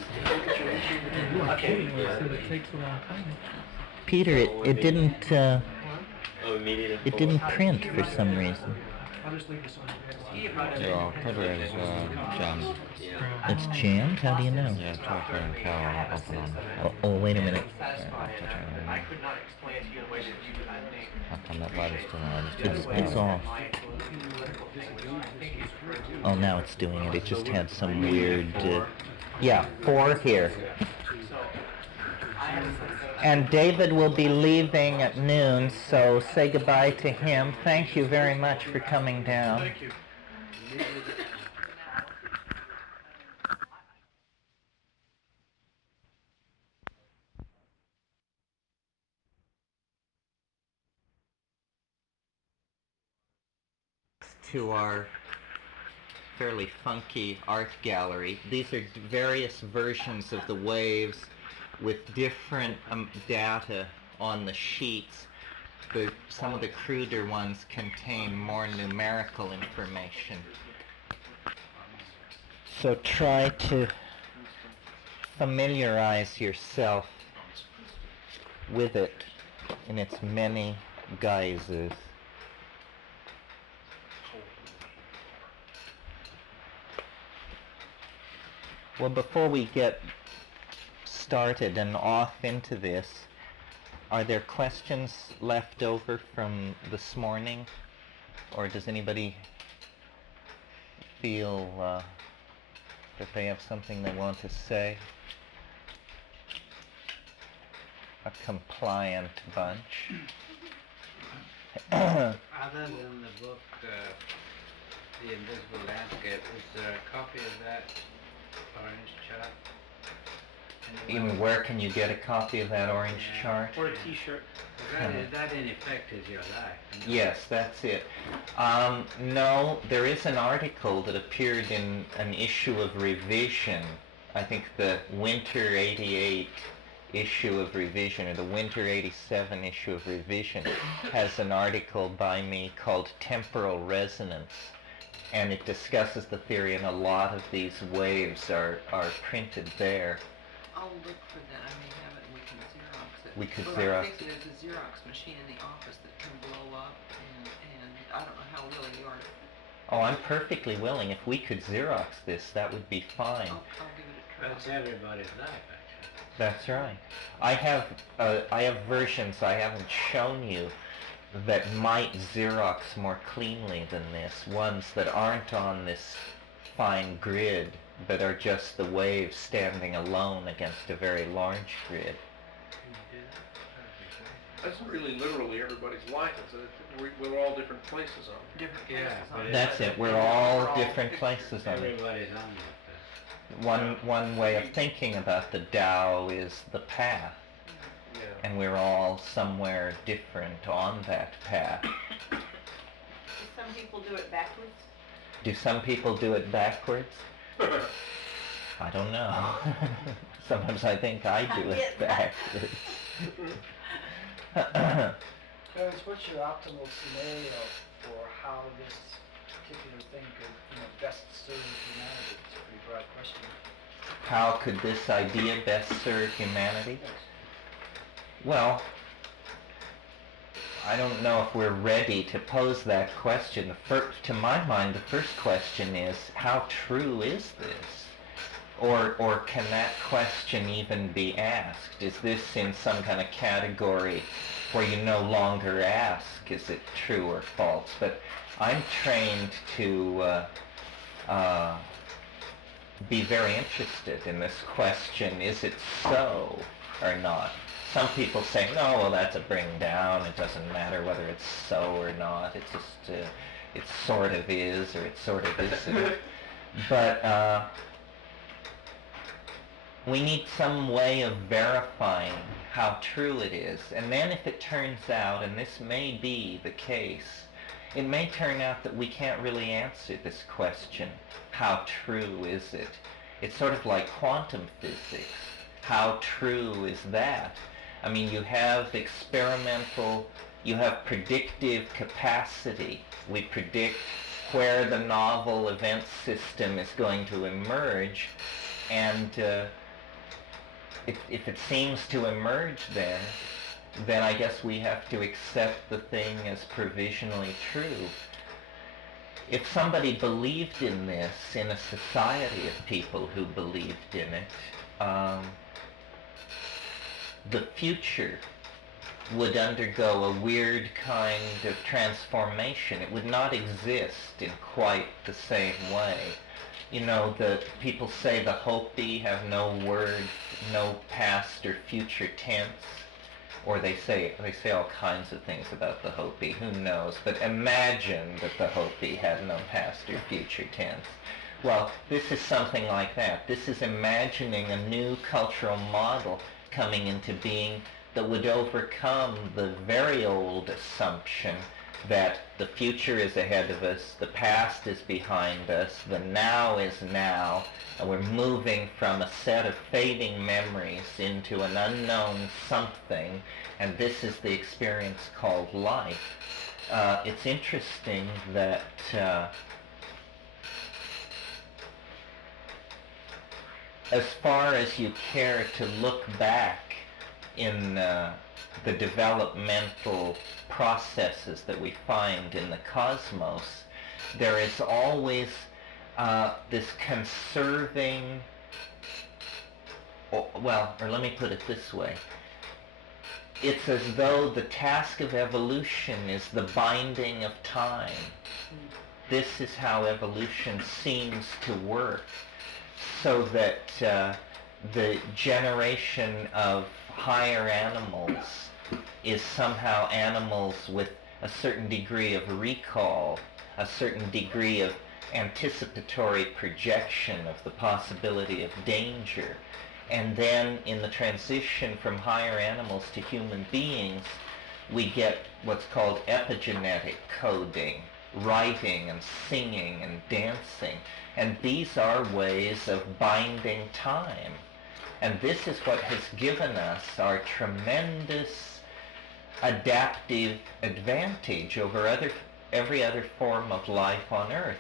Peter, it didn't print for some reason. I'll just leave this on. Your printer is jammed. It's jammed? How do you know? Yeah, software and TAO open on. Oh, wait a minute. I could not explain it to you in a way that you could, I think. How come that light is still on? It's off. Oh, now it's doing it. It just had some weird... yeah, 4 here. And David will be leaving at noon, so say goodbye to him. Thank you very much for coming down. Thank you. To our fairly funky art gallery. These are various versions of the waves with different data on the sheets. Some of the cruder ones contain more numerical information. So try to familiarize yourself with it in its many guises. Well, before we get started and off into this, are there questions left over from this morning? Or does anybody feel that they have something they want to say? A compliant bunch. Other than the book, The Invisible Landscape, is there a copy of that orange chart Even where can you get a copy of that orange chart? Or a T-shirt. That in effect is your life. Yes, that's it. No, there is an article that appeared in an issue of Revision. I think the Winter '88 issue of Revision, or the Winter '87 issue of Revision, has an article by me called Temporal Resonance. And it discusses the theory, and a lot of these waves are printed there. I'll look for that. I may have it and we can Xerox it. We could But Xerox. I think there's a Xerox machine in the office that can blow up, and I don't know how willing you are to. Oh, I'm perfectly willing. If we could Xerox this, that would be fine. I'll give it a try. That's everybody's life, actually. That's right. I have versions I haven't shown you that might Xerox more cleanly than this. Ones that aren't on this fine grid, but are just the waves standing alone against a very large grid. That's really literally everybody's life. We're all different places on it. Different Yeah, places on but it. That's it. We're all different places on it. Everybody's on it. One way of thinking about the Tao is the path, Yeah. and we're all somewhere different on that path. Do some people do it backwards? Do some people do it backwards? I don't know. Sometimes I think I do I it get that. backwards. Terence, what's your optimal scenario for how this particular thing could, best serve humanity? It's a pretty broad question. How could this idea best serve humanity? Yes. Well, I don't know if we're ready to pose that question. To my mind, the first question is, how true is this? Or can that question even be asked? Is this in some kind of category where you no longer ask, is it true or false? But I'm trained to be very interested in this question, is it so or not? Some people say, no, well, that's a bring down. It doesn't matter whether it's so or not. It's just, it sort of is, or it sort of isn't. But we need some way of verifying how true it is. And then if it turns out, and this may be the case, it may turn out that we can't really answer this question, how true is it? It's sort of like quantum physics. How true is that? I mean, you have you have predictive capacity. We predict where the novel event system is going to emerge, and if it seems to emerge then I guess we have to accept the thing as provisionally true. If somebody believed in this, in a society of people who believed in it, the future would undergo a weird kind of transformation. It would not exist in quite the same way. The people say the Hopi have no word, no past or future tense, or they say all kinds of things about the Hopi. Who knows? But imagine that the Hopi had no past or future tense. Well, this is something like that. This is imagining a new cultural model coming into being that would overcome the very old assumption that the future is ahead of us, the past is behind us, the now is now, and we're moving from a set of fading memories into an unknown something, and this is the experience called life. It's interesting that as far as you care to look back in the developmental processes that we find in the cosmos, there is always this conserving, or let me put it this way. It's as though the task of evolution is the binding of time. This is how evolution seems to work, so that the generation of higher animals is somehow animals with a certain degree of recall, a certain degree of anticipatory projection of the possibility of danger. And then in the transition from higher animals to human beings, we get what's called epigenetic coding, writing and singing and dancing. And these are ways of binding time. And this is what has given us our tremendous adaptive advantage over every other form of life on Earth.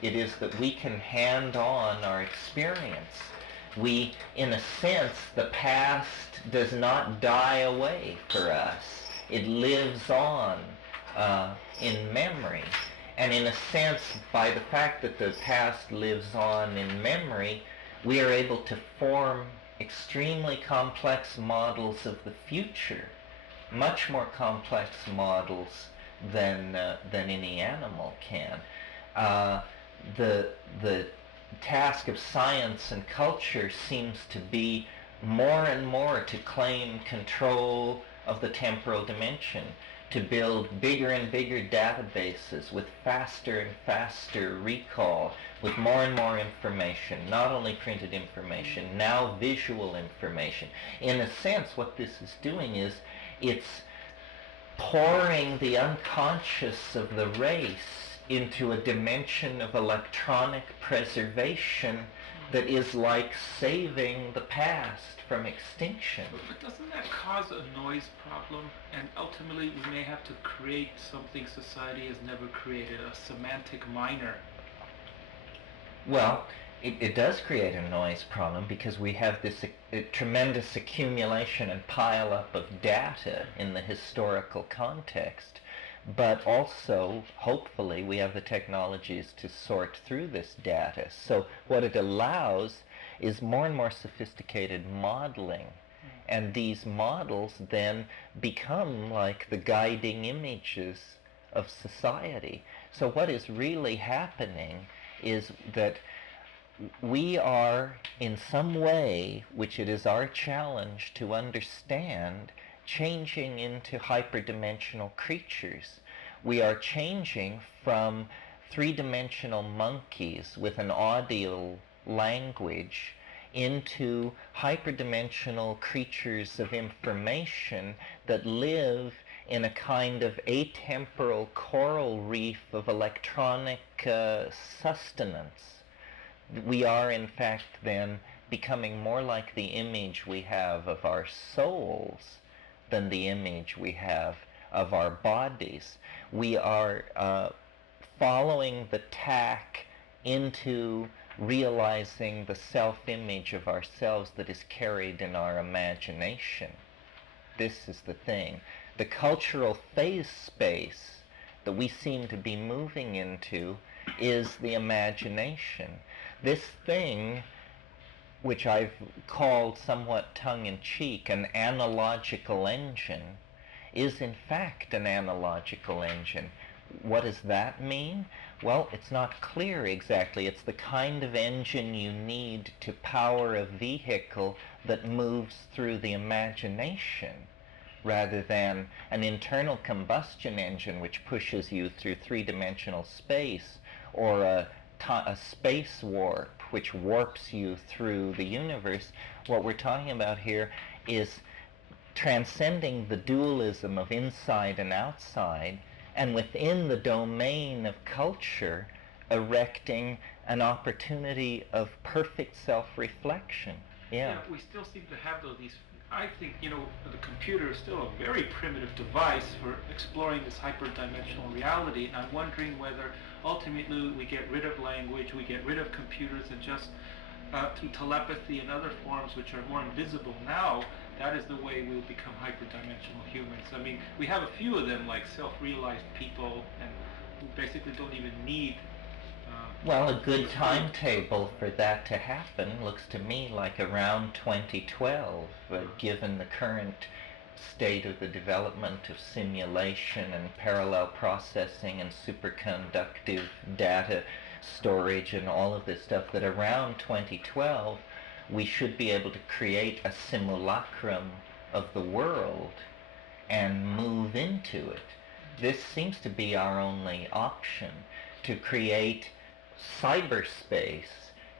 It is that we can hand on our experience. We, in a sense, the past does not die away for us. It lives on in memory. And in a sense, by the fact that the past lives on in memory, we are able to form extremely complex models of the future, much more complex models than any animal can. The task of science and culture seems to be more and more to claim control of the temporal dimension, to build bigger and bigger databases with faster and faster recall, with more and more information, not only printed information, now visual information. In a sense, what this is doing is it's pouring the unconscious of the race into a dimension of electronic preservation that is like saving the past from extinction. But doesn't that cause a noise problem? And ultimately we may have to create something society has never created, a semantic minor. Well, it does create a noise problem because we have this tremendous accumulation and pile-up of data in the historical context. But also, hopefully, we have the technologies to sort through this data. So what it allows is more and more sophisticated modeling. And these models then become like the guiding images of society. So what is really happening is that we are, in some way, which it is our challenge to understand, changing into hyperdimensional creatures. We are changing from three-dimensional monkeys with an audio language into hyperdimensional creatures of information that live in a kind of atemporal coral reef of electronic sustenance. We are, in fact, then becoming more like the image we have of our souls than the image we have of our bodies. We are following the tack into realizing the self-image of ourselves that is carried in our imagination. This is the thing. The cultural phase space that we seem to be moving into is the imagination. This thing, which I've called somewhat tongue-in-cheek an analogical engine, is in fact an analogical engine. What does that mean? Well, it's not clear exactly. It's the kind of engine you need to power a vehicle that moves through the imagination, rather than an internal combustion engine which pushes you through three-dimensional space, or a space warp which warps you through the universe. What we're talking about here is transcending the dualism of inside and outside, and within the domain of culture, erecting an opportunity of perfect self-reflection. Yeah. We still seem to have these. I think, the computer is still a very primitive device for exploring this hyperdimensional reality. And I'm wondering whether ultimately we get rid of language, we get rid of computers, and just through telepathy and other forms which are more invisible now, that is the way we'll become hyperdimensional humans. I mean, we have a few of them, like self-realized people, and who basically don't even need well, a good timetable for that to happen looks to me like around 2012, given the current state of the development of simulation and parallel processing and superconductive data storage and all of this stuff, that around 2012 we should be able to create a simulacrum of the world and move into it. This seems to be our only option, to create cyberspace,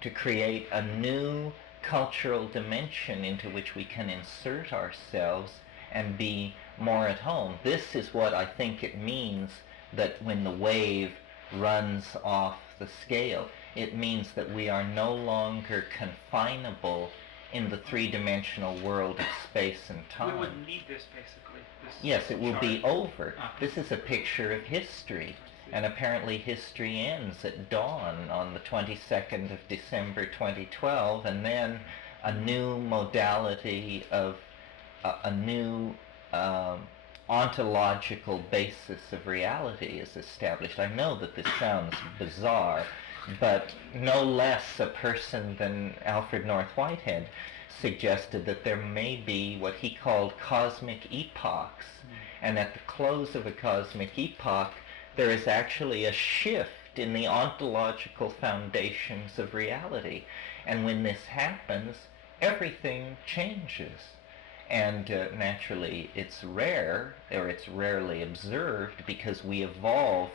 to create a new cultural dimension into which we can insert ourselves and be more at home. This is what I think it means that when the wave runs off the scale, it means that we are no longer confinable in the three-dimensional world of space and time. We wouldn't need this basically. This Yes, it will be chart. over. This is a picture of history, and apparently history ends at dawn on the 22nd of December 2012, and then a new modality of a new ontological basis of reality is established. I know that this sounds bizarre, but no less a person than Alfred North Whitehead suggested that there may be what he called cosmic epochs, and at the close of a cosmic epoch there is actually a shift in the ontological foundations of reality, and when this happens, everything changes. And naturally it's rare, or it's rarely observed, because we evolve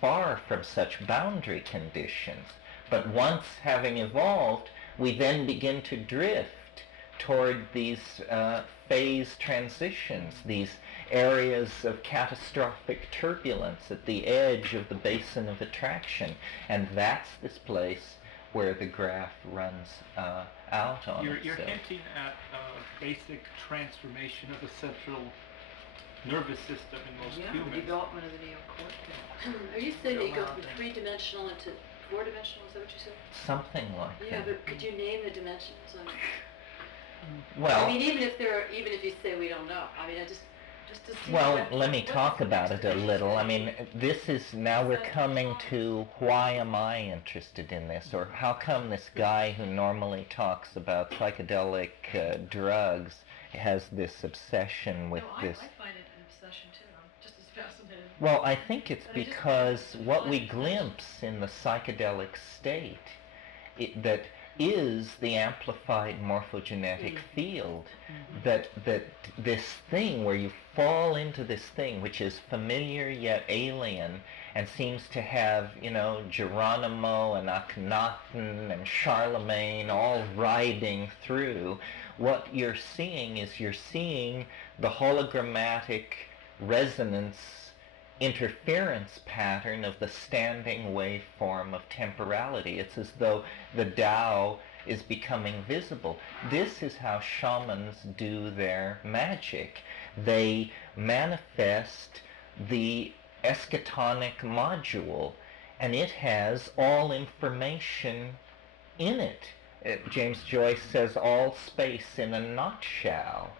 far from such boundary conditions. But once having evolved, we then begin to drift toward these phase transitions, these areas of catastrophic turbulence at the edge of the basin of attraction. And that's this place where the graph runs out on You're itself. hinting at a basic transformation of the central nervous system in most Yeah, humans. the development of the neocortex. Are you saying that you go Don't from allow that. three-dimensional into four-dimensional? Is that what you said? Something like Yeah, that. but could you name the dimensions? Well, I mean, even if you say we don't know, I mean, just to see. well, what- let me what talk is the about next it a dimension little. I gonna mean, be? this is, now we're coming to why am I interested in this, or how come this guy who normally talks about psychedelic drugs has this obsession with No, I this. find it an obsession too. I'm just as fascinated. Well, I think it's But I just because wanted to what we define glimpse in the psychedelic state that is the amplified morphogenetic field, that this thing where you fall into this thing which is familiar yet alien and seems to have, Geronimo and Akhenaten and Charlemagne all riding through. What you're seeing is the hologrammatic resonance interference pattern of the standing waveform of temporality. It's as though the Tao is becoming visible. This is how shamans do their magic. They manifest the eschatonic module, and it has all information in it. James Joyce says all space in a nutshell.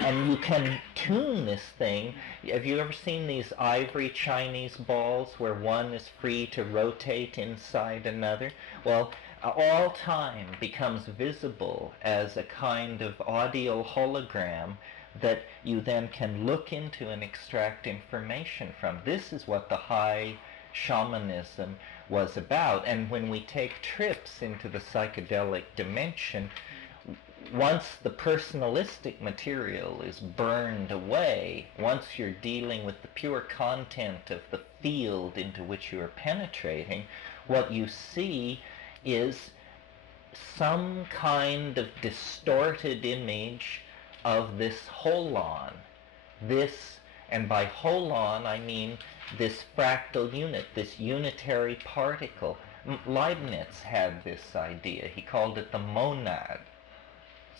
And you can tune this thing. Have you ever seen these ivory Chinese balls where one is free to rotate inside another? Well, all time becomes visible as a kind of audio hologram that you then can look into and extract information from. This is what the high shamanism was about. And when we take trips into the psychedelic dimension, once the personalistic material is burned away, once you're dealing with the pure content of the field into which you are penetrating, what you see is some kind of distorted image of this holon. This, and by holon I mean this fractal unit, this unitary particle. Leibniz had this idea. He called it the monad.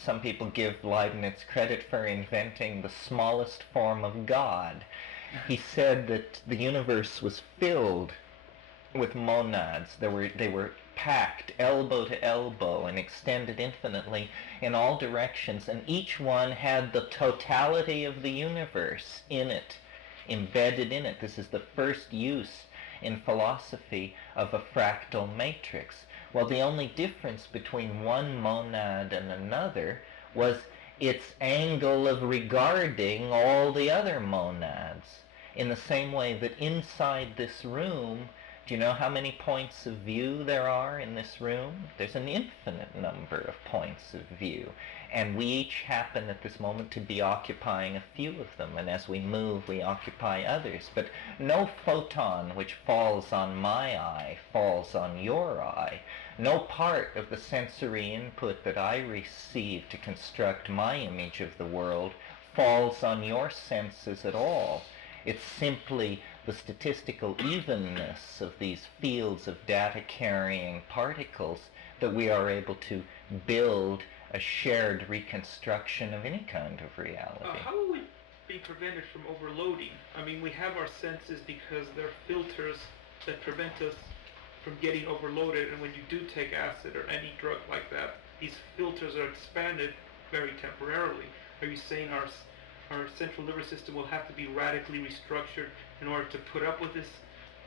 Some people give Leibniz credit for inventing the smallest form of God. He said that the universe was filled with monads. They were packed elbow to elbow and extended infinitely in all directions, and each one had the totality of the universe in it, embedded in it. This is the first use in philosophy of a fractal matrix. Well, the only difference between one monad and another was its angle of regarding all the other monads. In the same way that inside this room, Do you know how many points of view there are in this room? There's an infinite number of points of view. And we each happen at this moment to be occupying a few of them. And as we move, we occupy others. But no photon which falls on my eye falls on your eye. No part of the sensory input that I receive to construct my image of the world falls on your senses at all. It's simply the statistical evenness of these fields of data-carrying particles that we are able to build a shared reconstruction of any kind of reality. How will we be prevented from overloading? I mean, we have our senses because they're filters that prevent us from getting overloaded, and when you do take acid or any drug like that, these filters are expanded very temporarily. Are you saying our central nervous system will have to be radically restructured in order to put up with this?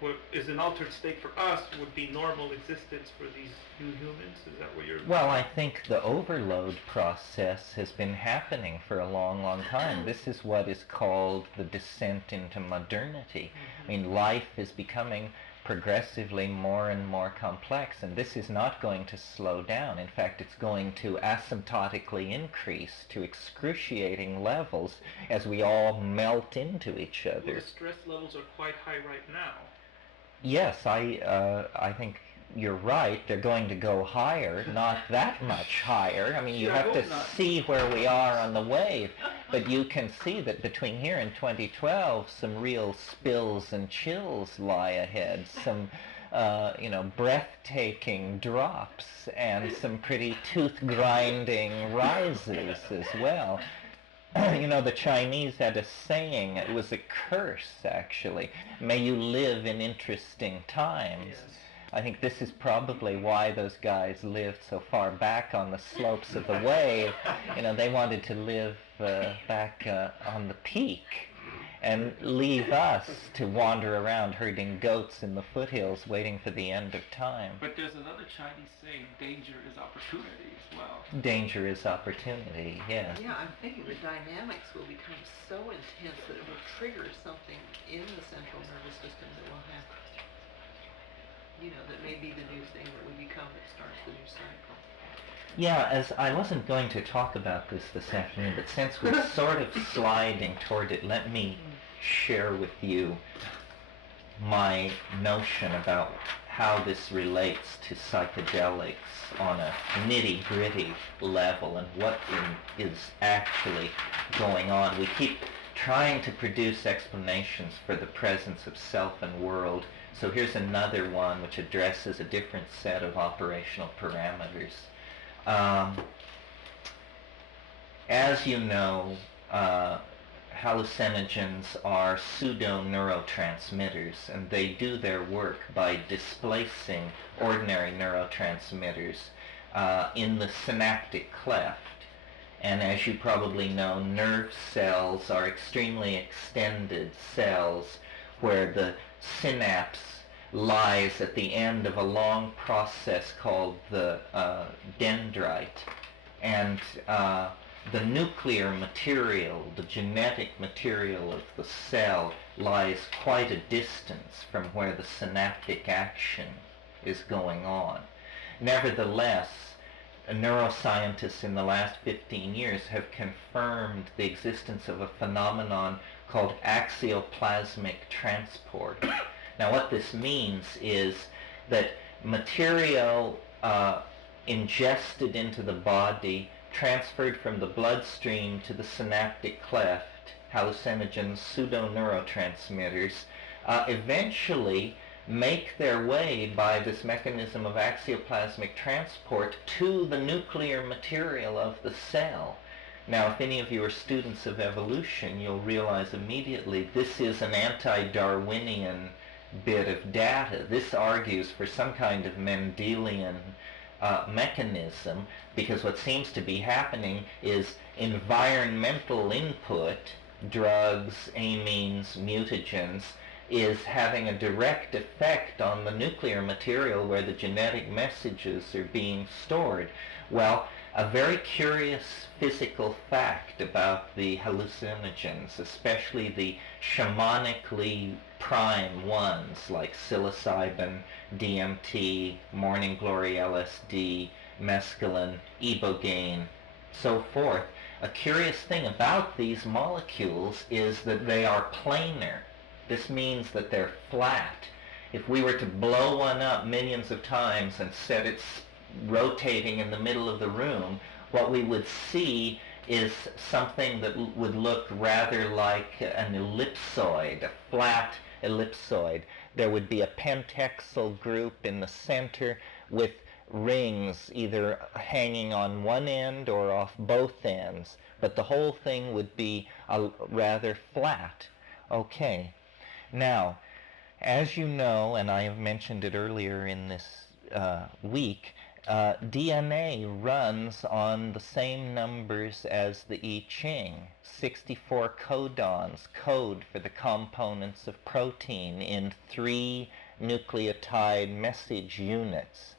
What is an altered state for us would be normal existence for these new humans? Is that what you're... Well, I think the overload process has been happening for a long, long time. This is what is called the descent into modernity. I mean, life is becoming progressively more and more complex, and this is not going to slow down. In fact, it's going to asymptotically increase to excruciating levels as we all melt into each other. Well, the stress levels are quite high right now. Yes, I think you're right. They're going to go higher, not that much higher. I mean, you have to see where we are on the wave. But you can see that between here and 2012, some real spills and chills lie ahead. Some, breathtaking drops and some pretty tooth-grinding rises as well. The Chinese had a saying, it was a curse actually, may you live in interesting times. Yes. I think this is probably why those guys lived so far back on the slopes of the wave. They wanted to live back on the peak and leave us to wander around herding goats in the foothills waiting for the end of time. But there's another Chinese saying, danger is opportunity as well. Danger is opportunity, yes. Yeah, I'm thinking the dynamics will become so intense that it will trigger something in the central nervous system that will have, that may be the new thing that will become that starts the new cycle. Yeah, as I wasn't going to talk about this afternoon, but since we're sort of sliding toward it, let me share with you my notion about how this relates to psychedelics on a nitty-gritty level and what is actually going on. We keep trying to produce explanations for the presence of self and world, so here's another one which addresses a different set of operational parameters. As you know, hallucinogens are pseudo-neurotransmitters, and they do their work by displacing ordinary neurotransmitters in the synaptic cleft. And as you probably know, nerve cells are extremely extended cells where the synapse lies at the end of a long process called the dendrite. And the nuclear material, the genetic material of the cell, lies quite a distance from where the synaptic action is going on. Nevertheless, neuroscientists in the last 15 years have confirmed the existence of a phenomenon called axioplasmic transport. Now what this means is that material ingested into the body, transferred from the bloodstream to the synaptic cleft, hallucinogens, pseudo-neurotransmitters, eventually make their way by this mechanism of axioplasmic transport to the nuclear material of the cell. Now, if any of you are students of evolution, you'll realize immediately this is an anti-Darwinian bit of data. This argues for some kind of Mendelian mechanism, because what seems to be happening is environmental input, drugs, amines, mutagens, is having a direct effect on the nuclear material where the genetic messages are being stored. Well, a very curious physical fact about the hallucinogens, especially the shamanically prime ones like psilocybin, DMT, morning glory LSD, mescaline, ibogaine, so forth. A curious thing about these molecules is that they are planar. This means that they're flat. If we were to blow one up millions of times and set it rotating in the middle of the room, what we would see is something that would look rather like an ellipsoid, a flat ellipsoid. There would be a pentexyl group in the center with rings either hanging on one end or off both ends, but the whole thing would be rather flat. Okay. Now, as you know, and I have mentioned it earlier in this week, DNA runs on the same numbers as the I Ching. 64 codons code for the components of protein in 3 nucleotide message units.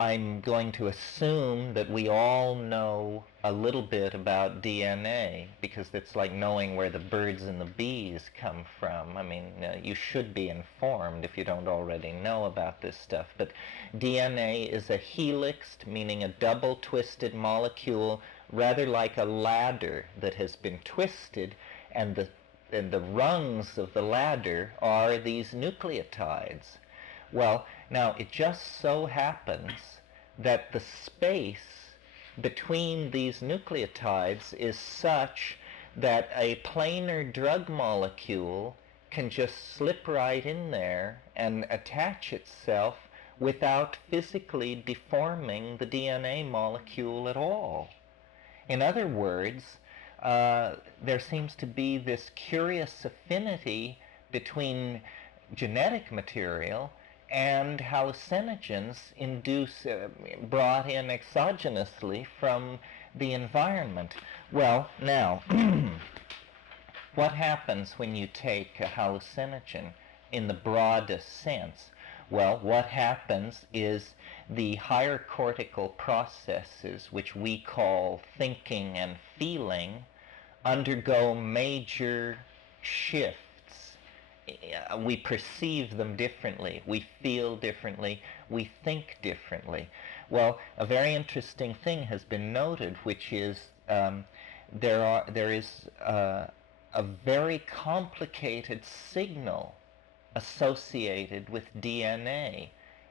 I'm going to assume that we all know a little bit about DNA, because it's like knowing where the birds and the bees come from. I mean, you should be informed if you don't already know about this stuff. But DNA is a helixed, meaning a double-twisted molecule, rather like a ladder that has been twisted, and the rungs of the ladder are these nucleotides. Well, now, it just so happens that the space between these nucleotides is such that a planar drug molecule can just slip right in there and attach itself without physically deforming the DNA molecule at all. In other words, there seems to be this curious affinity between genetic material and hallucinogens brought in exogenously from the environment. Well, now, what happens when you take a hallucinogen in the broadest sense? Well, what happens is the higher cortical processes, which we call thinking and feeling, undergo major shifts. We perceive them differently, we feel differently, we think differently. Well, a very interesting thing has been noted, which is there is a very complicated signal associated with DNA.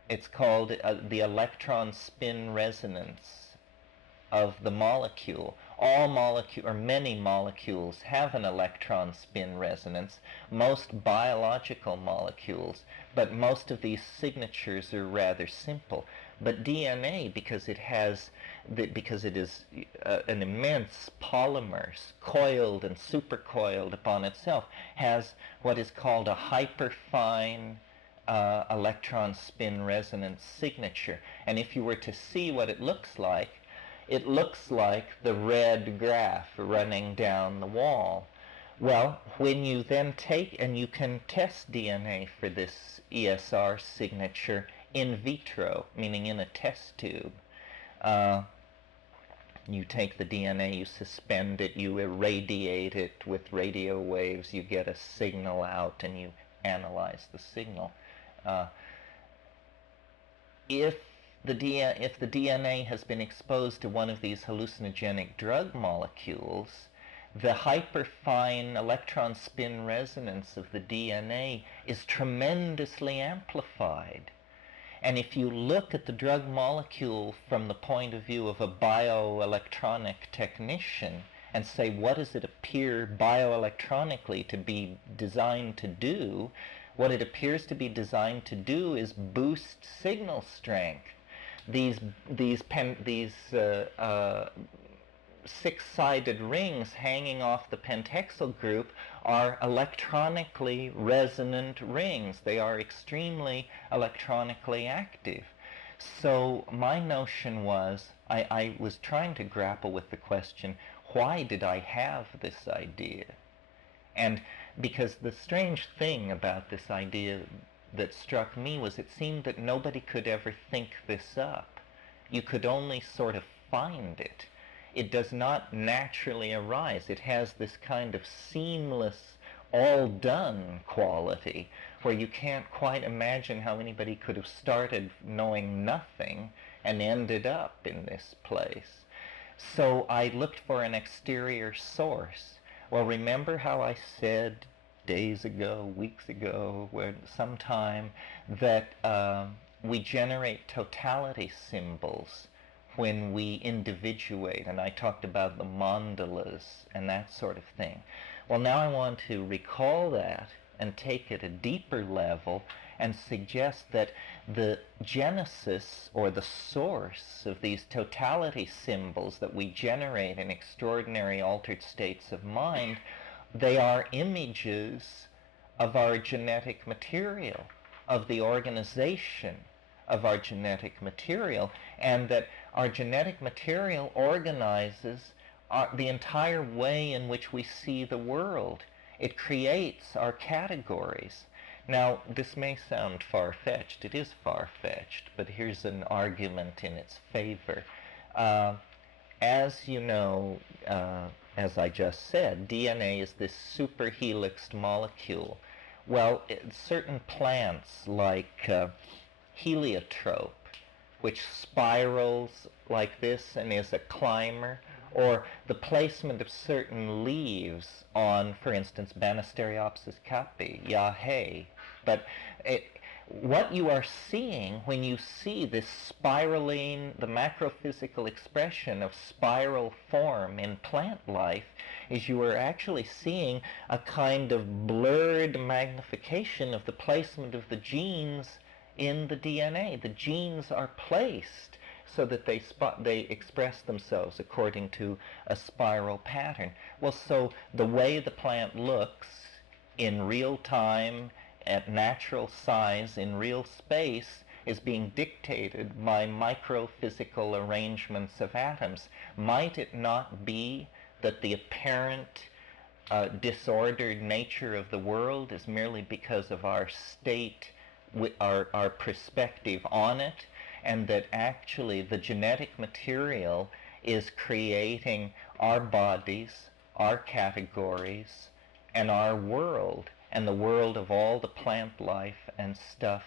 It's called the electron spin resonance of the molecule. All molecules, or many molecules, have an electron spin resonance, most biological molecules, but most of these signatures are rather simple. But DNA, because it is an immense polymer, coiled and supercoiled upon itself, has what is called a hyperfine electron spin resonance signature. And if you were to see what it looks like the red graph running down the wall. Well, when you then take, and you can test DNA for this ESR signature in vitro, meaning in a test tube. You take the DNA, you suspend it, you irradiate it with radio waves, you get a signal out, and you analyze the signal. If the DNA has been exposed to one of these hallucinogenic drug molecules, the hyperfine electron spin resonance of the DNA is tremendously amplified. And if you look at the drug molecule from the point of view of a bioelectronic technician and say, what does it appear bioelectronically to be designed to do? What it appears to be designed to do is boost signal strength. These six-sided rings hanging off the pentexyl group are electronically resonant rings. They are extremely electronically active. So my notion was, I was trying to grapple with the question, why did I have this idea? And because the strange thing about this idea that struck me was it seemed that nobody could ever think this up. You could only sort of find it. It does not naturally arise. It has this kind of seamless, all done quality where you can't quite imagine how anybody could have started knowing nothing and ended up in this place. So I looked for an exterior source. Well, remember how I said days ago, weeks ago, sometime, that we generate totality symbols when we individuate, and I talked about the mandalas and that sort of thing. Well, now I want to recall that and take it a deeper level and suggest that the genesis or the source of these totality symbols that we generate in extraordinary altered states of mind, they are images of our genetic material, of the organization of our genetic material, and that our genetic material organizes the entire way in which we see the world. It creates our categories. Now, this may sound far-fetched. It is far-fetched, but here's an argument in its favor. As you know, as I just said, DNA is this superhelixed molecule. Well, certain plants like heliotrope, which spirals like this and is a climber, or the placement of certain leaves on, for instance, Banisteriopsis caapi, Yahé. But what you are seeing when you see this spiraling, the macrophysical expression of spiral form in plant life, is you are actually seeing a kind of blurred magnification of the placement of the genes in the DNA. The genes are placed so that they express themselves according to a spiral pattern. Well, so the way the plant looks in real time, at natural size, in real space, is being dictated by microphysical arrangements of atoms. Might it not be that the apparent disordered nature of the world is merely because of our state, our perspective on it, and that actually the genetic material is creating our bodies, our categories, and our world, and the world of all the plant life and stuff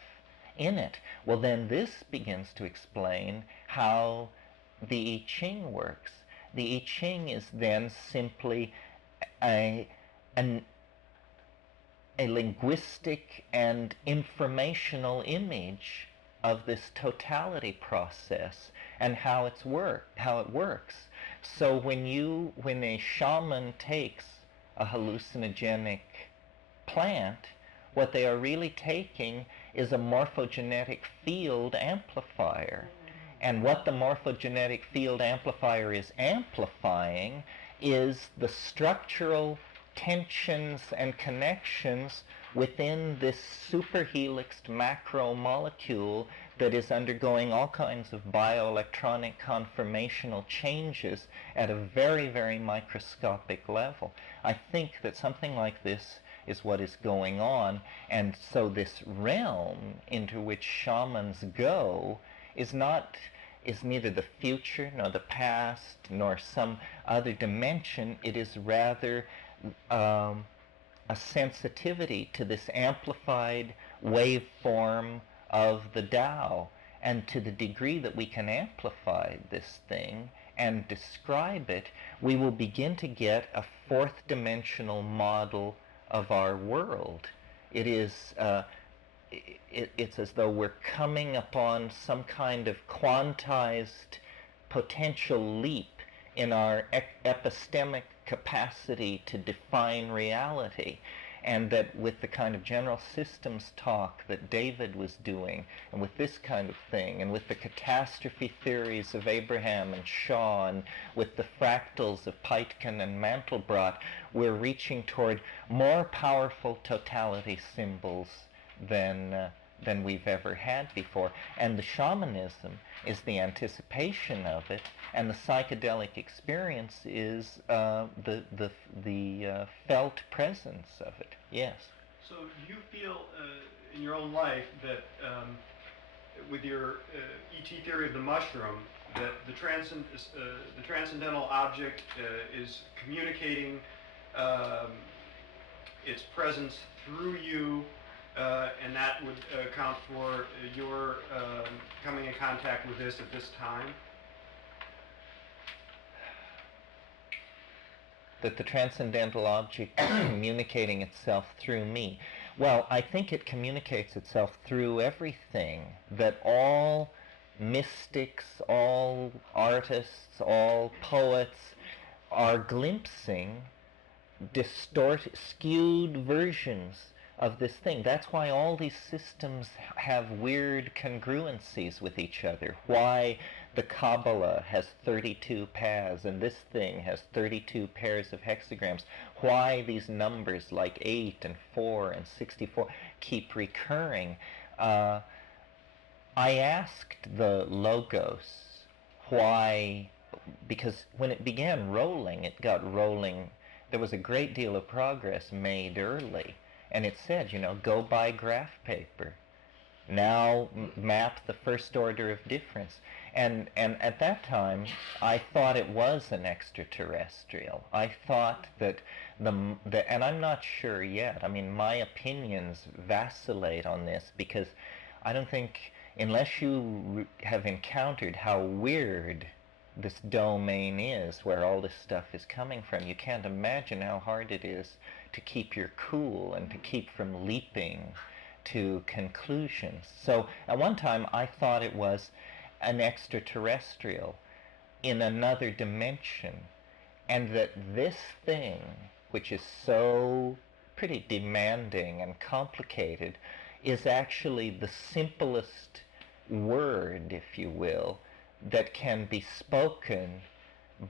in it? Well, then this begins to explain how the I Ching works. The I Ching is then simply a linguistic and informational image of this totality process and how it works. So when a shaman takes a hallucinogenic plant, what they are really taking is a morphogenetic field amplifier. And what the morphogenetic field amplifier is amplifying is the structural tensions and connections within this superhelixed macromolecule that is undergoing all kinds of bioelectronic conformational changes at a very, very microscopic level. I think that something like this is what is going on, and so this realm into which shamans go is neither the future nor the past nor some other dimension. It is rather a sensitivity to this amplified waveform of the Tao, and to the degree that we can amplify this thing and describe it, we will begin to get a fourth dimensional model of our world. It is it's as though we're coming upon some kind of quantized potential leap in our epistemic capacity to define reality, and that with the kind of general systems talk that David was doing, and with this kind of thing, and with the catastrophe theories of Abraham and Shaw, and with the fractals of Peitkin and Mandelbrot, we're reaching toward more powerful totality symbols than we've ever had before. And the shamanism is the anticipation of it, and the psychedelic experience is the felt presence of it. Yes. So do you feel in your own life that with your ET theory of the mushroom, that the transcendental object is communicating its presence through you, and that would account for your coming in contact with this at this time? That the transcendental object is communicating itself through me. Well, I think it communicates itself through everything. That all mystics, all artists, all poets are glimpsing skewed versions of this thing. That's why all these systems have weird congruencies with each other. Why the Kabbalah has 32 paths and this thing has 32 pairs of hexagrams. Why these numbers like 8 and 4 and 64 keep recurring. I asked the Logos why, because when it began rolling, it got rolling. There was a great deal of progress made early. And it said, go buy graph paper. Now map the first order of difference. And at that time, I thought it was an extraterrestrial. I thought that and I'm not sure yet. I mean, my opinions vacillate on this because I don't think, unless you have encountered how weird this domain is, where all this stuff is coming from, you can't imagine how hard it is to keep your cool and to keep from leaping to conclusions. So at one time I thought it was an extraterrestrial in another dimension, and that this thing, which is so pretty demanding and complicated, is actually the simplest word, if you will, that can be spoken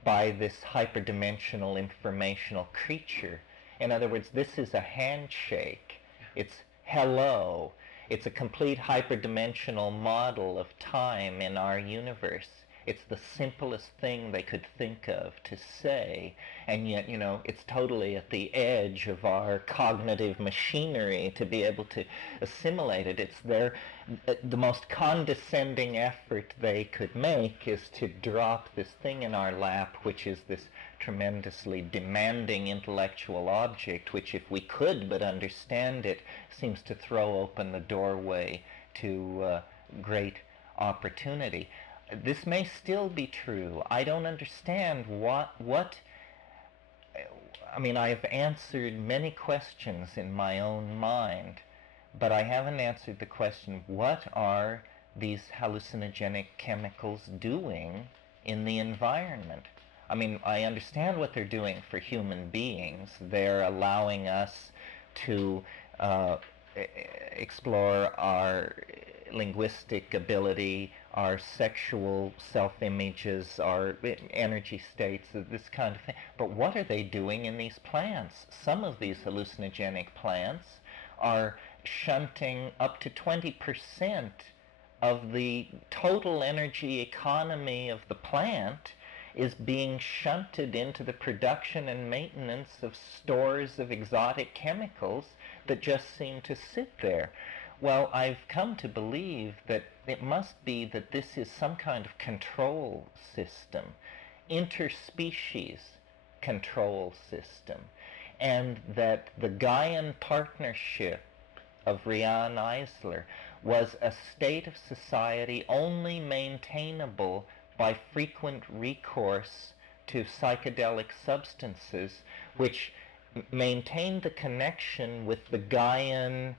by this hyperdimensional informational creature. In other words, this is a handshake. It's hello. It's a complete hyperdimensional model of time in our universe. It's the simplest thing they could think of to say, and yet, it's totally at the edge of our cognitive machinery to be able to assimilate it. It's the most condescending effort they could make is to drop this thing in our lap, which is this tremendously demanding intellectual object, which, if we could but understand it, seems to throw open the doorway to great opportunity. This may still be true. I don't understand I mean, I've answered many questions in my own mind, but I haven't answered the question, what are these hallucinogenic chemicals doing in the environment? I mean, I understand what they're doing for human beings. They're allowing us to explore our linguistic ability, our sexual self-images, our energy states, this kind of thing. But what are they doing in these plants? Some of these hallucinogenic plants are shunting up to 20% of the total energy economy of the plant is being shunted into the production and maintenance of stores of exotic chemicals that just seem to sit there. Well, I've come to believe that it must be that this is some kind of control system, interspecies control system, and that the Gaian partnership of Rian Eisler was a state of society only maintainable by frequent recourse to psychedelic substances, which maintained the connection with the Gaian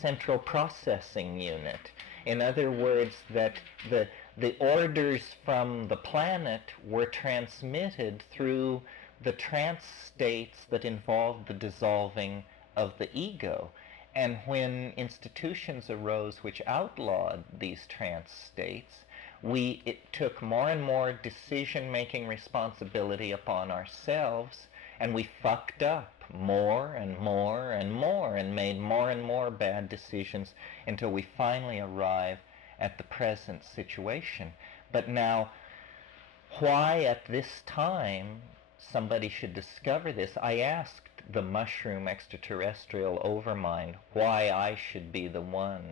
central processing unit. In other words, that the orders from the planet were transmitted through the trance states that involved the dissolving of the ego. And when institutions arose which outlawed these trance states, it took more and more decision-making responsibility upon ourselves, and we fucked up more and more and more and made more and more bad decisions until we finally arrive at the present situation. But now, why at this time somebody should discover this? I asked the mushroom extraterrestrial overmind why I should be the one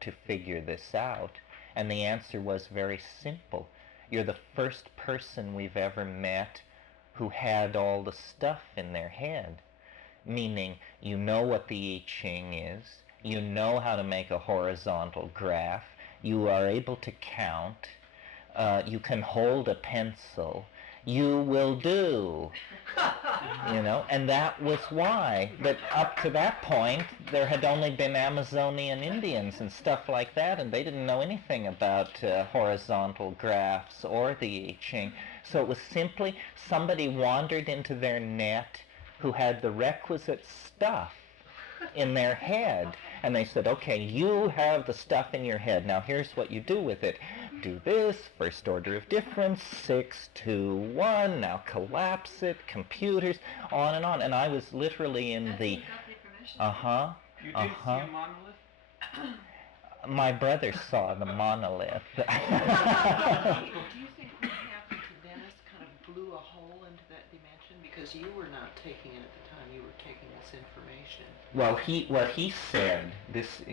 to figure this out? And the answer was very simple. You're the first person we've ever met who had all the stuff in their head. Meaning, you know what the I Ching is, you know how to make a horizontal graph, you are able to count, you can hold a pencil, you will do. And that was why. But up to that point, there had only been Amazonian Indians and stuff like that, and they didn't know anything about horizontal graphs or the I Ching. So it was simply somebody wandered into their net who had the requisite stuff in their head. And they said, okay, you have the stuff in your head. Now here's what you do with it. Do this, first order of difference, 6, 2, 1, now collapse it, computers, on and on. And I was literally in the... You did see a monolith? My brother saw the monolith. Do you think what happened to Dennis kind of blew a hole into that dimension? Because you were not taking it at the time, you were taking this information. Well, what he said,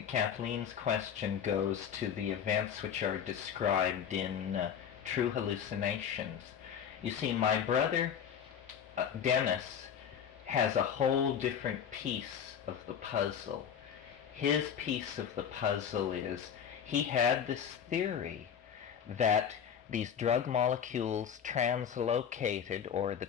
Kathleen's question goes to the events which are described in True Hallucinations. You see, my brother, Dennis, has a whole different piece of the puzzle. His piece of the puzzle is he had this theory that these drug molecules translocated, or the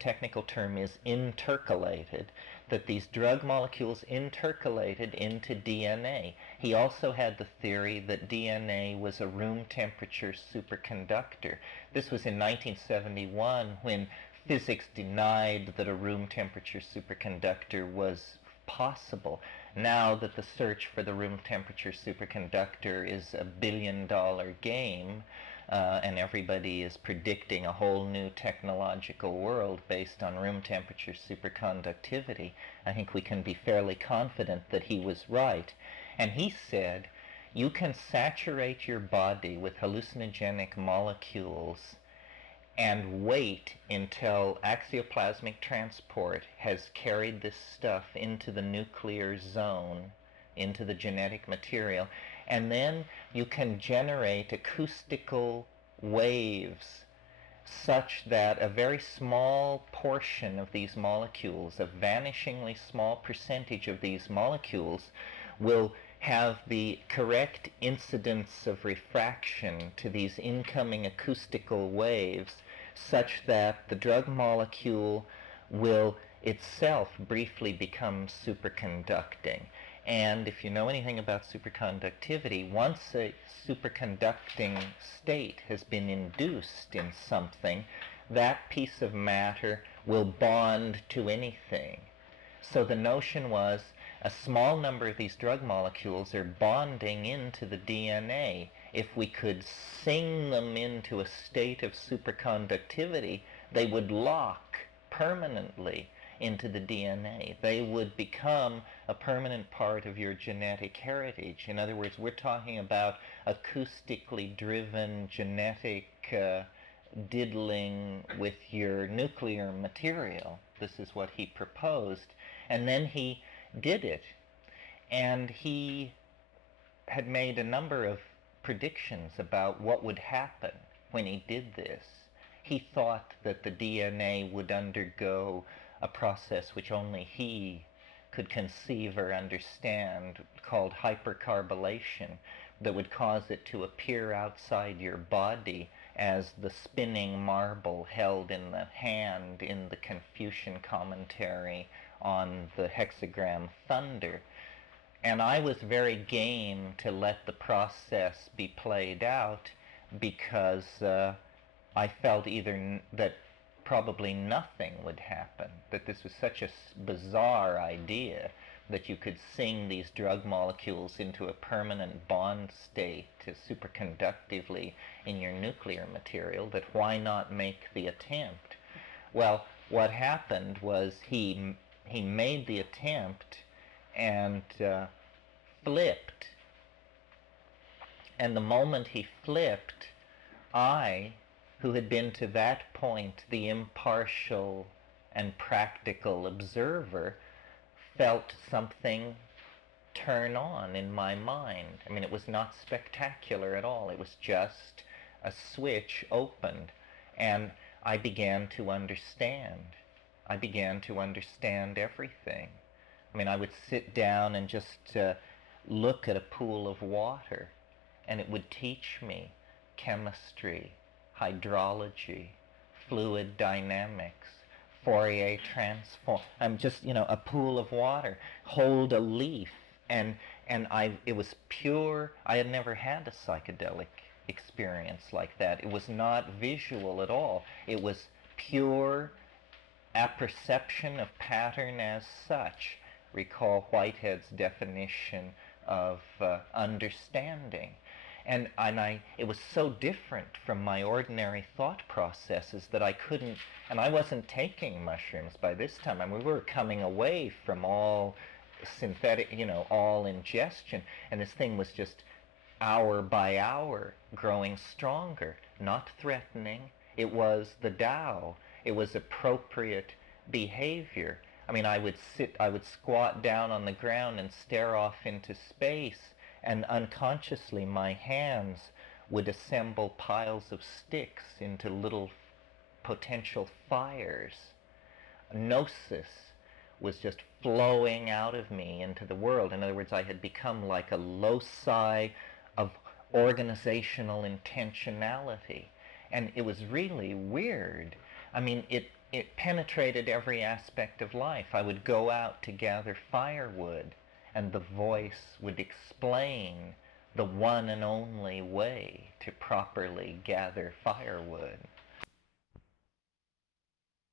technical term is intercalated, that these drug molecules intercalated into DNA. He also had the theory that DNA was a room temperature superconductor. This was in 1971 when physics denied that a room temperature superconductor was possible. Now that the search for the room temperature superconductor is a billion-dollar game, and everybody is predicting a whole new technological world based on room temperature superconductivity, I think we can be fairly confident that he was right. And he said, you can saturate your body with hallucinogenic molecules and wait until axioplasmic transport has carried this stuff into the nuclear zone, into the genetic material, and then you can generate acoustical waves such that a very small portion of these molecules, a vanishingly small percentage of these molecules, will have the correct incidence of refraction to these incoming acoustical waves, such that the drug molecule will itself briefly become superconducting. And if you know anything about superconductivity, once a superconducting state has been induced in something, that piece of matter will bond to anything. So the notion was a small number of these drug molecules are bonding into the DNA. If we could sing them into a state of superconductivity, they would lock permanently into the DNA. They would become a permanent part of your genetic heritage. In other words, we're talking about acoustically driven genetic diddling with your nuclear material. This is what he proposed. And then he did it. And he had made a number of predictions about what would happen when he did this. He thought that the DNA would undergo a process which only he could conceive or understand, called hypercarbylation, that would cause it to appear outside your body as the spinning marble held in the hand in the Confucian commentary on the hexagram thunder. And I was very game to let the process be played out because I felt either that probably nothing would happen, that this was such a bizarre idea that you could sing these drug molecules into a permanent bond state superconductively in your nuclear material, that why not make the attempt? Well, what happened was he made the attempt and flipped. And the moment he flipped, I, who had been to that point the impartial and practical observer, felt something turn on in my mind. I mean, it was not spectacular at all. It was just a switch opened, and I began to understand. I began to understand everything. I mean, I would sit down and just look at a pool of water, and it would teach me chemistry, hydrology, fluid dynamics, Fourier transform. I'm just, a pool of water. Hold a leaf, and it was pure. I had never had a psychedelic experience like that. It was not visual at all. It was pure apperception of pattern as such. Recall Whitehead's definition of understanding. And it was so different from my ordinary thought processes that I couldn't, and I wasn't taking mushrooms by this time. I mean, we were coming away from all synthetic, all ingestion, and this thing was just hour by hour growing stronger, not threatening. It was the Tao. It was appropriate behavior. I mean, I would squat down on the ground and stare off into space, and unconsciously my hands would assemble piles of sticks into little potential fires. Gnosis was just flowing out of me into the world. In other words, I had become like a loci of organizational intentionality. And it was really weird. I mean, it penetrated every aspect of life. I would go out to gather firewood, and the voice would explain the one and only way to properly gather firewood.